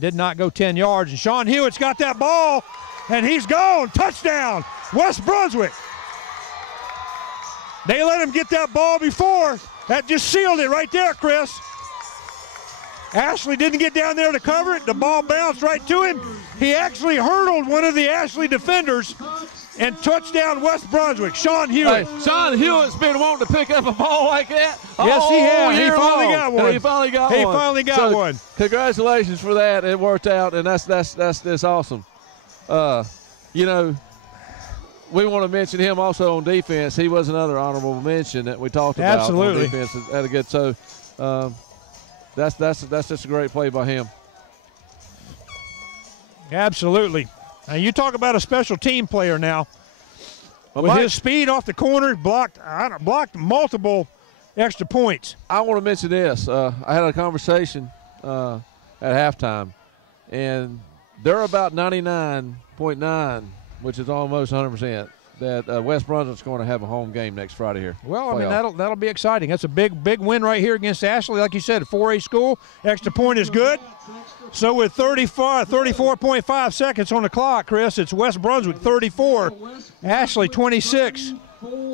Did not go 10 yards. And Sean Hewitt's got that ball, and he's gone. Touchdown, West Brunswick. They let him get that ball before. That just sealed it right there, Chris. Ashley didn't get down there to cover it. The ball bounced right to him. He actually hurdled one of the Ashley defenders and touchdown West Brunswick. Sean Hewitt. Hey, Sean Hewitt's been wanting to pick up a ball like that. Yes, he has. He finally got one. He finally got one. Congratulations for that. It worked out, and that's awesome. You know, we want to mention him also on defense. He was another honorable mention that we talked about. Absolutely. On defense. Had a good. So that's just a great play by him. Absolutely. Now you talk about a special team player now. Well, With Mike, his speed off the corner, blocked multiple extra points. I want to mention this. I had a conversation at halftime, and they're about 99.9, which is almost 100%, that West Brunswick's going to have a home game next Friday here. Well, I mean, that'll be exciting. That's a big win right here against Ashley. Like you said, a 4A school. Extra point is good. So with 34.5 seconds on the clock, Chris, it's West Brunswick 34, Ashley 26.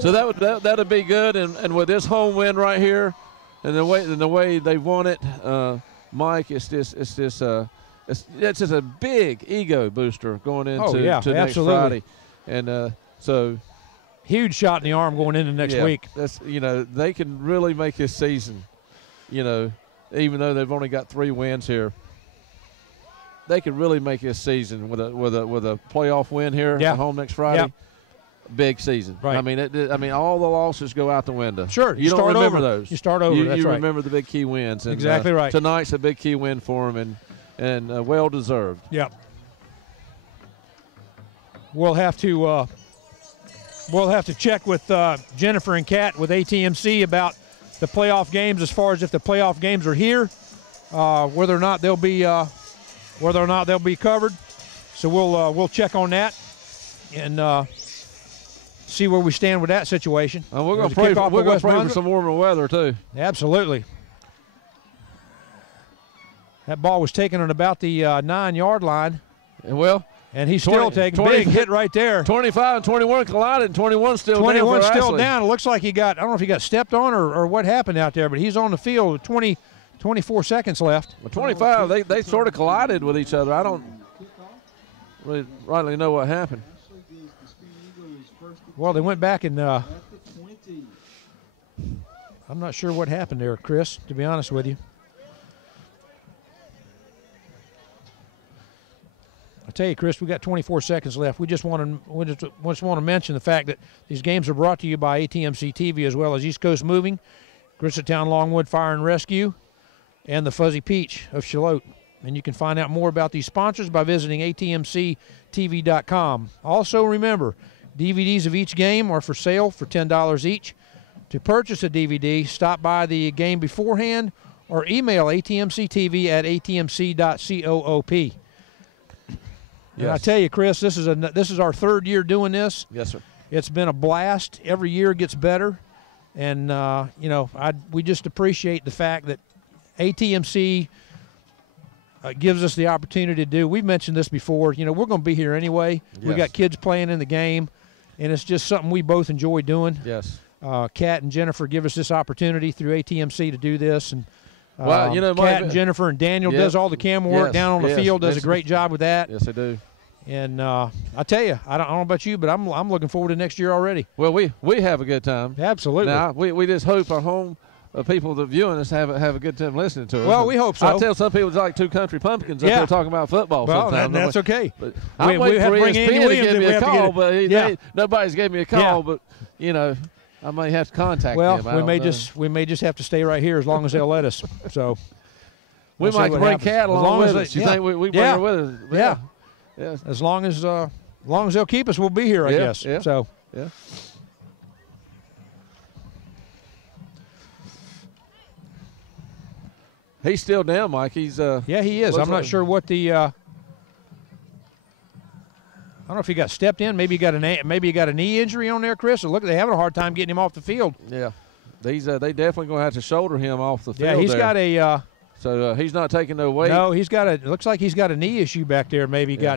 So that'd be good, and with this home win right here, and the way they won it, Mike, it's just a big ego booster going into next Friday, and so huge shot in the arm going into next week. That's they can really make this season, even though they've only got 3 wins here. They could really make this season with a playoff win here at home next Friday. Yep. Big season. Right. I mean, all the losses go out the window. Sure. You don't remember those. You start over. That's you right. remember the big key wins. And, exactly right. Tonight's a big key win for them, and well deserved. Yep. We'll have to check with Jennifer and Kat with ATMC about the playoff games, as far as if the playoff games are here, whether or not they'll be covered. So we'll check on that and see where we stand with that situation. And we're going to pray for some warmer weather too. Absolutely. That ball was taken on about the 9-yard line. Well, and he's still taking big hit right there. 25 and 21 collided, and 21 still 21 down. Still down. It looks like I don't know if he got stepped on or what happened out there, but he's on the field with 24 seconds left. Well, 25, they sort of collided with each other. I don't really rightly know what happened. Well, they went back and I'm not sure what happened there, Chris, to be honest with you. I tell you, Chris, we got 24 seconds left. We just want to mention the fact that these games are brought to you by ATMC TV, as well as East Coast Moving, Grissetown Longwood Fire and Rescue, and the Fuzzy Peach of Shallotte. And you can find out more about these sponsors by visiting atmctv.com. Also, remember, DVDs of each game are for sale for $10 each. To purchase a DVD, stop by the game beforehand or email atmctv at atmc.coop. Yes. And I tell you, Chris, this is our 3rd year doing this. Yes, sir. It's been a blast. Every year it gets better, and we just appreciate the fact that ATMC gives us the opportunity to do. We've mentioned this before. We're going to be here anyway. Yes. We've got kids playing in the game, and it's just something we both enjoy doing. Yes. Kat and Jennifer give us this opportunity through ATMC to do this, and Kat and Jennifer and Daniel does all the camera work down on the field. Does a great job with that. Yes, they do. And I tell you, I don't know about you, but I'm looking forward to next year already. Well, we have a good time. Absolutely. Now we just hope our home people that viewing us have a good time listening to us. Well, we hope so. I tell some people it's like 2 country pumpkins up there talking about football. Well, sometimes. that's okay. But I'm waiting for ESPN to give me a call, but nobody's gave me a call. But I may have to contact them. Well, we may just have to stay right here as long as they'll let us. So we might bring Kat along with us. You think we bring her with us? Yeah. As long as they'll keep us, we'll be here, I guess. Yeah. So. Yeah. He's still down, Mike. He's he is. I'm not sure what the I don't know if he got stepped in. Maybe he got a knee injury on there, Chris. Look, they're having a hard time getting him off the field. Yeah, they definitely going to have to shoulder him off the field. Yeah, he's got a So he's not taking no weight. No, it looks like he's got a knee issue back there. Maybe I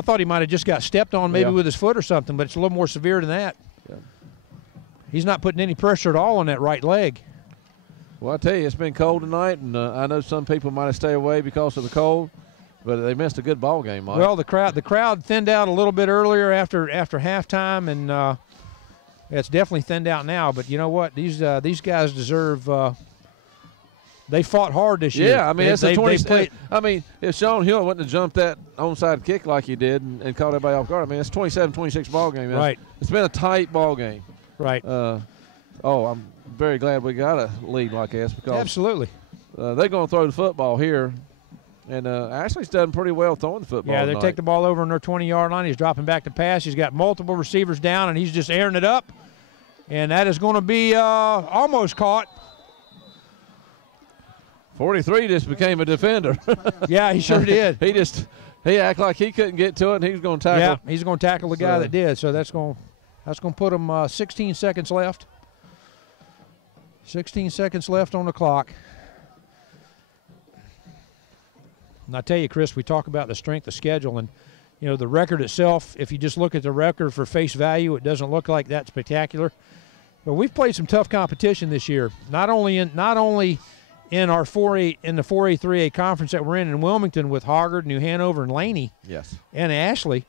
thought he might have just got stepped on maybe with his foot or something, but it's a little more severe than that. Yeah. He's not putting any pressure at all on that right leg. Well, I tell you, it's been cold tonight, and I know some people might have stayed away because of the cold, but they missed a good ball game, Mike. Well, the crowd thinned out a little bit earlier after halftime, and it's definitely thinned out now. But you know what? These guys deserve. They fought hard this year. Yeah, I mean, it's a 20. I mean, if Sean Hill wouldn't have jumped that onside kick like he did and caught everybody off guard, I mean, it's 27-26 ball game. Right. It's been a tight ball game. Right. I'm very glad we got a lead like this because absolutely they're going to throw the football here, and Ashley's done pretty well throwing the football. Yeah, they tonight. take the ball over on their 20-yard line. He's dropping back to pass. He's got multiple receivers down, and he's just airing it up, and that is going to be almost caught. 43 just became a defender. Yeah, he sure did. He acted like he couldn't get to it, and he was going to tackle. Yeah, he's going to tackle the guy that did. So that's going to put him 16 seconds left. 16 seconds left on the clock. And I tell you, Chris, we talk about the strength of schedule, and you know the record itself. If you just look at the record for face value, it doesn't look like that spectacular. But we've played some tough competition this year. Not only in our 4A in the 4A 3A conference that we're in Wilmington with Hoggard, New Hanover, and Laney. Yes. And Ashley.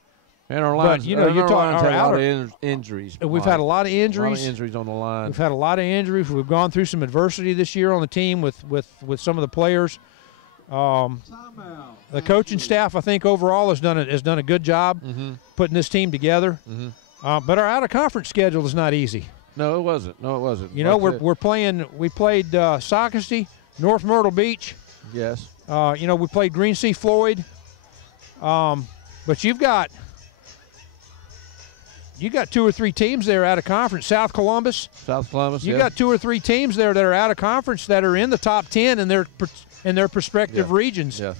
And our lines, but, you know, you're talking our outer injuries. We've had a lot of injuries. A lot of injuries on the line. We've had a lot of injuries. We've gone through some adversity this year on the team with some of the players. The coaching staff, I think, overall has done a good job putting this team together. But our out of conference schedule is not easy. No, it wasn't. You know, we played Socastee, North Myrtle Beach. Yes. You know, we played Green Sea Floyd. But you've got two or three teams there out of conference. South Columbus. You got two or three teams there that are out of conference that are in the top 10 in their prospective regions. Yeah.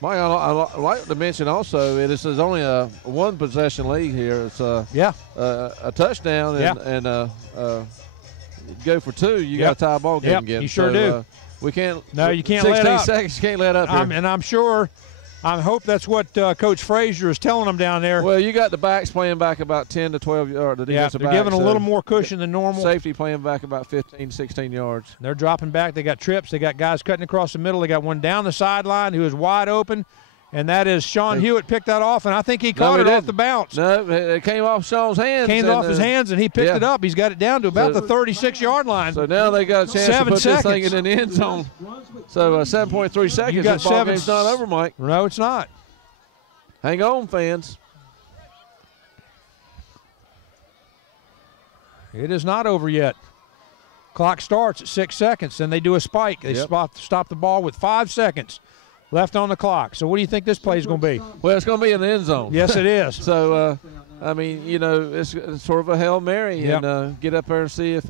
Mike, I like to mention also this is only a one possession league here. It's a touchdown and go for two. You got a tie ball game again. You sure do. We can't. No, you can't let up. 16 seconds. You can't let up here. And I'm sure. I hope that's what Coach Frazier is telling them down there. Well, you got the backs playing back about 10 to 12 yards. They're giving a little more cushion than normal. Safety playing back about 15, 16 yards. They're dropping back. They got trips. They got guys cutting across the middle. They got one down the sideline who is wide open, and that is Sean Hewitt picked that off, and I think he caught it off the bounce. No, it came off Sean's hands. Came off his hands, and he picked it up. He's got it down to about the 36-yard line. So now they got a chance to put this thing in the end zone. So 7.3 seconds. You got this ball game's not over, Mike. No, it's not. Hang on, fans. It is not over yet. Clock starts at 6 seconds, and they do a spike. They stop the ball with 5 seconds left on the clock. So what do you think this play is going to be? Well, it's going to be in the end zone. Yes, it is. So, I mean, you know, it's sort of a Hail Mary, and get up there and see if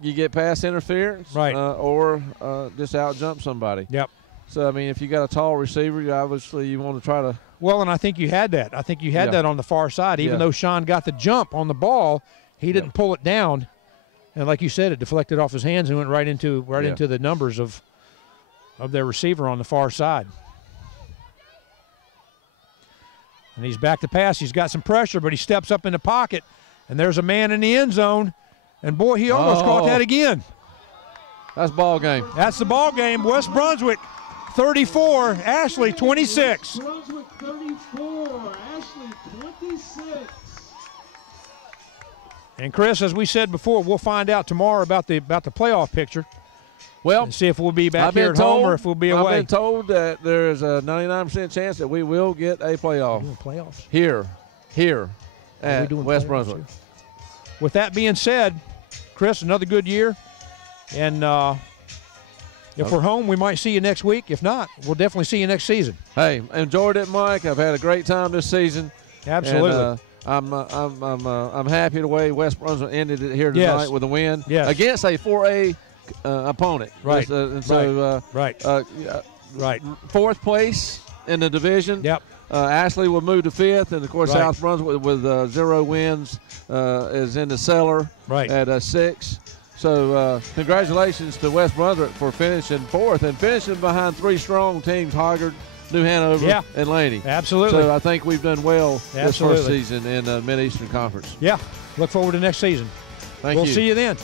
you get pass interference or just out-jump somebody. Yep. So, I mean, if you got a tall receiver, obviously you want to try to. Well, and I think you had that. I think you had that on the far side. Even though Sean got the jump on the ball, he didn't pull it down. And like you said, it deflected off his hands and went right into the numbers of their receiver on the far side. And he's back to pass. He's got some pressure, but he steps up in the pocket, and there's a man in the end zone. And, boy, he almost caught that again. That's ball game. That's the ball game. West Brunswick 34, Ashley 26. Brunswick 34, Ashley 26. And Chris, as we said before, we'll find out tomorrow about the playoff picture. Well, and see if we'll be back here at home or if we'll be away. I've been told that there's a 99% chance that we will get a playoff. Playoffs here at West Brunswick. With that being said, Chris, another good year, and if we're home, we might see you next week. If not, we'll definitely see you next season. Hey, enjoyed it, Mike. I've had a great time this season. Absolutely. And, I'm happy the way West Brunswick ended it here tonight with a win against a 4A opponent. Right. Right. Fourth place in the division. Yep. Ashley will move to fifth, and of course South Brunswick with 0 wins is in the cellar at 6. So congratulations to West Brunswick for finishing 4th and finishing behind 3 strong teams, Hoggard, New Hanover, and Laney. Absolutely. So I think we've done well this first season in the Mid-Eastern Conference. Yeah, look forward to next season. Thank you. We'll see you then.